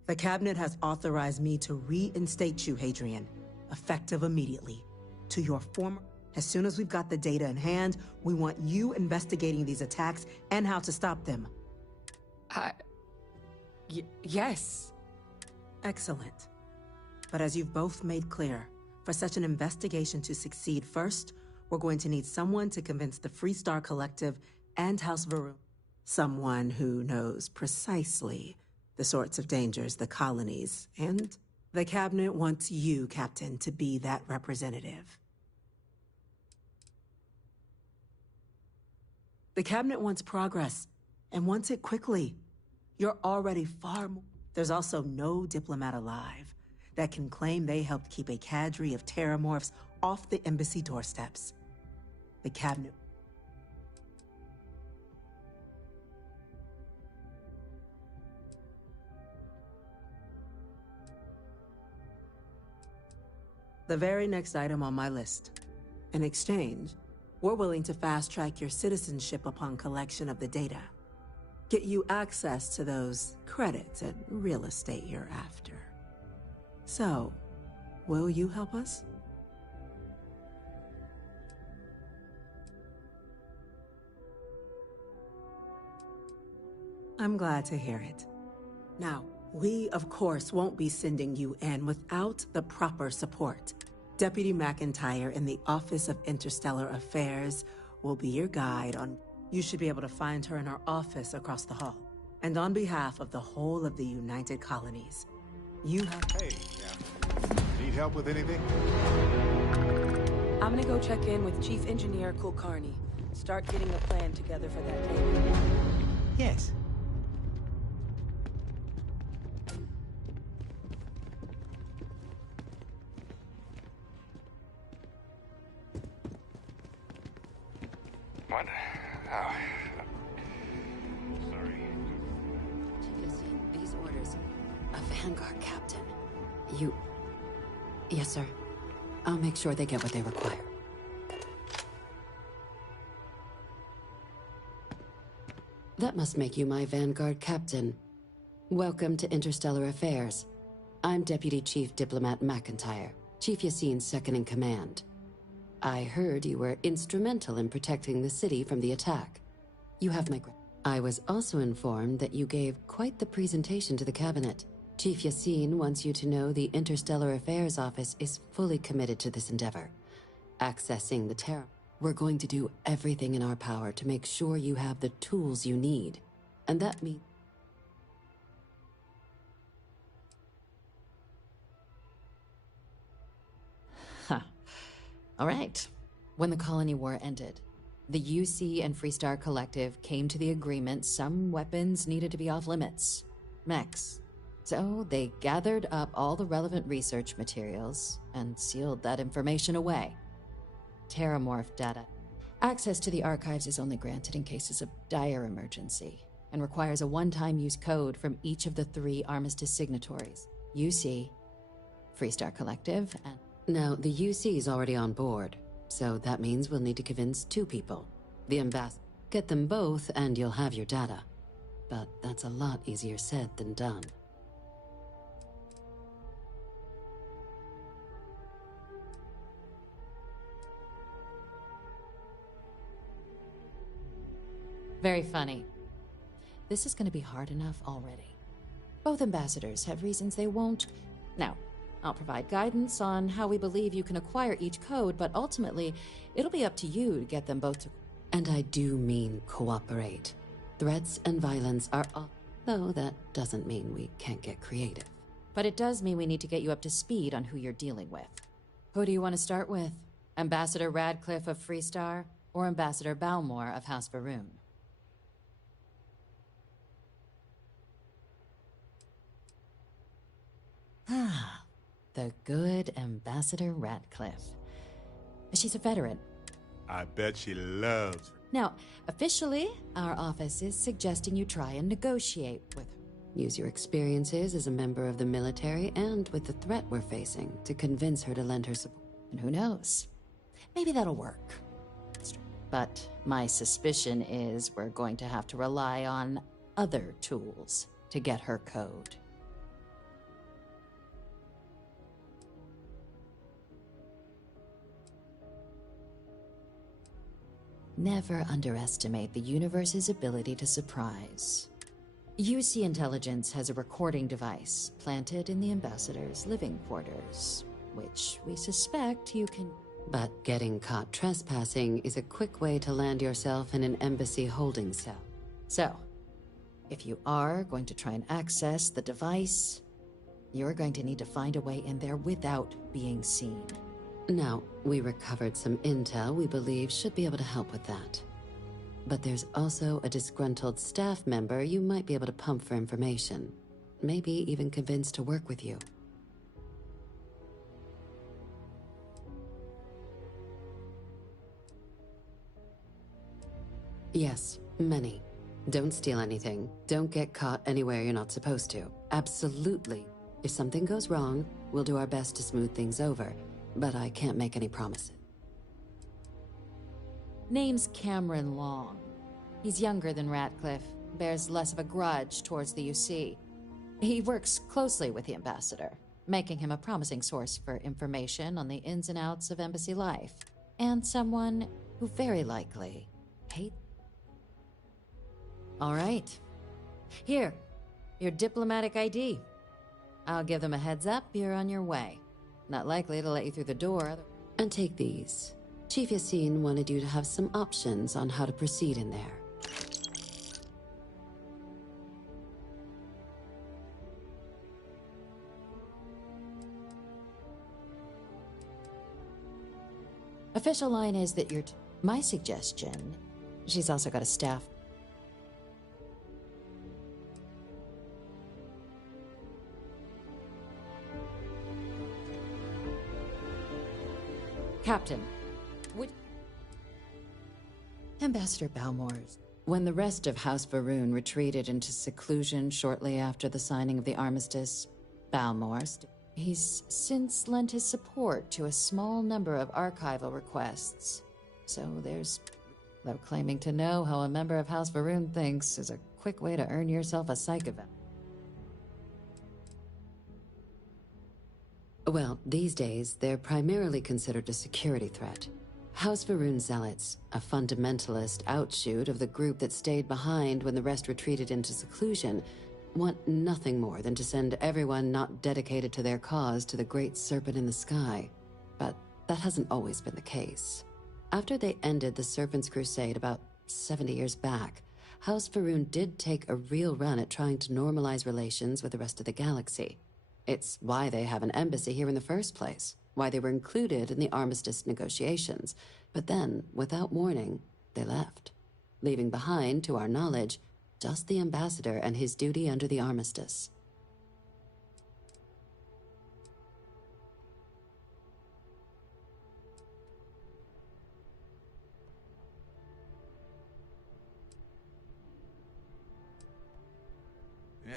the Cabinet has authorized me to reinstate you, Hadrian, effective immediately, to your former— As soon as we've got the data in hand, we want you investigating these attacks and how to stop them. Yes. Excellent. But as you've both made clear, for such an investigation to succeed, first, we're going to need someone to convince the Freestar Collective and House Varun. Someone who knows precisely the sorts of dangers the colonies and the Cabinet wants you, Captain, to be that representative. The Cabinet wants progress, and wants it quickly. You're already far more— There's also no diplomat alive that can claim they helped keep a cadre of Terramorphs off the embassy doorsteps. The Cabinet— The very next item on my list. In exchange, we're willing to fast-track your citizenship upon collection of the data. Get you access to those credits and real estate you're after. So, will you help us? I'm glad to hear it. Now, we, of course, won't be sending you in without the proper support. Deputy McIntyre in the Office of Interstellar Affairs will be your guide on— You should be able to find her in her office across the hall. And on behalf of the whole of the United Colonies, you have— Hey, need help with anything? I'm gonna go check in with Chief Engineer Kulkarni. Start getting a plan together for that day. Yes. What? Oh. Sorry. These orders. A Vanguard captain. You... Yes, sir. I'll make sure they get what they require. That must make you my Vanguard captain. Welcome to Interstellar Affairs. I'm Deputy Chief Diplomat McIntyre, Chief Yassine's second-in-command. I heard you were instrumental in protecting the city from the attack. You have my... I was also informed that you gave quite the presentation to the cabinet. Chief Yassine wants you to know the Interstellar Affairs Office is fully committed to this endeavor. Accessing the Terra. We're going to do everything in our power to make sure you have the tools you need. And that means... Huh. All right. When the Colony War ended, the UC and Freestar Collective came to the agreement some weapons needed to be off limits. Mechs. So they gathered up all the relevant research materials and sealed that information away. Terramorph data. Access to the archives is only granted in cases of dire emergency and requires a one-time use code from each of the 3 Armistice signatories. UC, Freestar Collective, and... Now, the UC is already on board, so that means we'll need to convince 2 people. The ambassador. Get them both and you'll have your data. But that's a lot easier said than done. Very funny. This is going to be hard enough already. Both ambassadors have reasons they won't. Now, I'll provide guidance on how we believe you can acquire each code, but ultimately, it'll be up to you to get them both to... And I do mean cooperate. Threats and violence are all... Though that doesn't mean we can't get creative. But it does mean we need to get you up to speed on who you're dealing with. Who do you want to start with? Ambassador Radcliffe of Freestar, or Ambassador Balmore of House Varun? Ah, the good Ambassador Radcliffe. She's a veteran. I bet she loves her. Now, officially, our office is suggesting you try and negotiate with her. Use your experiences as a member of the military and with the threat we're facing to convince her to lend her support. And who knows? Maybe that'll work. But my suspicion is we're going to have to rely on other tools to get her code. Never underestimate the universe's ability to surprise. UC Intelligence has a recording device planted in the ambassador's living quarters, which we suspect you can... But getting caught trespassing is a quick way to land yourself in an embassy holding cell. So, if you are going to try and access the device, you're going to need to find a way in there without being seen. Now, we recovered some intel we believe should be able to help with that. But there's also a disgruntled staff member you might be able to pump for information. Maybe even convince to work with you. Yes, many. Don't steal anything. Don't get caught anywhere you're not supposed to. Absolutely. If something goes wrong, we'll do our best to smooth things over. But I can't make any promises. Name's Cameron Long. He's younger than Ratcliffe, bears less of a grudge towards the UC. He works closely with the ambassador, making him a promising source for information on the ins and outs of embassy life, and someone who very likely hates. All right. Here, your diplomatic ID. I'll give them a heads up, you're on your way. Not likely to let you through the door. And take these. Chief Yassine wanted you to have some options on how to proceed in there. Official line is that my suggestion She's also got a staff. Captain, would... Ambassador Balmores, when the rest of House Varun retreated into seclusion shortly after the signing of the armistice, Balmores, he's since lent his support to a small number of archival requests. So there's... though claiming to know how a member of House Varun thinks is a quick way to earn yourself a psych event. Well, these days, they're primarily considered a security threat. House Varun Zealots, a fundamentalist outshoot of the group that stayed behind when the rest retreated into seclusion, want nothing more than to send everyone not dedicated to their cause to the great serpent in the sky. But that hasn't always been the case. After they ended the Serpent's Crusade about 70 years back, House Varun did take a real run at trying to normalize relations with the rest of the galaxy. It's why they have an embassy here in the first place, why they were included in the armistice negotiations. But then, without warning, they left, leaving behind, to our knowledge, just the ambassador and his duty under the armistice.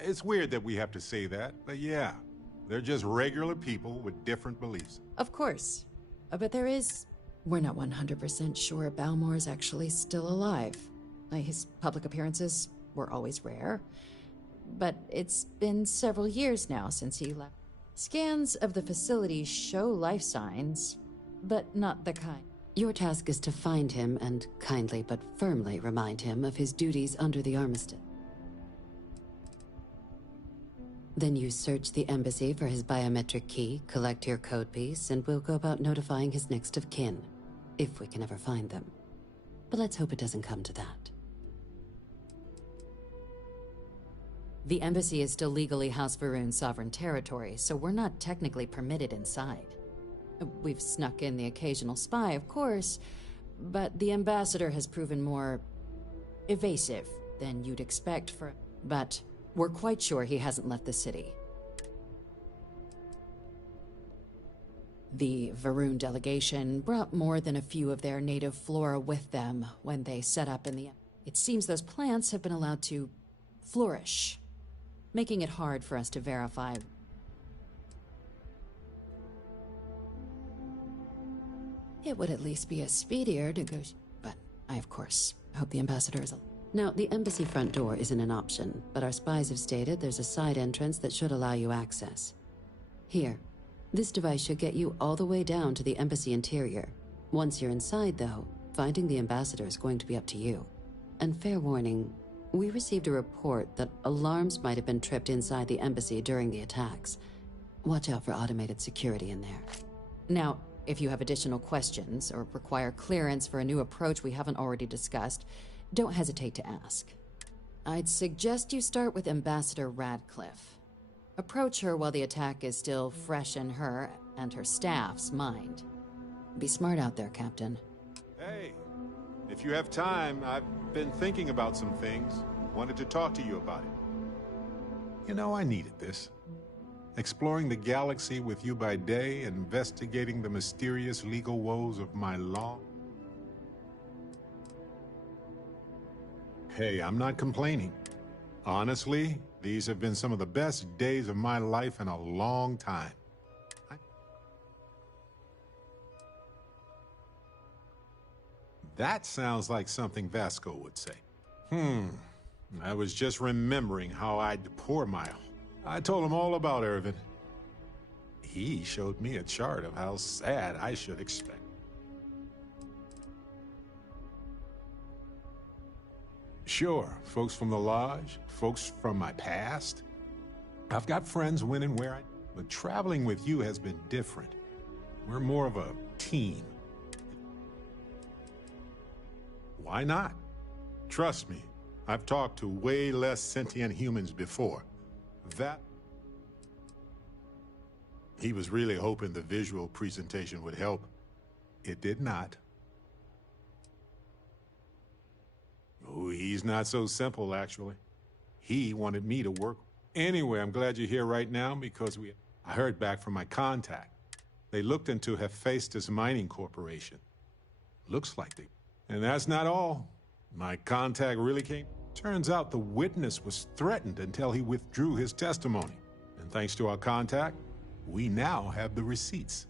It's weird that we have to say that, but yeah. They're just regular people with different beliefs. Of course. But there is... We're not 100% sure Balmore's actually still alive. His public appearances were always rare. But it's been several years now since he left. Scans of the facility show life signs, but not the kind. Your task is to find him and kindly but firmly remind him of his duties under the armistice. Then you search the embassy for his biometric key, collect your code piece, and we'll go about notifying his next of kin, if we can ever find them. But let's hope it doesn't come to that. The embassy is still legally House Varun's sovereign territory, so we're not technically permitted inside. We've snuck in the occasional spy, of course, but the ambassador has proven more evasive than you'd expect for... But we're quite sure he hasn't left the city. The Varun delegation brought more than a few of their native flora with them when they set up in the... It seems those plants have been allowed to flourish, making it hard for us to verify. It would at least be a speedier negotiation, but I, of course, hope the ambassador is... Now, the embassy front door isn't an option, but our spies have stated there's a side entrance that should allow you access. Here, this device should get you all the way down to the embassy interior. Once you're inside, though, finding the ambassador is going to be up to you. And fair warning, we received a report that alarms might have been tripped inside the embassy during the attacks. Watch out for automated security in there. Now, if you have additional questions or require clearance for a new approach we haven't already discussed, don't hesitate to ask. I'd suggest you start with Ambassador Radcliffe. Approach her while the attack is still fresh in her and her staff's mind. Be smart out there, Captain. Hey, if you have time, I've been thinking about some things. Wanted to talk to you about it. You know, I needed this. Exploring the galaxy with you by day, investigating the mysterious legal woes of my long... Hey, I'm not complaining. Honestly, these have been some of the best days of my life in a long time. That sounds like something Vasco would say. I was just remembering how I'd pour my... I told him all about Irvin. He showed me a chart of how sad I should expect. Sure, folks from the Lodge, folks from my past. I've got friends when and where but traveling with you has been different. We're more of a team. Why not? Trust me, I've talked to way less sentient humans before. That... He was really hoping the visual presentation would help. It did not. Oh, he's not so simple, actually. He wanted me to work. Anyway, I'm glad you're here right now because I heard back from my contact. They looked into Hephaestus Mining Corporation. Looks like they... And that's not all. My contact really came... Turns out the witness was threatened until he withdrew his testimony. And thanks to our contact, we now have the receipts.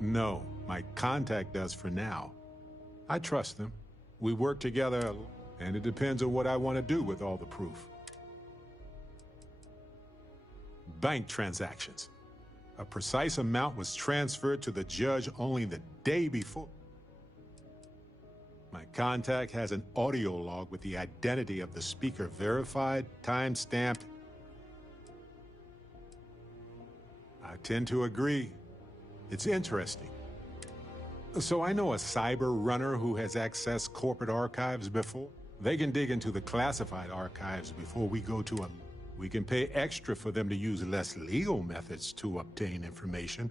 No, my contact does for now. I trust them. We work together, and it depends on what I want to do with all the proof. Bank transactions. A precise amount was transferred to the judge only the day before. My contact has an audio log with the identity of the speaker verified, time-stamped. I tend to agree. It's interesting. So I know a cyber runner who has accessed corporate archives before. They can dig into the classified archives before we go to a... We can pay extra for them to use less legal methods to obtain information.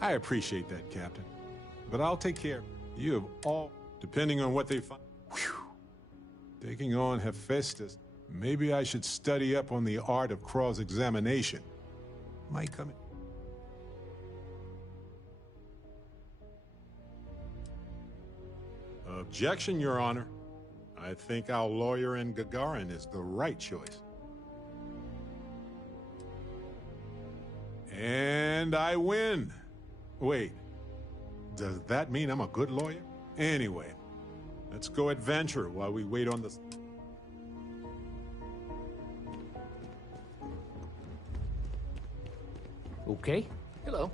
I appreciate that, Captain. But I'll take care. You have all... Depending on what they find... Whew. Taking on Hephaestus... Maybe I should study up on the art of cross-examination. Might come in. Objection, Your Honor. I think our lawyer in Gagarin is the right choice. And I win. Wait, does that mean I'm a good lawyer? Anyway, let's go adventure while we wait on the... Okay. Hello.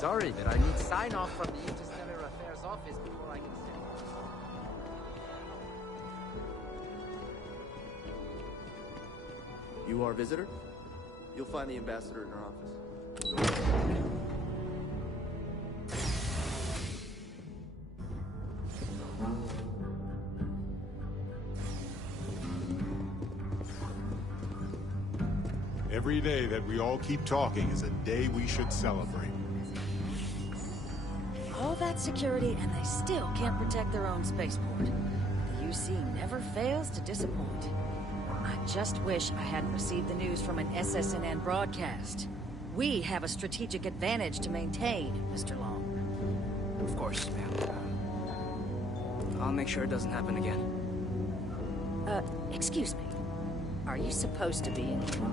Sorry, but I need sign-off from the Interstellar Affairs office before I can send... You are a visitor? You'll find the ambassador in her office. Every day that we all keep talking is a day we should celebrate. All that security, and they still can't protect their own spaceport. The UC never fails to disappoint. I just wish I hadn't received the news from an SSNN broadcast. We have a strategic advantage to maintain, Mr. Long. Of course, ma'am. I'll make sure it doesn't happen again. Excuse me. Are you supposed to be in here?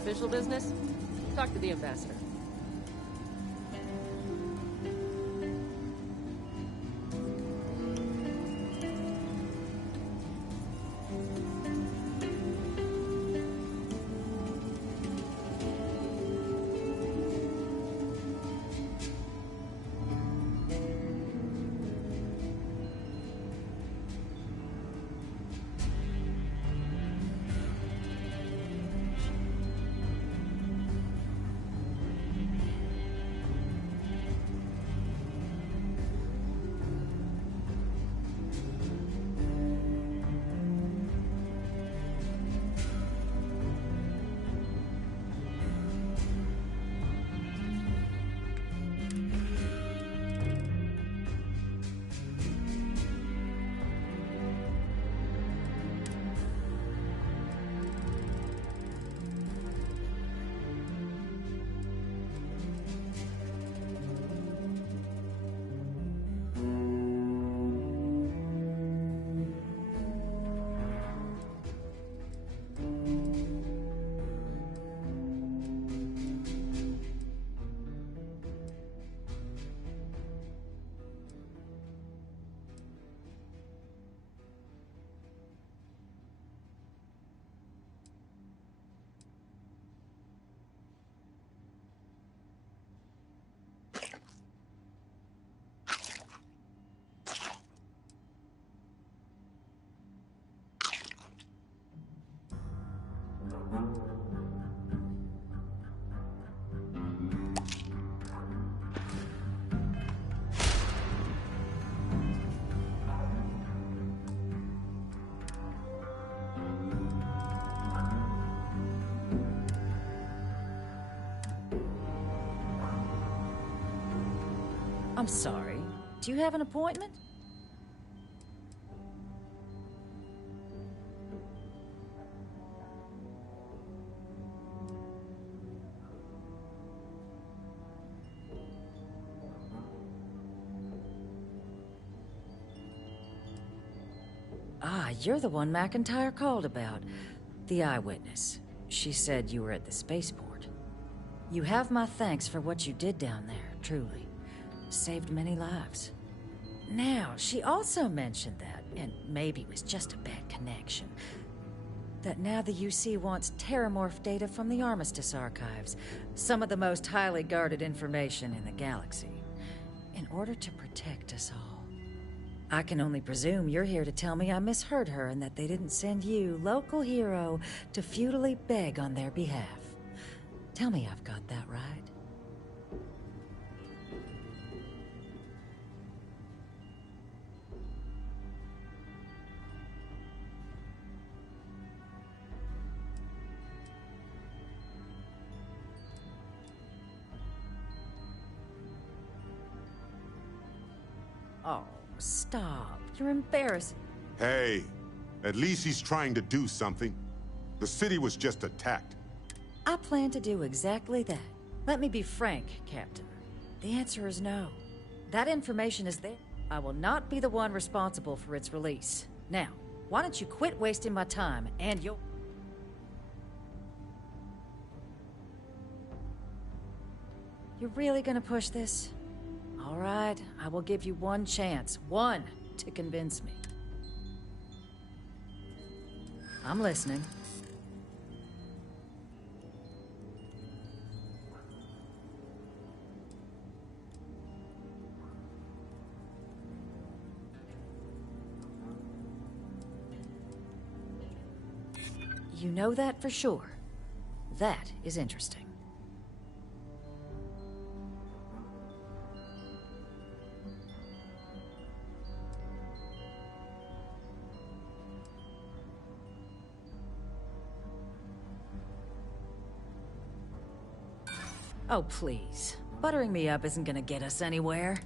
Official business? Talk to the ambassador. I'm sorry. Do you have an appointment? Ah, you're the one McIntyre called about. The eyewitness. She said you were at the spaceport. You have my thanks for what you did down there, truly. Saved many lives. Now, she also mentioned that, and maybe it was just a bad connection, that now the UC wants terramorph data from the Armistice archives, some of the most highly guarded information in the galaxy, in order to protect us all. I can only presume you're here to tell me I misheard her and that they didn't send you, local hero, to futilely beg on their behalf. Tell me I've got that right. Oh, stop. You're embarrassing. Hey, at least he's trying to do something. The city was just attacked. I plan to do exactly that. Let me be frank, Captain. The answer is no. That information is there. I will not be the one responsible for its release. Now, why don't you quit wasting my time and your... You're really gonna push this? All right, I will give you one chance. One to convince me. I'm listening. You know that for sure. That is interesting. Oh, please. Buttering me up isn't gonna get us anywhere.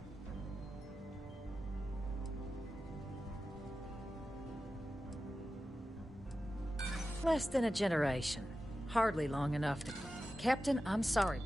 Less than a generation. Hardly long enough to... Captain, I'm sorry.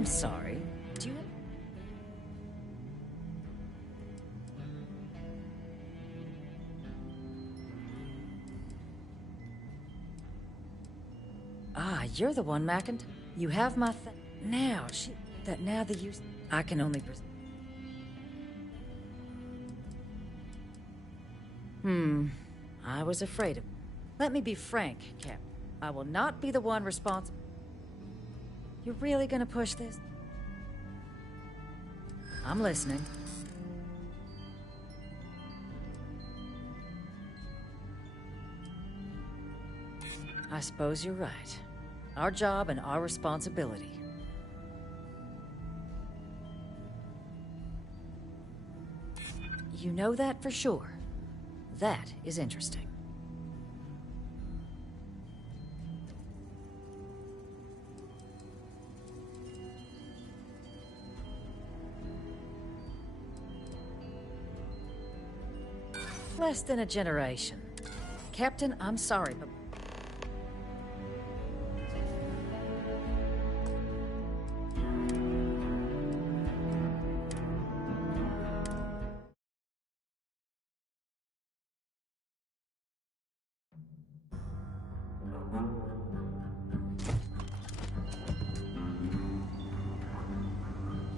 I'm sorry. Do you... Ah, you're the one, McIntyre. You have my now, now the use... I can only I was afraid of... Let me be frank, Cap. I will not be the one responsible. You're really gonna push this? I'm listening. I suppose you're right. Our job and our responsibility. You know that for sure. That is interesting. Less than a generation. Captain, I'm sorry, but...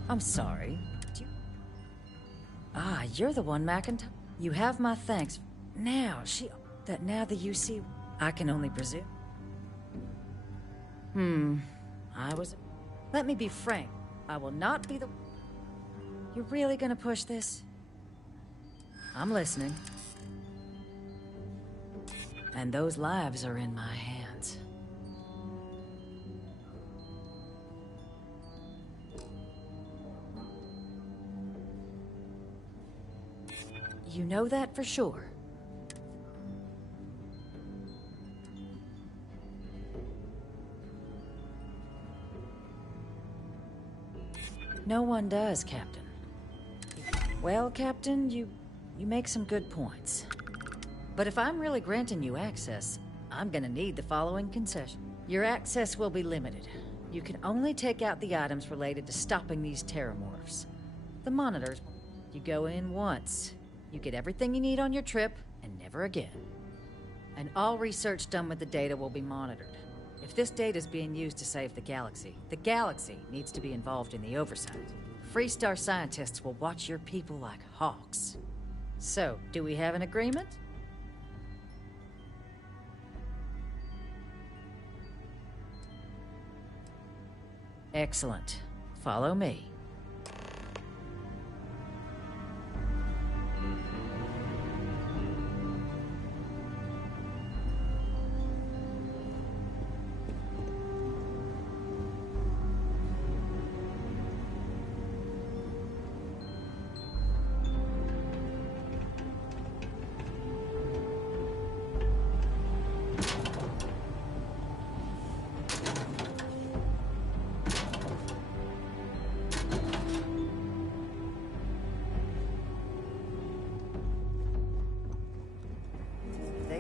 I'm sorry. Ah, you're the one, McIntyre. You have my thanks. Now, now the UC... I can only presume. I was... Let me be frank. I will not be the... You're really gonna push this? I'm listening. And those lives are in my hands. You know that for sure. No one does, Captain. Well, Captain, you make some good points. But if I'm really granting you access, I'm gonna need the following concession. Your access will be limited. You can only take out the items related to stopping these terramorphs. The monitors, you go in once. You get everything you need on your trip, and never again. And all research done with the data will be monitored. If this data is being used to save the galaxy needs to be involved in the oversight. Freestar scientists will watch your people like hawks. So, do we have an agreement? Excellent. Follow me.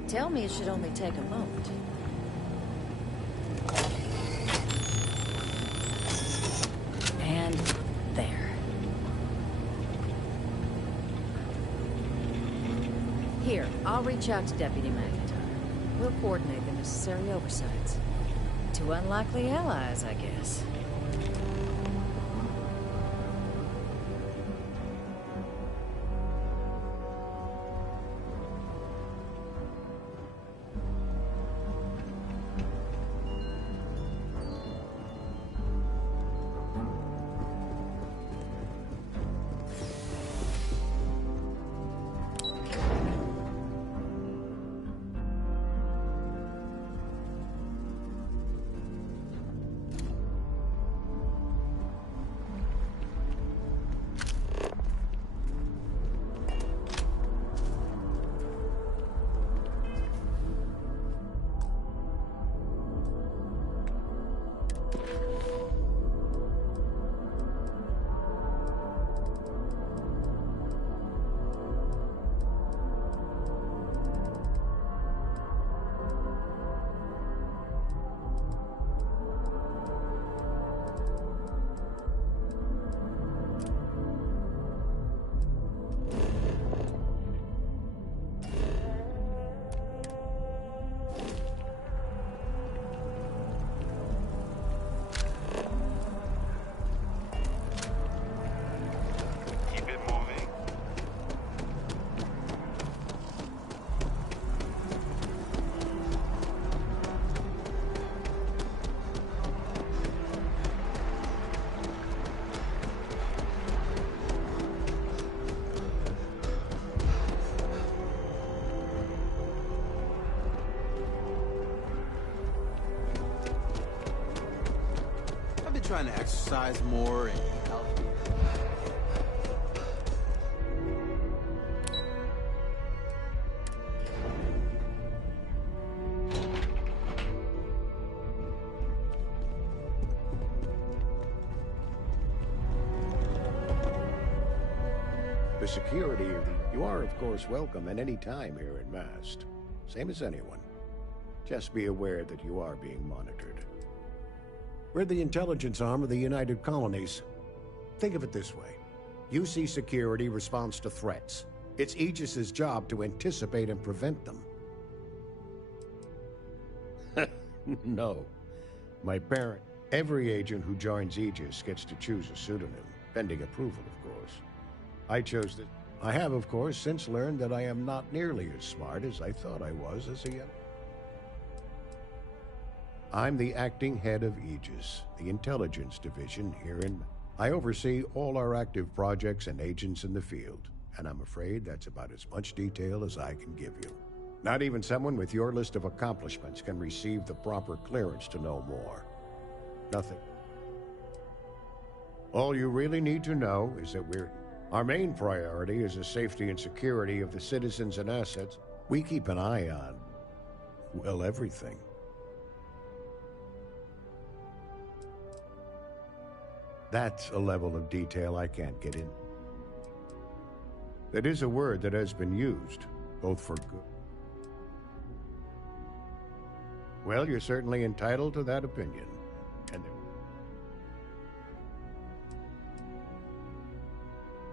Tell me it should only take a moment. And there. Here, I'll reach out to Deputy McIntyre. We'll coordinate the necessary oversights. Two unlikely allies, I guess. trying to exercise more and eat healthy. The security, you are of course welcome at any time here in Mast. Same as anyone. Just be aware that you are being monitored. We're the intelligence arm of the United Colonies. Think of it this way. UC security responds to threats. It's Aegis's job to anticipate and prevent them. No. My parent. Every agent who joins Aegis gets to choose a pseudonym, pending approval, of course. I chose this. I have, of course, since learned that I am not nearly as smart as I thought I was as a young... I'm the acting head of Aegis, the intelligence division here in... I oversee all our active projects and agents in the field, and I'm afraid that's about as much detail as I can give you. Not even someone with your list of accomplishments can receive the proper clearance to know more. Nothing. All you really need to know is that our main priority is the safety and security of the citizens and assets. We keep an eye on, well, everything. That's a level of detail I can't get in. That is a word that has been used, both for good. Well, you're certainly entitled to that opinion. And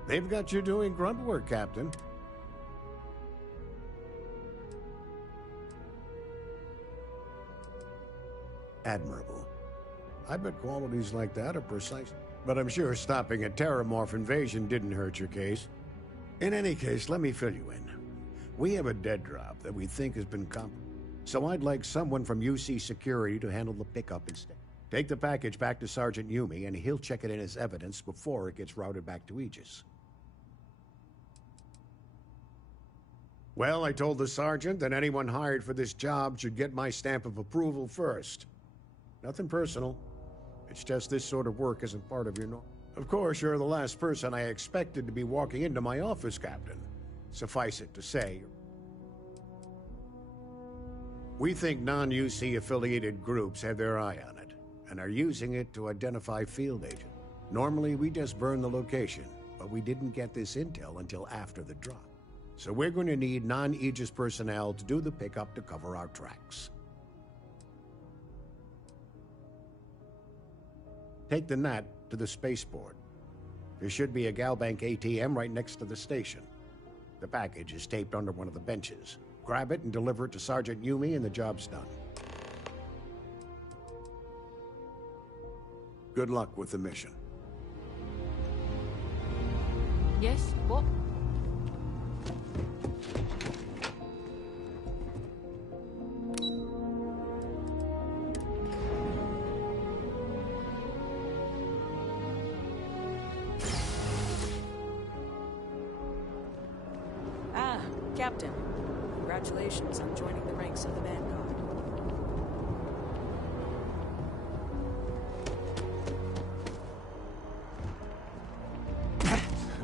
they've got you doing grunt work, Captain. Admirable. I bet qualities like that are precise. But I'm sure stopping a Terramorph invasion didn't hurt your case. In any case, let me fill you in. We have a dead drop that we think has been so I'd like someone from UC Security to handle the pickup instead. Take the package back to Sergeant Yumi, and he'll check it in as evidence before it gets routed back to Aegis. Well, I told the sergeant that anyone hired for this job should get my stamp of approval first. Nothing personal. It's just this sort of work isn't part of your norm. Of course, you're the last person I expected to be walking into my office, Captain. Suffice it to say, we think non-UC affiliated groups have their eye on it, and are using it to identify field agents. Normally, we just burn the location, but we didn't get this intel until after the drop. So we're going to need non-Aegis personnel to do the pickup to cover our tracks. Take the Nat to the spaceport. There should be a Galbank ATM right next to the station. The package is taped under one of the benches. Grab it and deliver it to Sergeant Yumi, and the job's done. Good luck with the mission. Yes? What? Ah, Captain. Congratulations on joining the ranks of the Vanguard.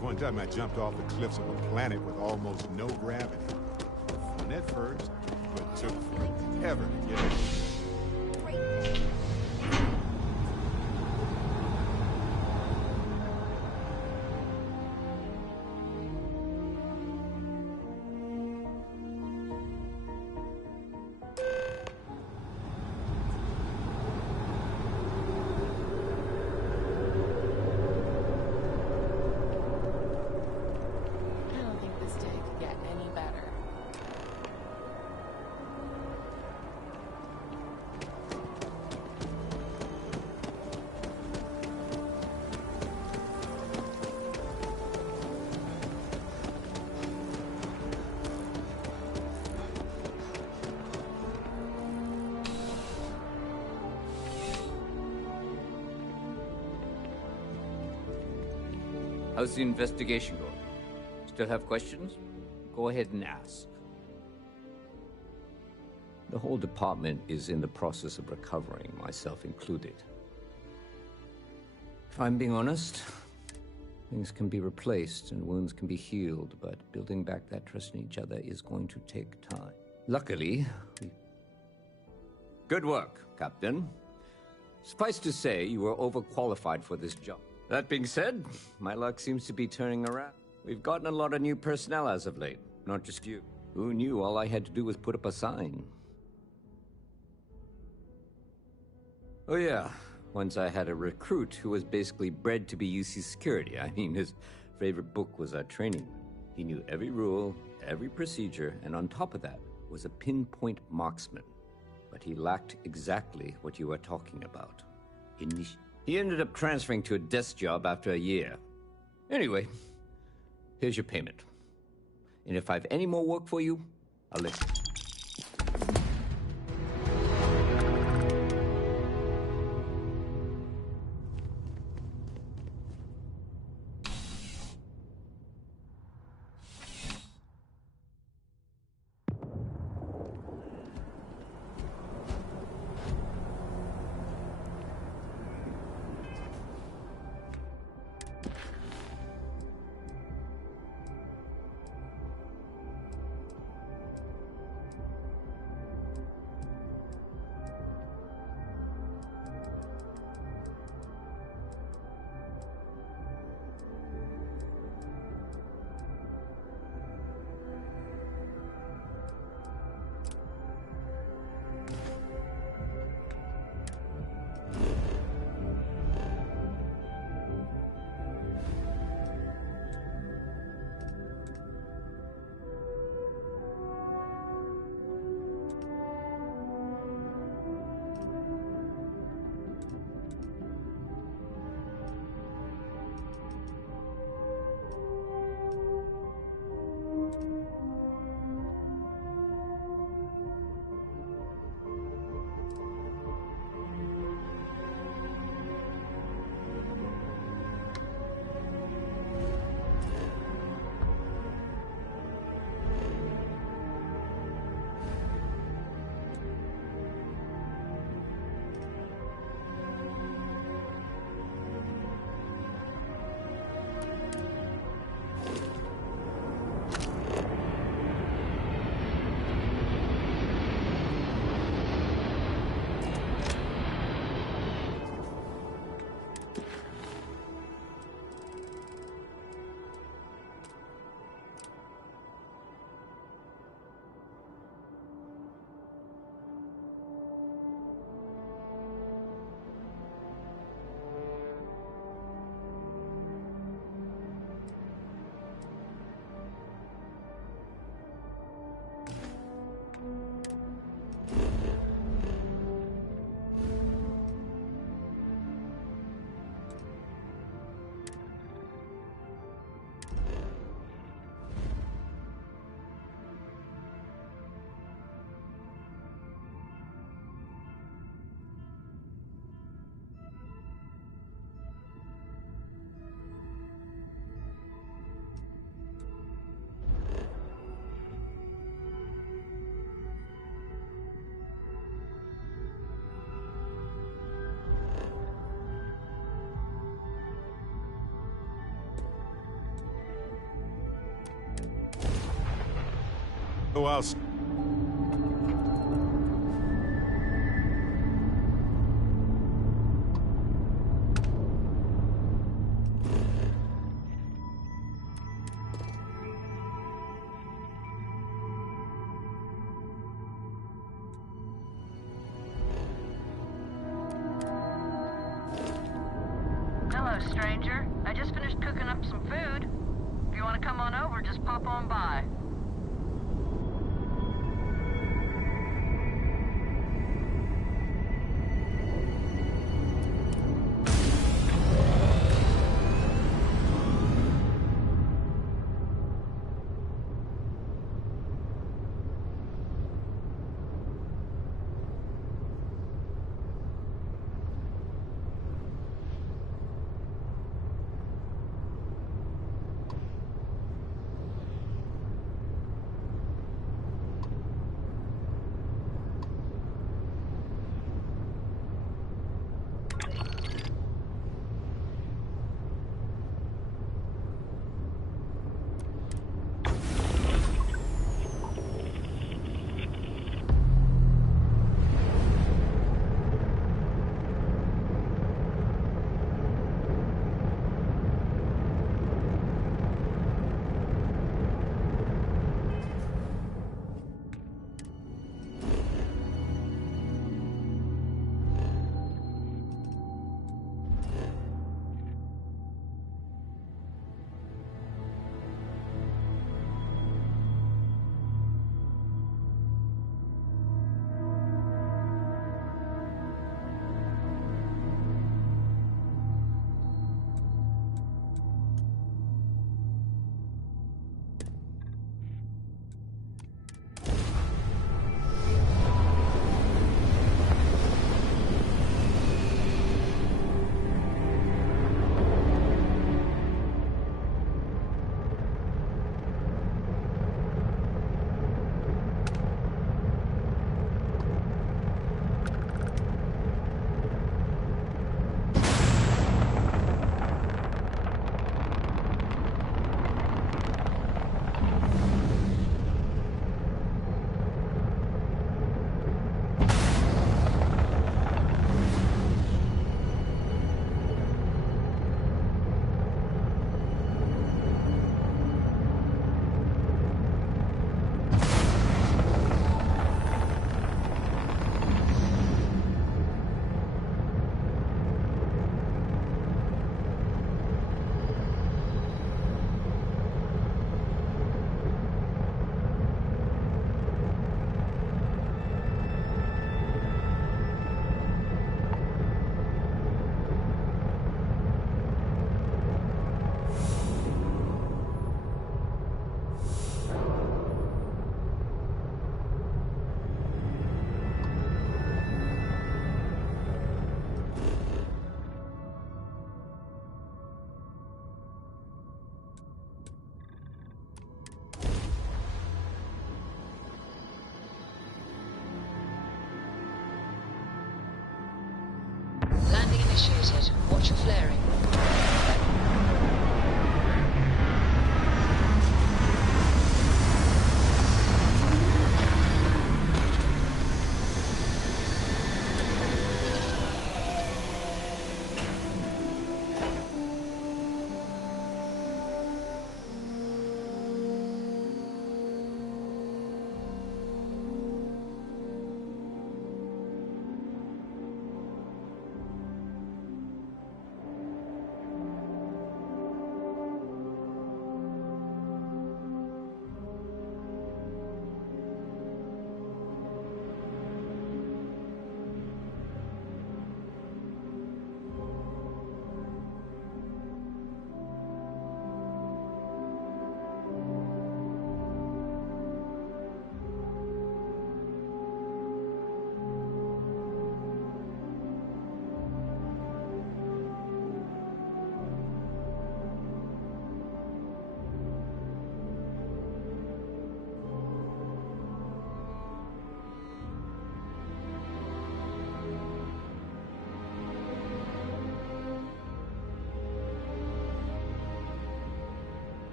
One time I jumped off the cliffs of a planet with almost no gravity. Fun at first, but took forever to get it. I don't think this day could get any better. How's the investigation going? Still have questions? Go ahead and ask. The whole department is in the process of recovering, myself included. If I'm being honest, things can be replaced and wounds can be healed, but building back that trust in each other is going to take time. Luckily, Good work, Captain. Suffice to say, you were overqualified for this job. That being said, my luck seems to be turning around. We've gotten a lot of new personnel as of late, not just you. Who knew all I had to do was put up a sign? Oh yeah, once I had a recruit who was basically bred to be UC security. I mean, his favorite book was our training. He knew every rule, every procedure, and on top of that, was a pinpoint marksman. But he lacked exactly what you were talking about. He ended up transferring to a desk job after a year. Anyway, here's your payment. And if I have any more work for you, I'll let you. Who else? Hello, stranger. I just finished cooking up some food. If you want to come on over, just pop on by. initiated. Watch your flaring.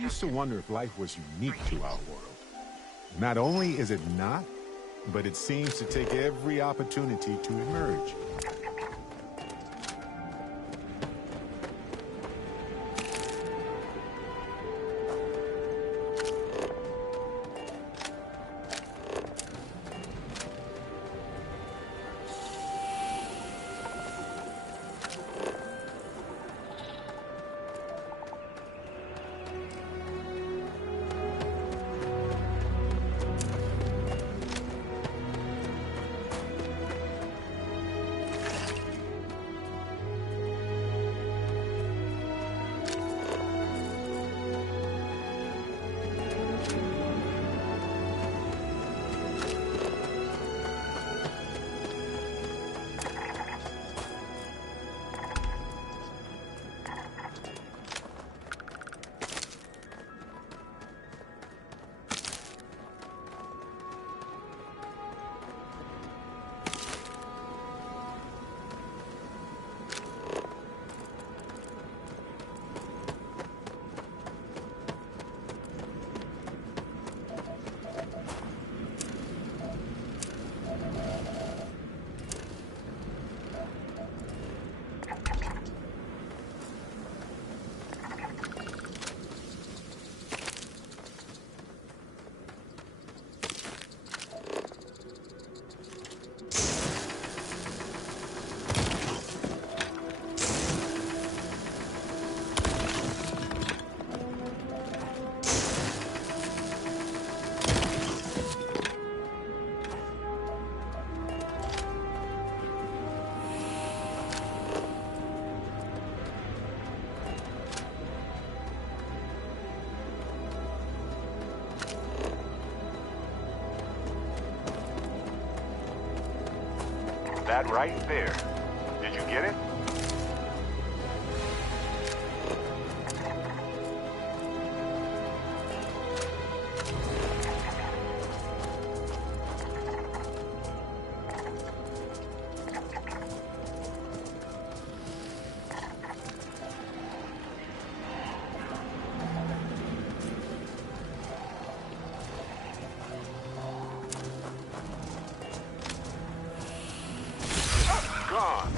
used to wonder if life was unique to our world. Not only is it not, but it seems to take every opportunity to emerge. That right there. Did you get it? Gone.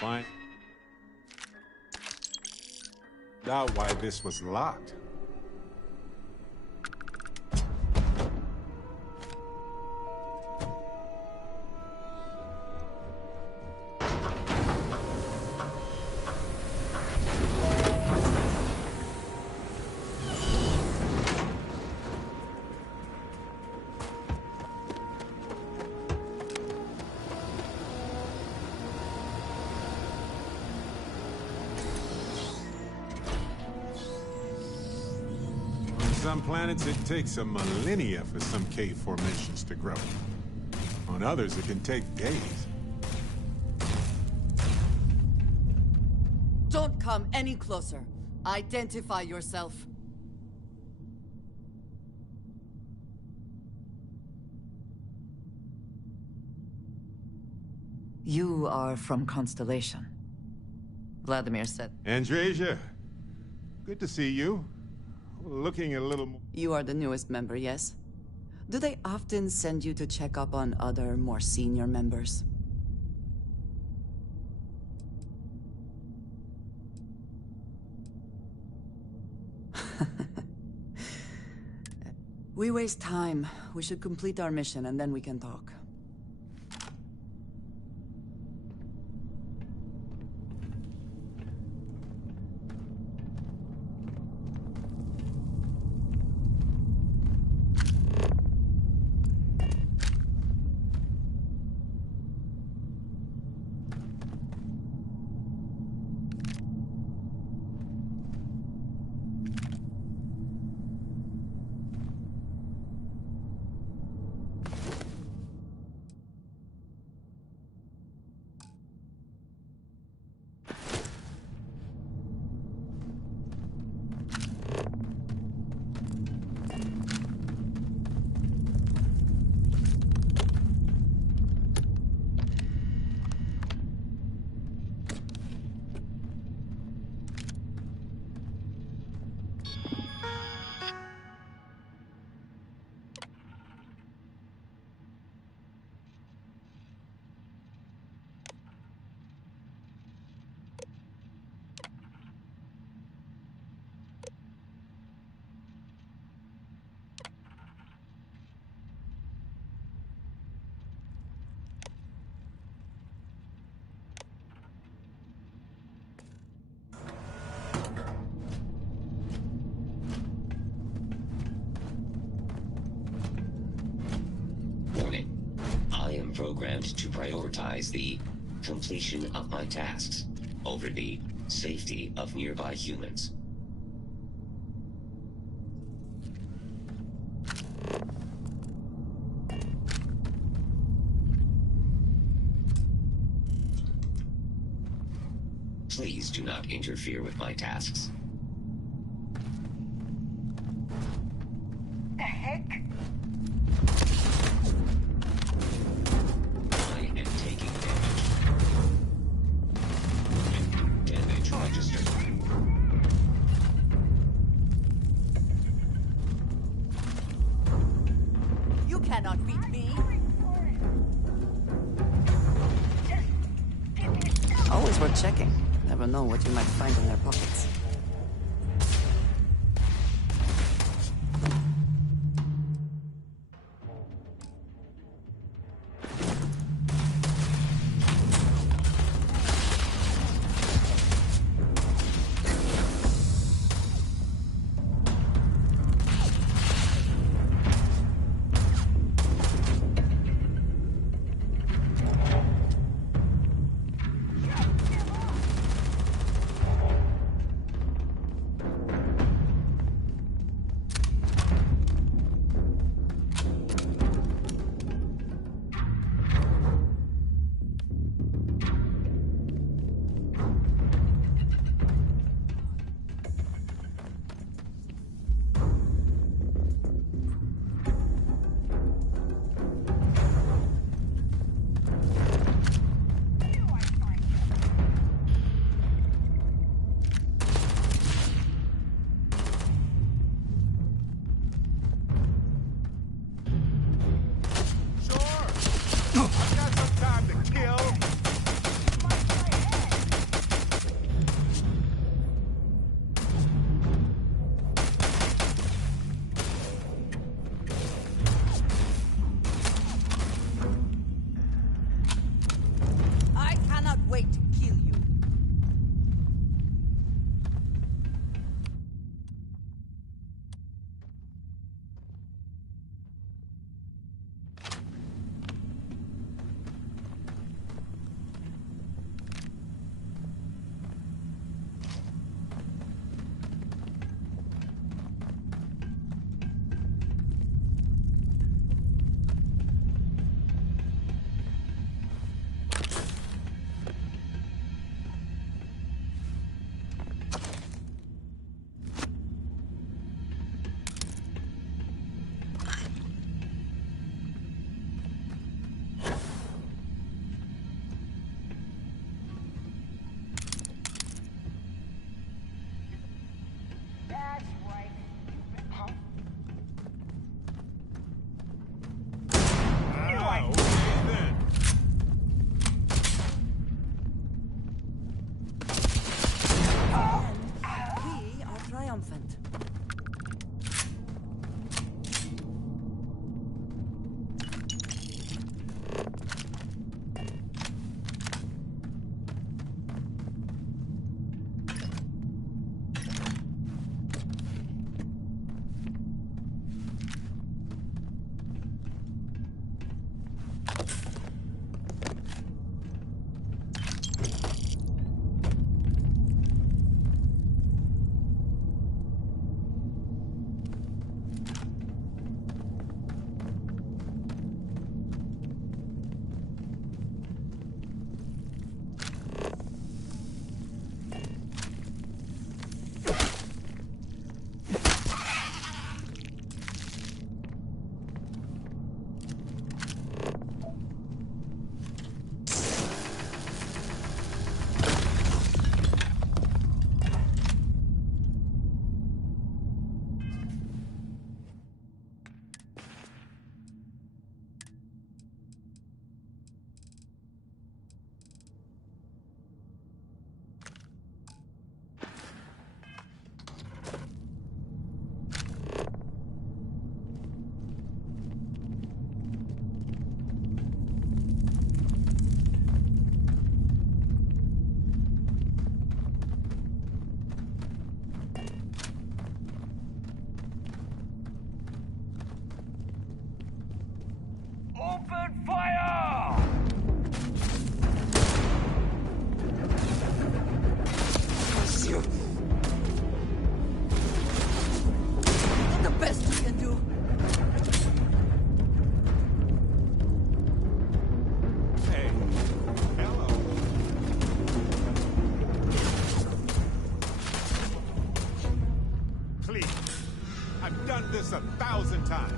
Fine. Doubt why this was locked. On some planets, it takes a millennia for some cave formations to grow. On others, it can take days. Don't come any closer. Identify yourself. You are from Constellation. Vladimir said. Andresia, good to see you. Looking a little more... You are the newest member, yes? Do they often send you to check up on other, more senior members? We waste time. We should complete our mission and then we can talk. Programmed to prioritize the completion of my tasks over the safety of nearby humans. Please do not interfere with my tasks. The heck? Cannot beat me. Always worth checking. Never know what you might find in their pockets. wait to kill you. Triumphant. Open fire! The best we can do. Hey, hello. Please, I've done this 1,000 times.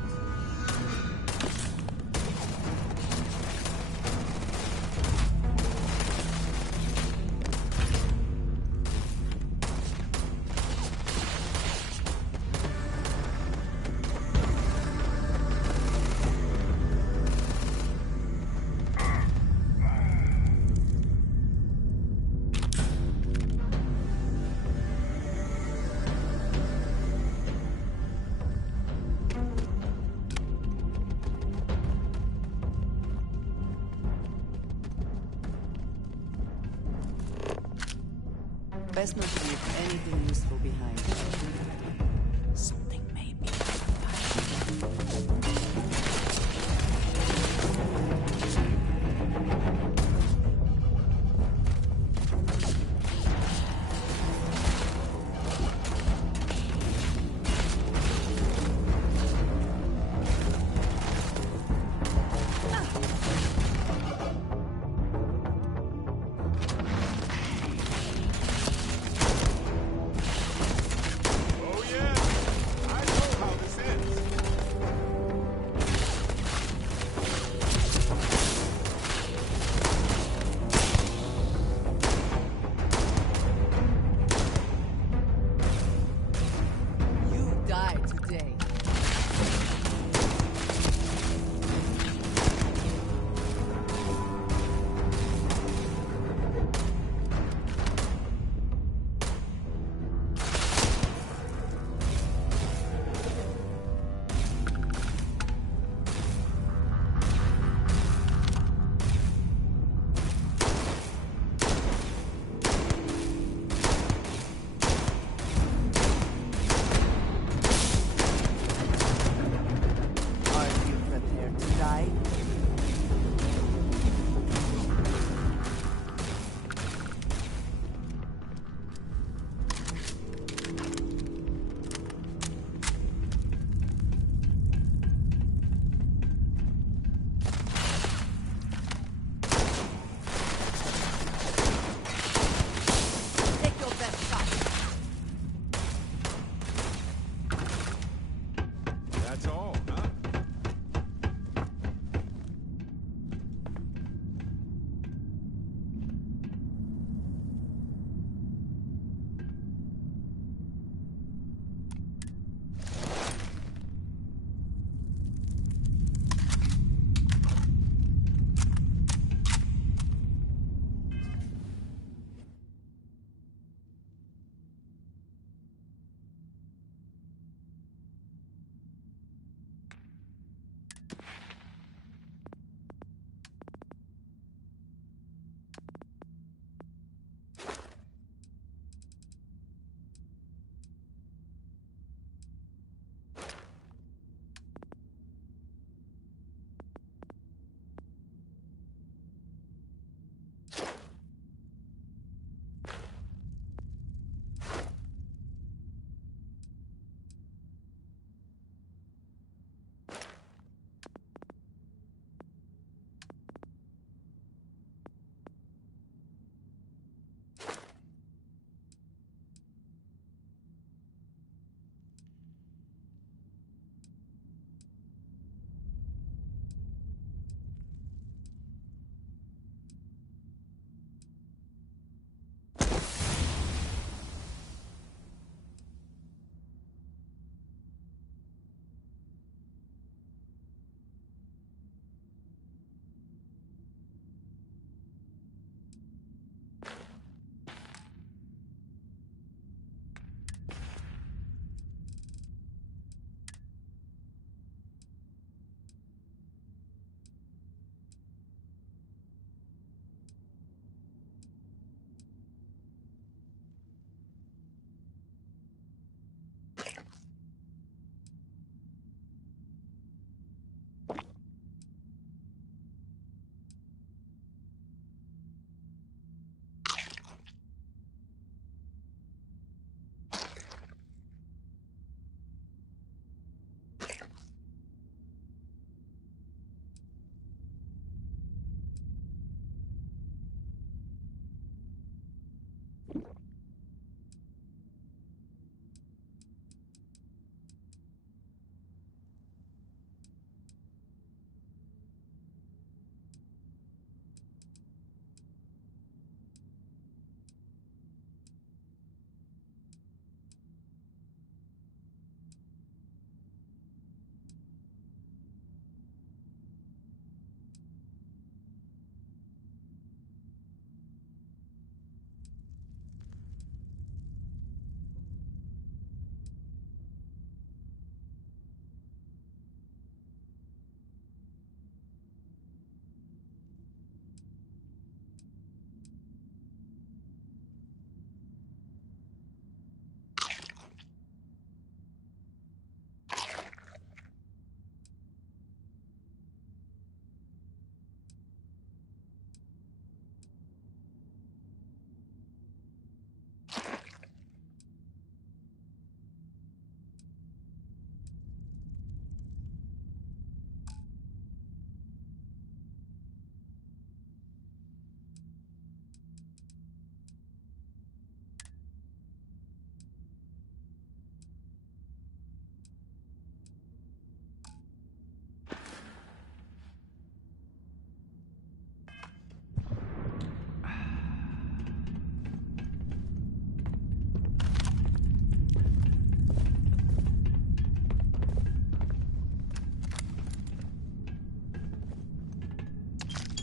Best not to leave anything useful behind. Something may be. Oh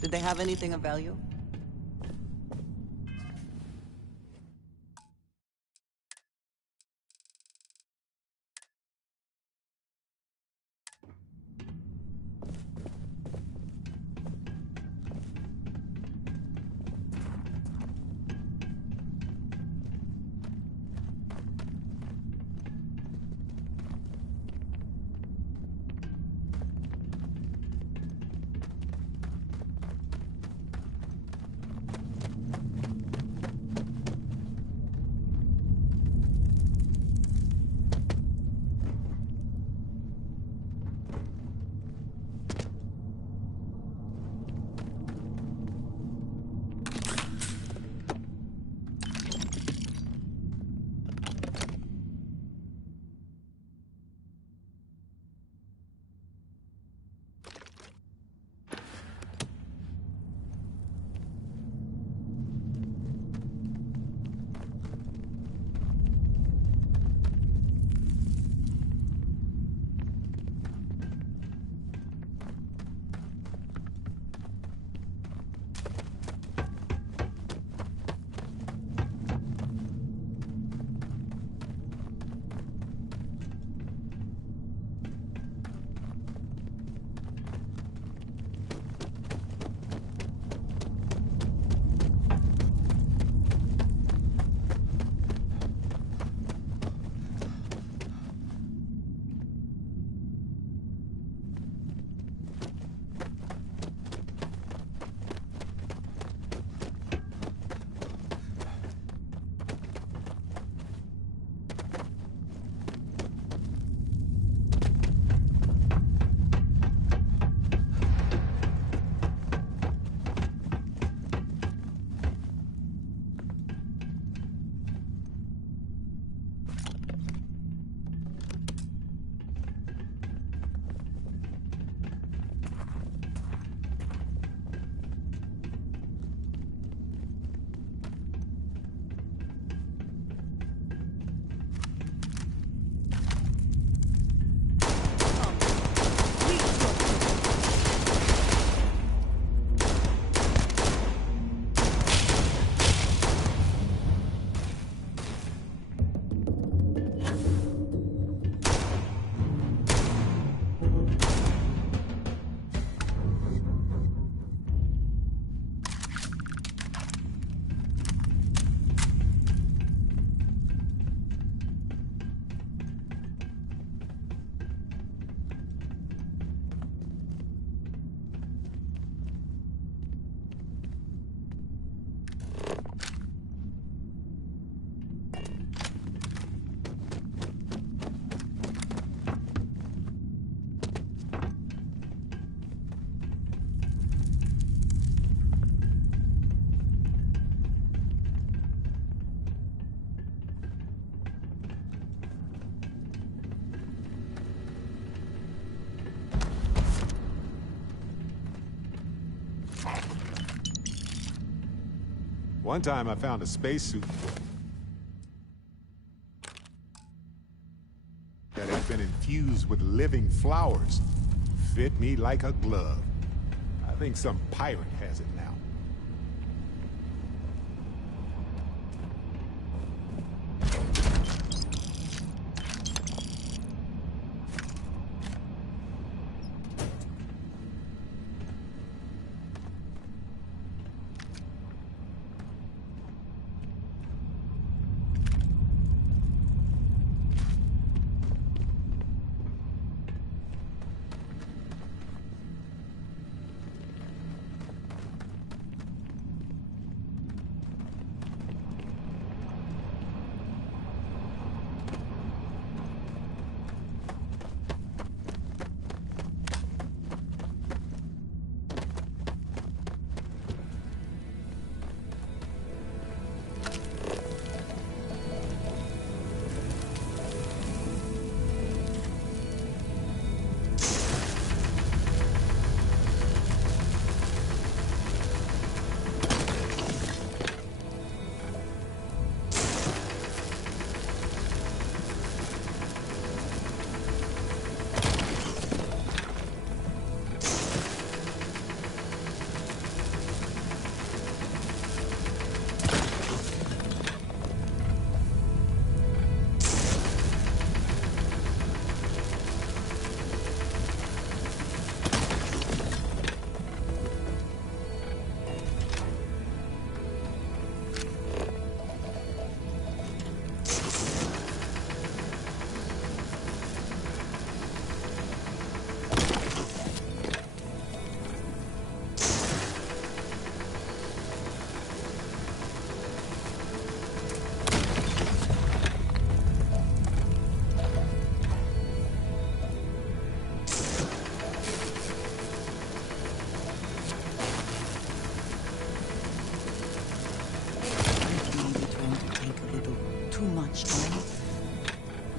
Did they have anything of value? One time I found a spacesuit that had been infused with living flowers. Fit me like a glove. I think some pirate has it now.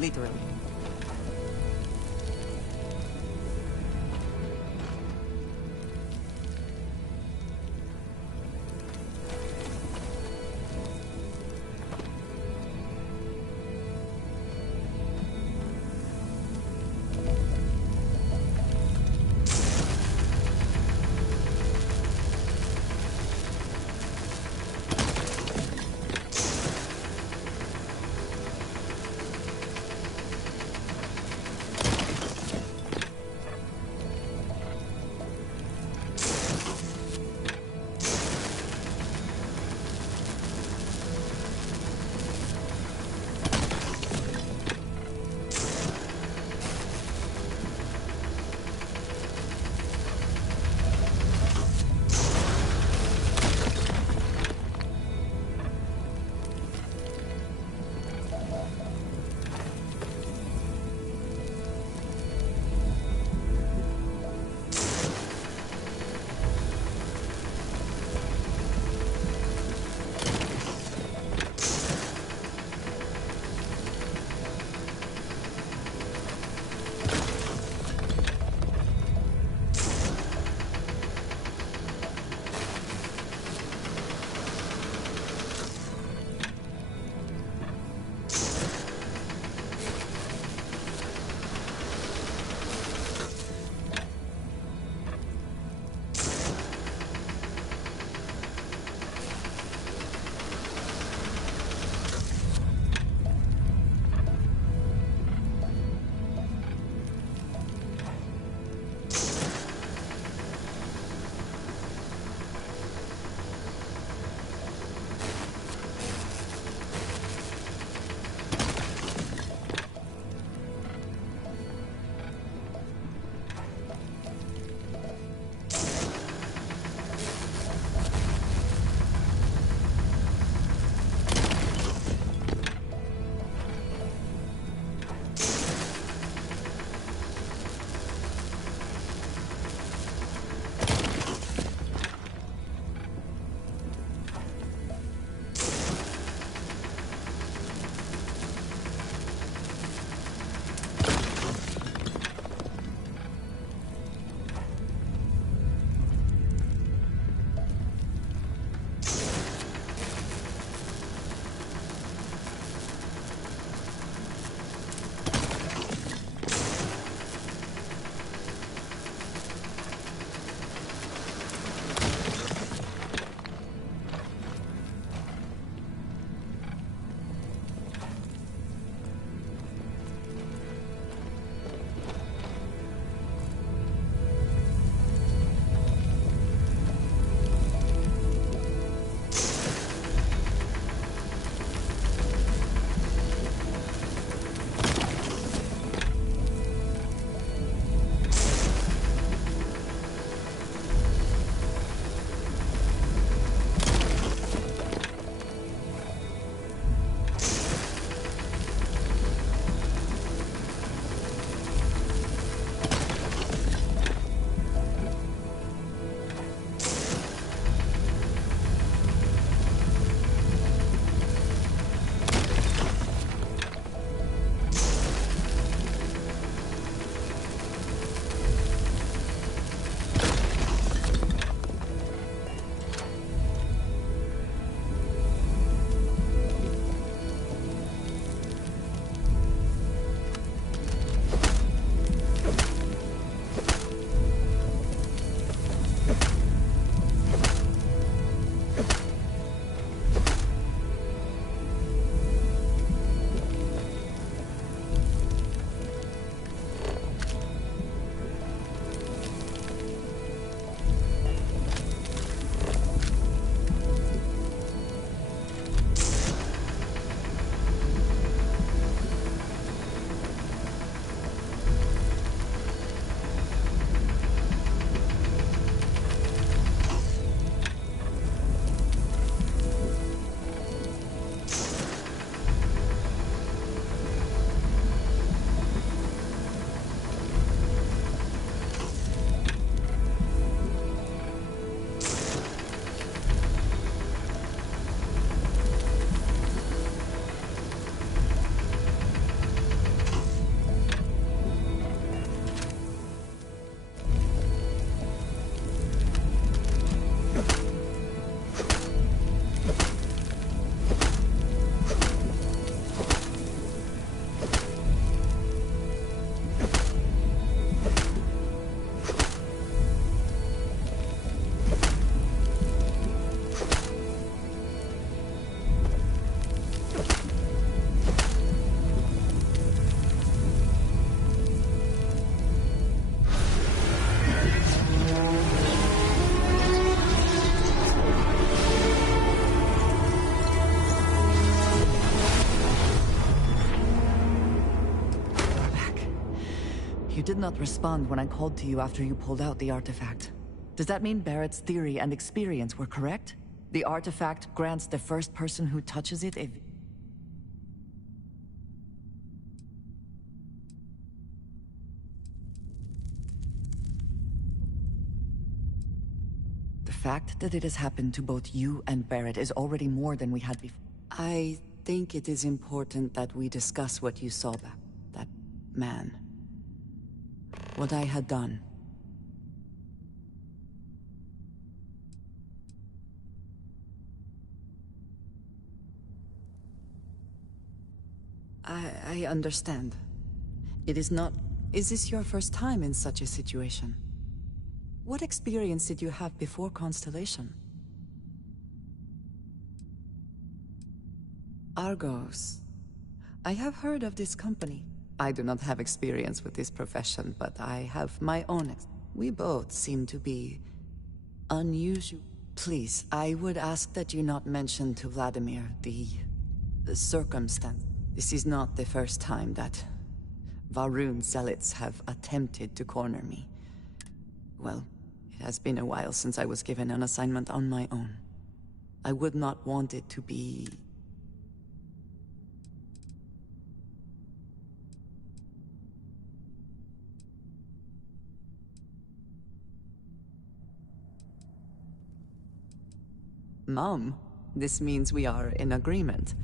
Literally. You did not respond when I called to you after you pulled out the artifact. Does that mean Barrett's theory and experience were correct? The artifact grants the first person who touches it a... The fact that it has happened to both you and Barrett is already more than we had before. I think it is important that we discuss what you saw back. That man. What I had done. I understand. It is not... Is this your first time in such a situation? What experience did you have before Constellation? Argos. I have heard of this company. I do not have experience with this profession, but I have my own We both seem to be... unusual. Please, I would ask that you not mention to Vladimir the circumstance. This is not the first time that Varun zealots have attempted to corner me. Well, it has been a while since I was given an assignment on my own. I would not want it to be... Mom, this means we are in agreement.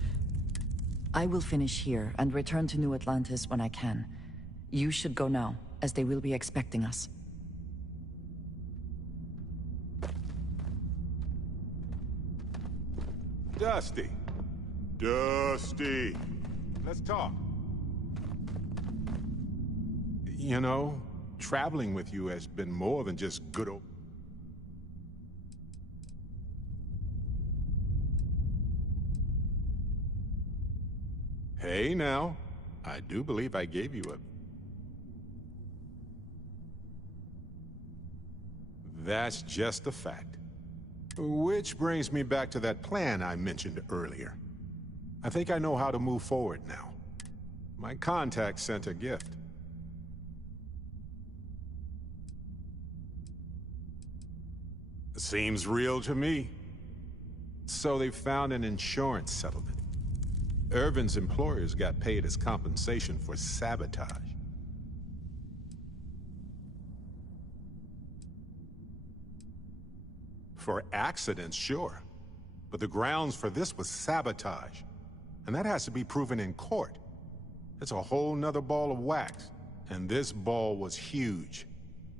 I will finish here and return to New Atlantis when I can. You should go now, as they will be expecting us. Dusty. Dusty. Let's talk. You know, traveling with you has been more than just good old... Hey, now. I do believe I gave you a... That's just a fact. Which brings me back to that plan I mentioned earlier. I think I know how to move forward now. My contact sent a gift. Seems real to me. So they found an insurance settlement. Irvin's employers got paid as compensation for sabotage. For accidents, sure. But the grounds for this was sabotage. And that has to be proven in court. It's a whole nother ball of wax. And this ball was huge.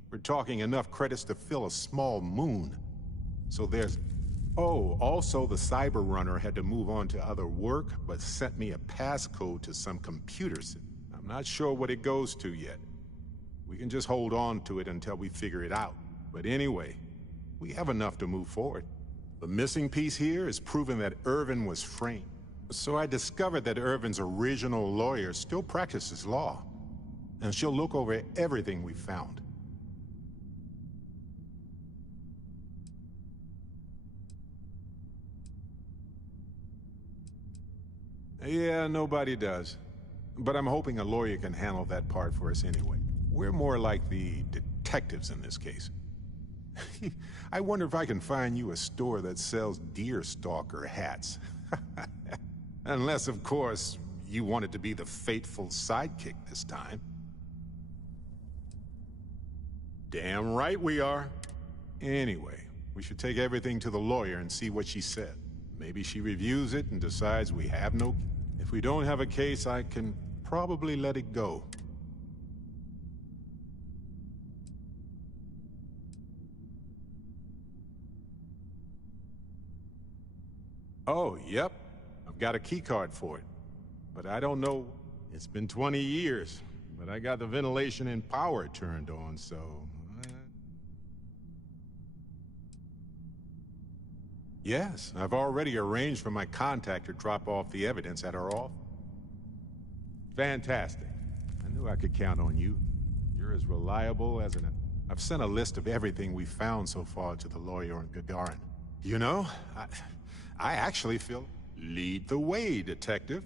We're talking enough credits to fill a small moon. So there's... Oh, also the Cyber Runner had to move on to other work, but sent me a passcode to some computer system. I'm not sure what it goes to yet. We can just hold on to it until we figure it out. But anyway, we have enough to move forward. The missing piece here is proving that Irvin was framed. So I discovered that Irvin's original lawyer still practices law, and she'll look over everything we found. Yeah, nobody does. But I'm hoping a lawyer can handle that part for us anyway. We're more like the detectives in this case. I wonder if I can find you a store that sells deerstalker hats. Unless, of course, you wanted to be the faithful sidekick this time. Damn right we are. Anyway, we should take everything to the lawyer and see what she said. Maybe she reviews it and decides we have no... If we don't have a case, I can probably let it go. Oh, yep. I've got a keycard for it. But I don't know... It's been 20 years, but I got the ventilation and power turned on, so... Yes, I've already arranged for my contact to drop off the evidence at our office. Fantastic. I knew I could count on you. You're as reliable as an... I've sent a list of everything we found so far to the lawyer in Gagarin. You know, I actually feel... Lead the way, detective.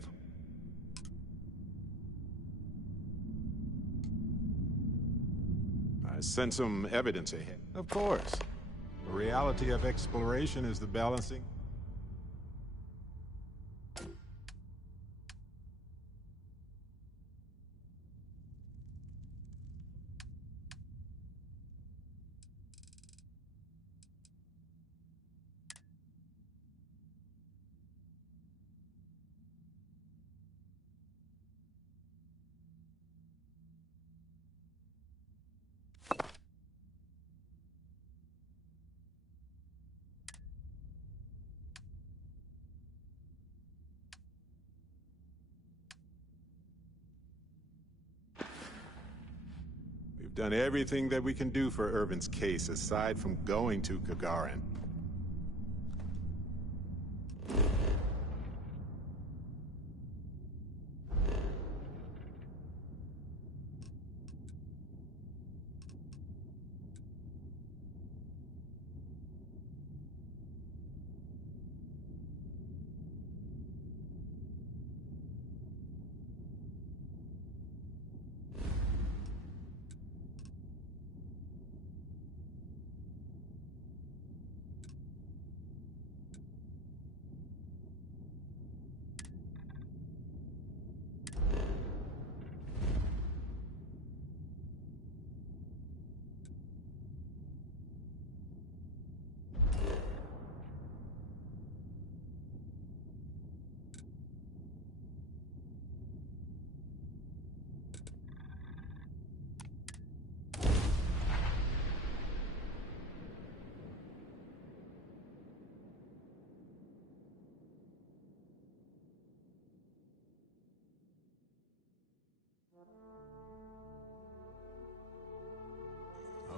Send some evidence ahead. Of course. The reality of exploration is the balancing. We've done everything that we can do for Irvin's case aside from going to Gagarin.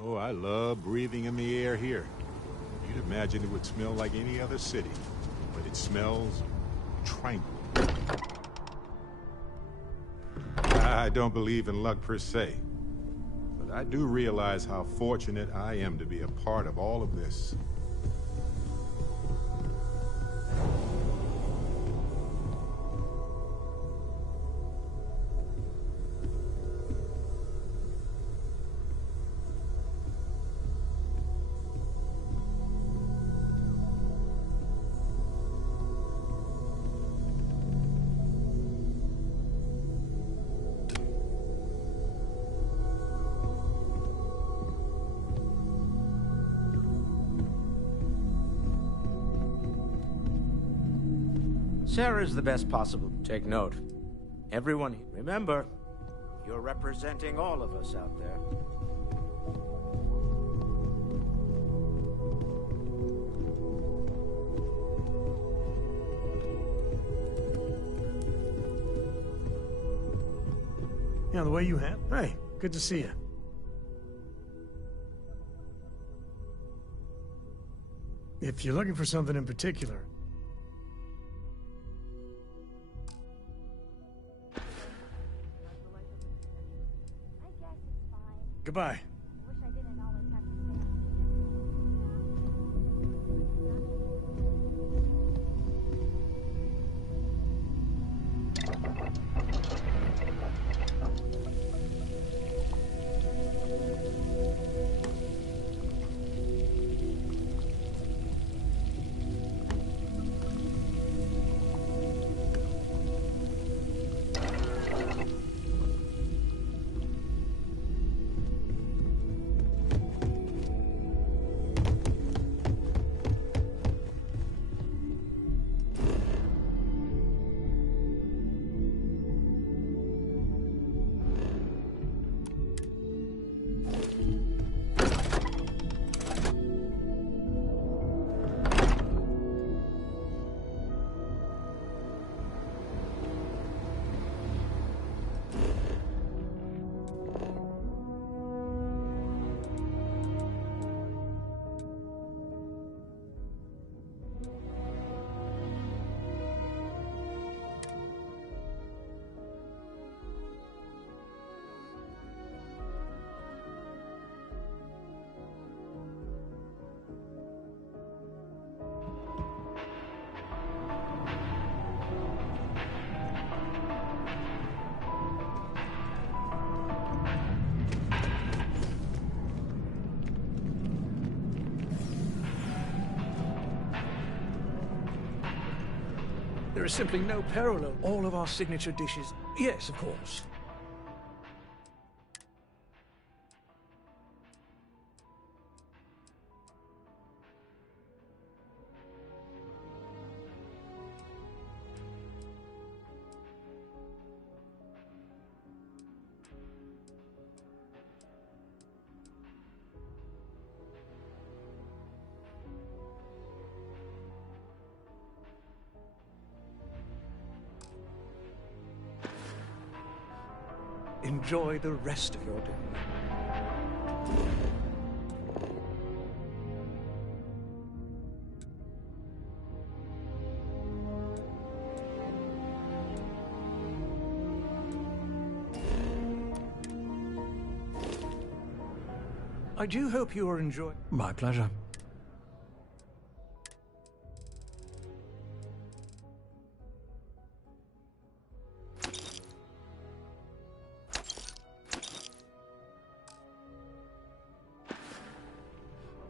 Oh, I love breathing in the air here. You'd imagine it would smell like any other city, but it smells tranquil. I don't believe in luck per se, but I do realize how fortunate I am to be a part of all of this. Sarah's the best possible. Take note. Everyone, remember, you're representing all of us out there. Yeah, the way you have. Hey, good to see you. If you're looking for something in particular... Goodbye. There is simply no parallel. All of our signature dishes. Yes, of course. Enjoy the rest of your day. I do hope you are enjoying. My pleasure.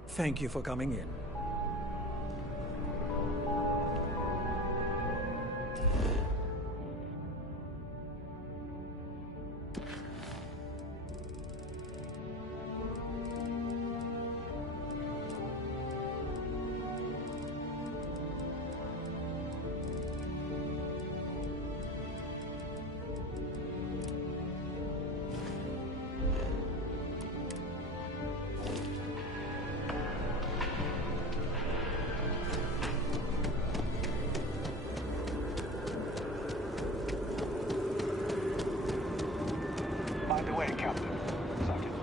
Thank you for coming in. By the way, Captain, Sergeant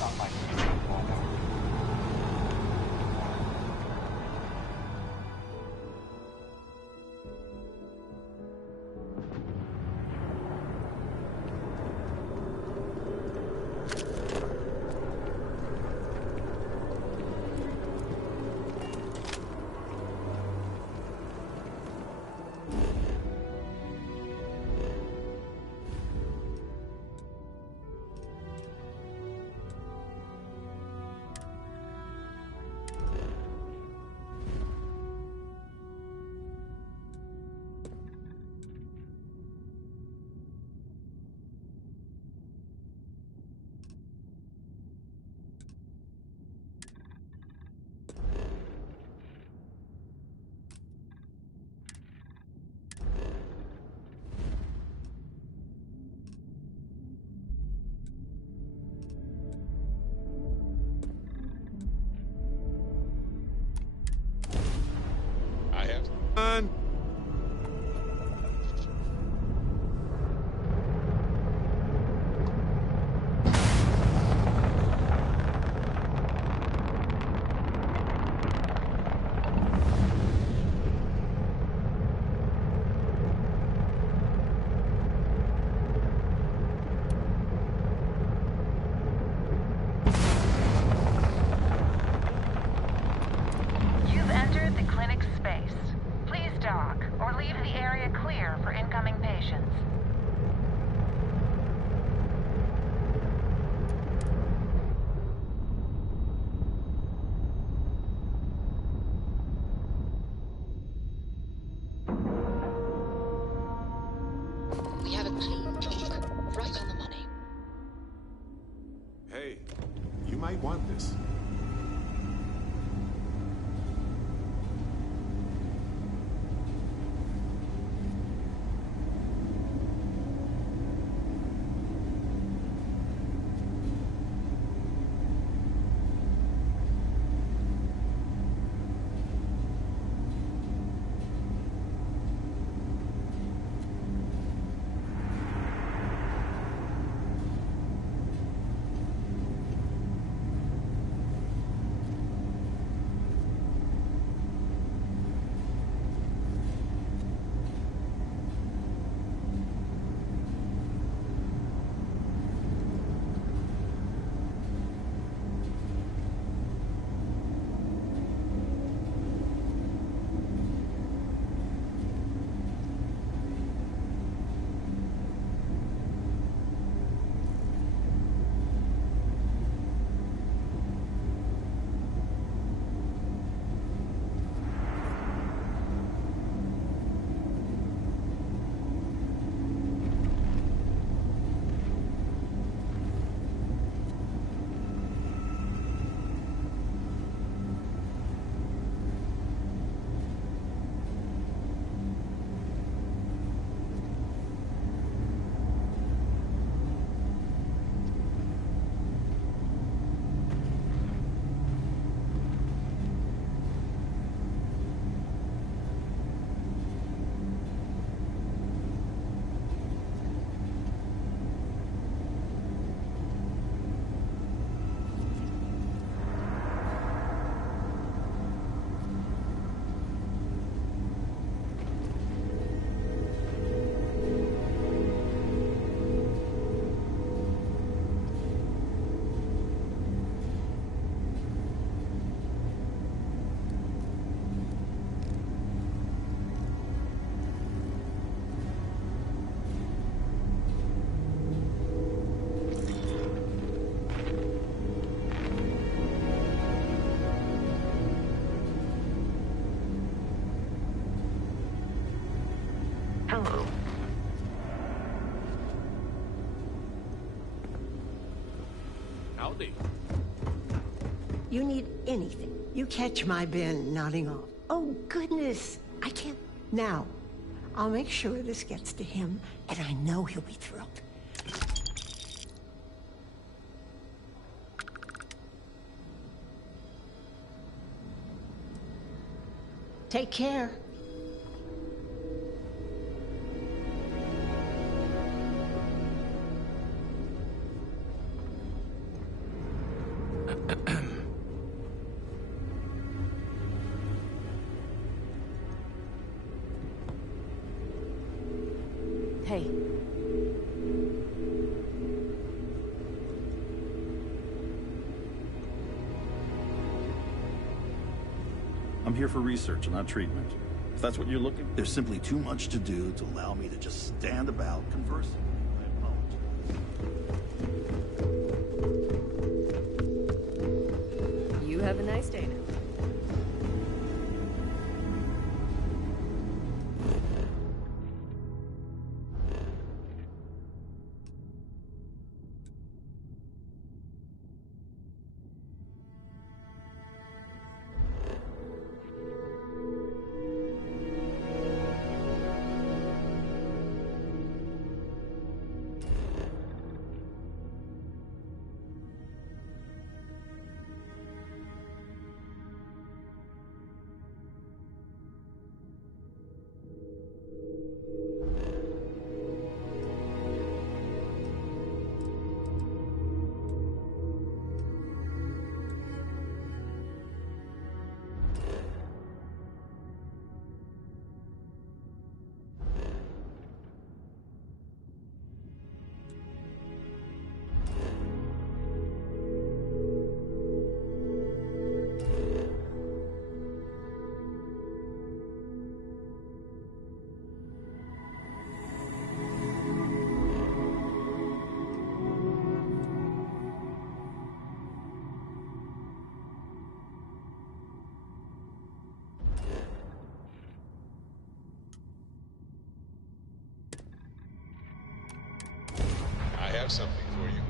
not like Done. You've entered the clinic space. Please dock, or leave the area clear for incoming patients. We have a clean dock, right on the money. Hey, you might want this. anything. You catch my Ben nodding off. Oh, goodness. I can't. Now, I'll make sure this gets to him, and I know he'll be thrilled. Take care. Hey. I'm here for research and not treatment. If that's what you're looking for, there's simply too much to do to allow me to just stand about conversing. I apologize. You have a nice day now. I have something for you.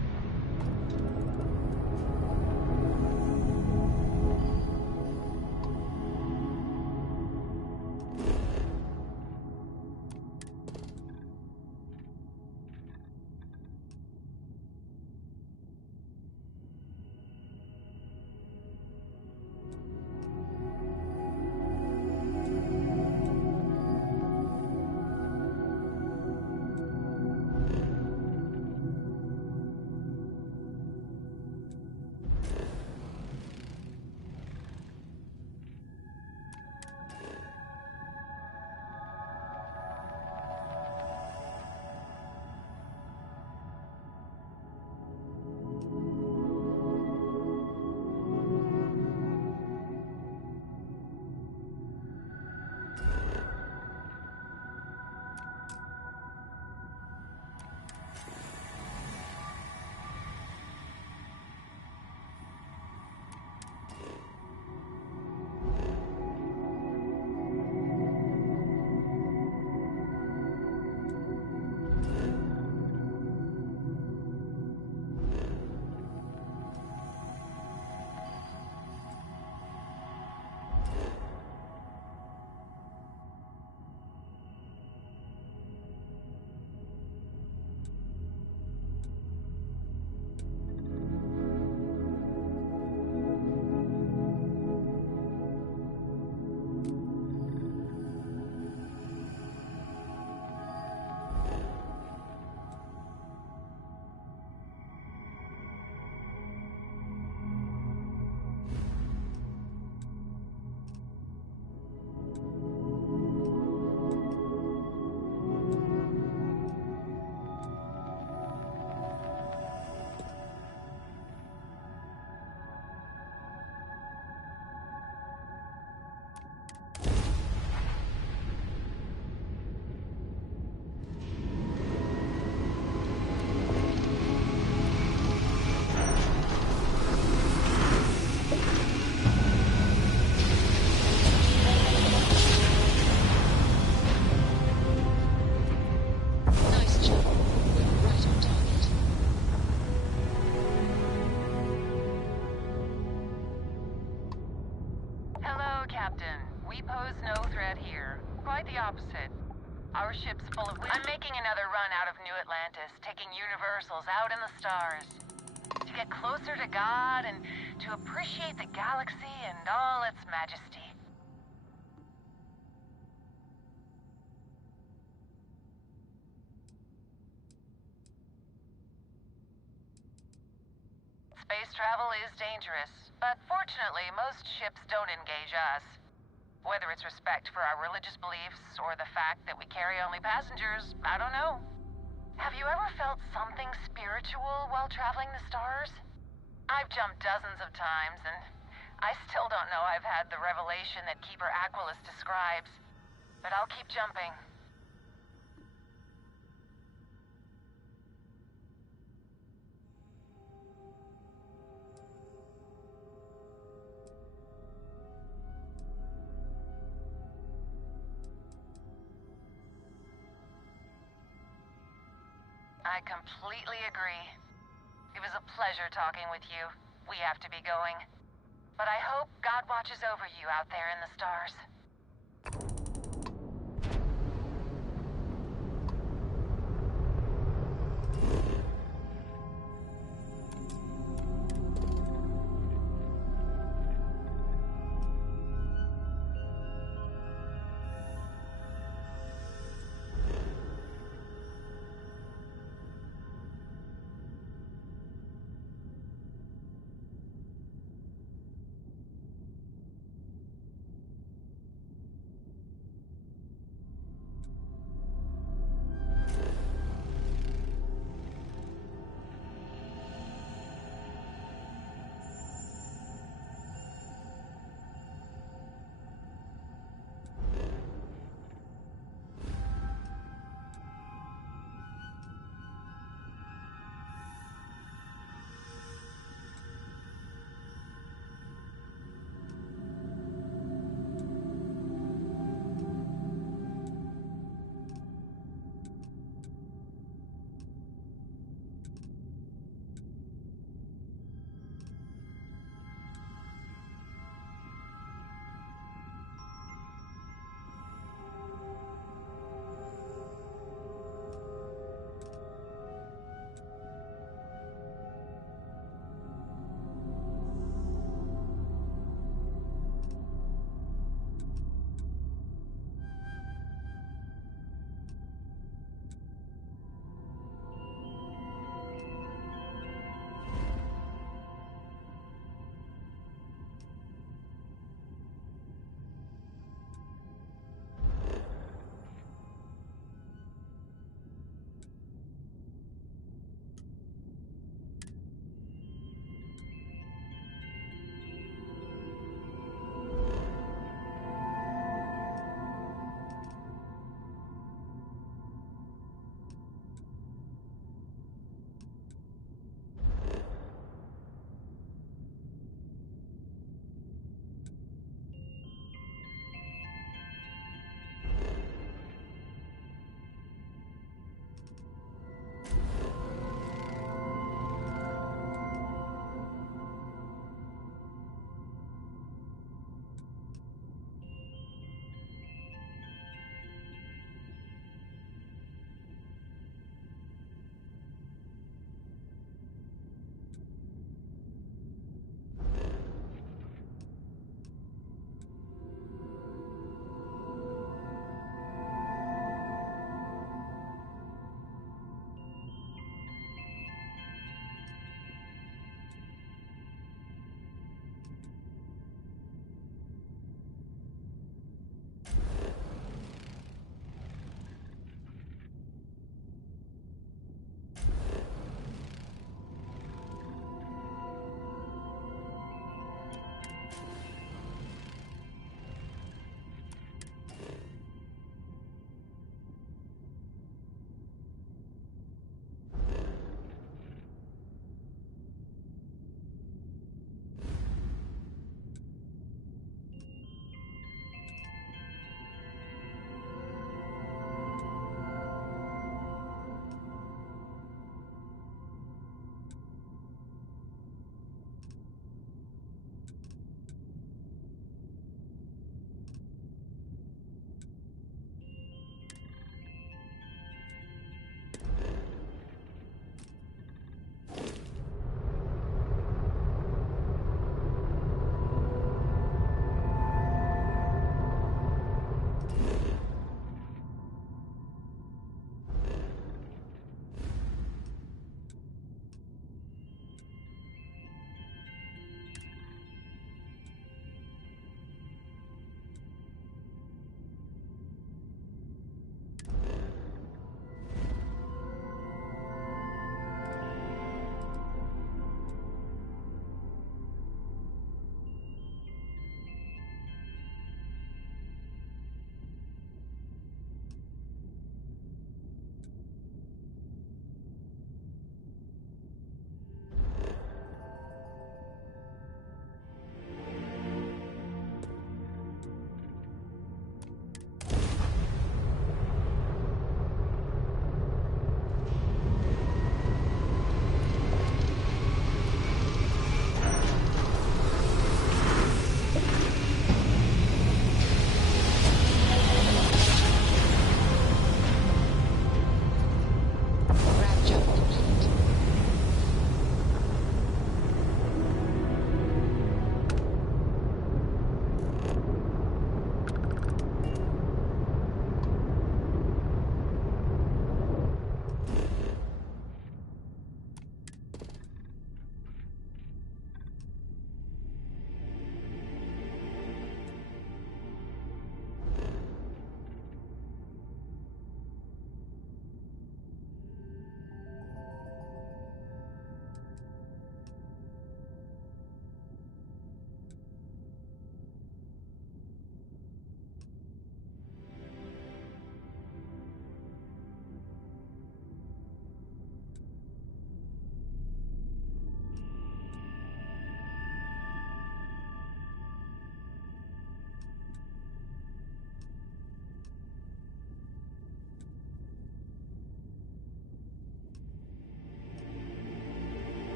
Captain. We pose no threat here. Quite the opposite. Our ship's full of... I'm making another run out of New Atlantis, taking Universals out in the stars. To get closer to God and to appreciate the galaxy and all its majesty. Space travel is dangerous, but fortunately, most ships don't engage us. Whether it's respect for our religious beliefs or the fact that we carry only passengers, I don't know. Have you ever felt something spiritual while traveling the stars? I've jumped dozens of times, and I still don't know I've had the revelation that Keeper Aquilus describes. But I'll keep jumping. I completely agree. It was a pleasure talking with you. We have to be going. But I hope God watches over you out there in the stars.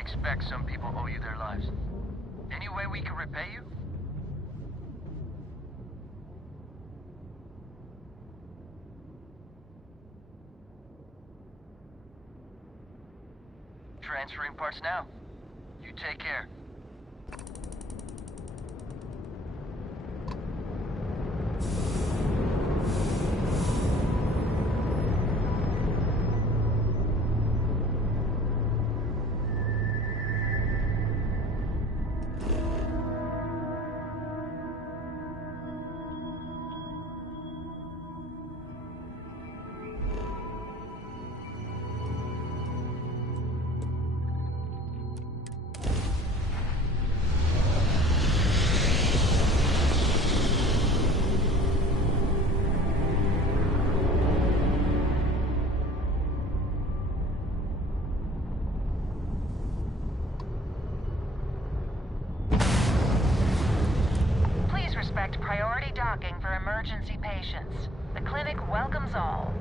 expect some people owe you their lives. Any way we can repay you? Transferring parts now. You take care. Respect priority docking for emergency patients. The clinic welcomes all.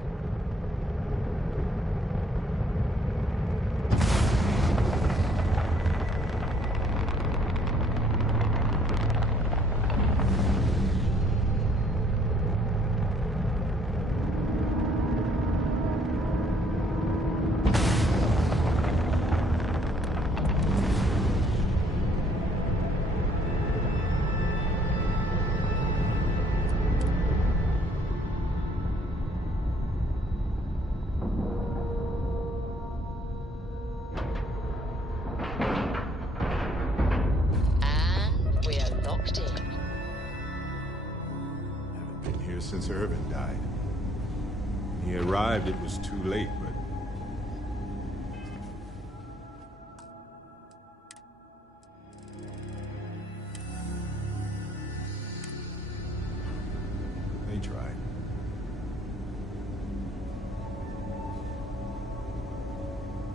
Since Irvin died. When he arrived, it was too late, but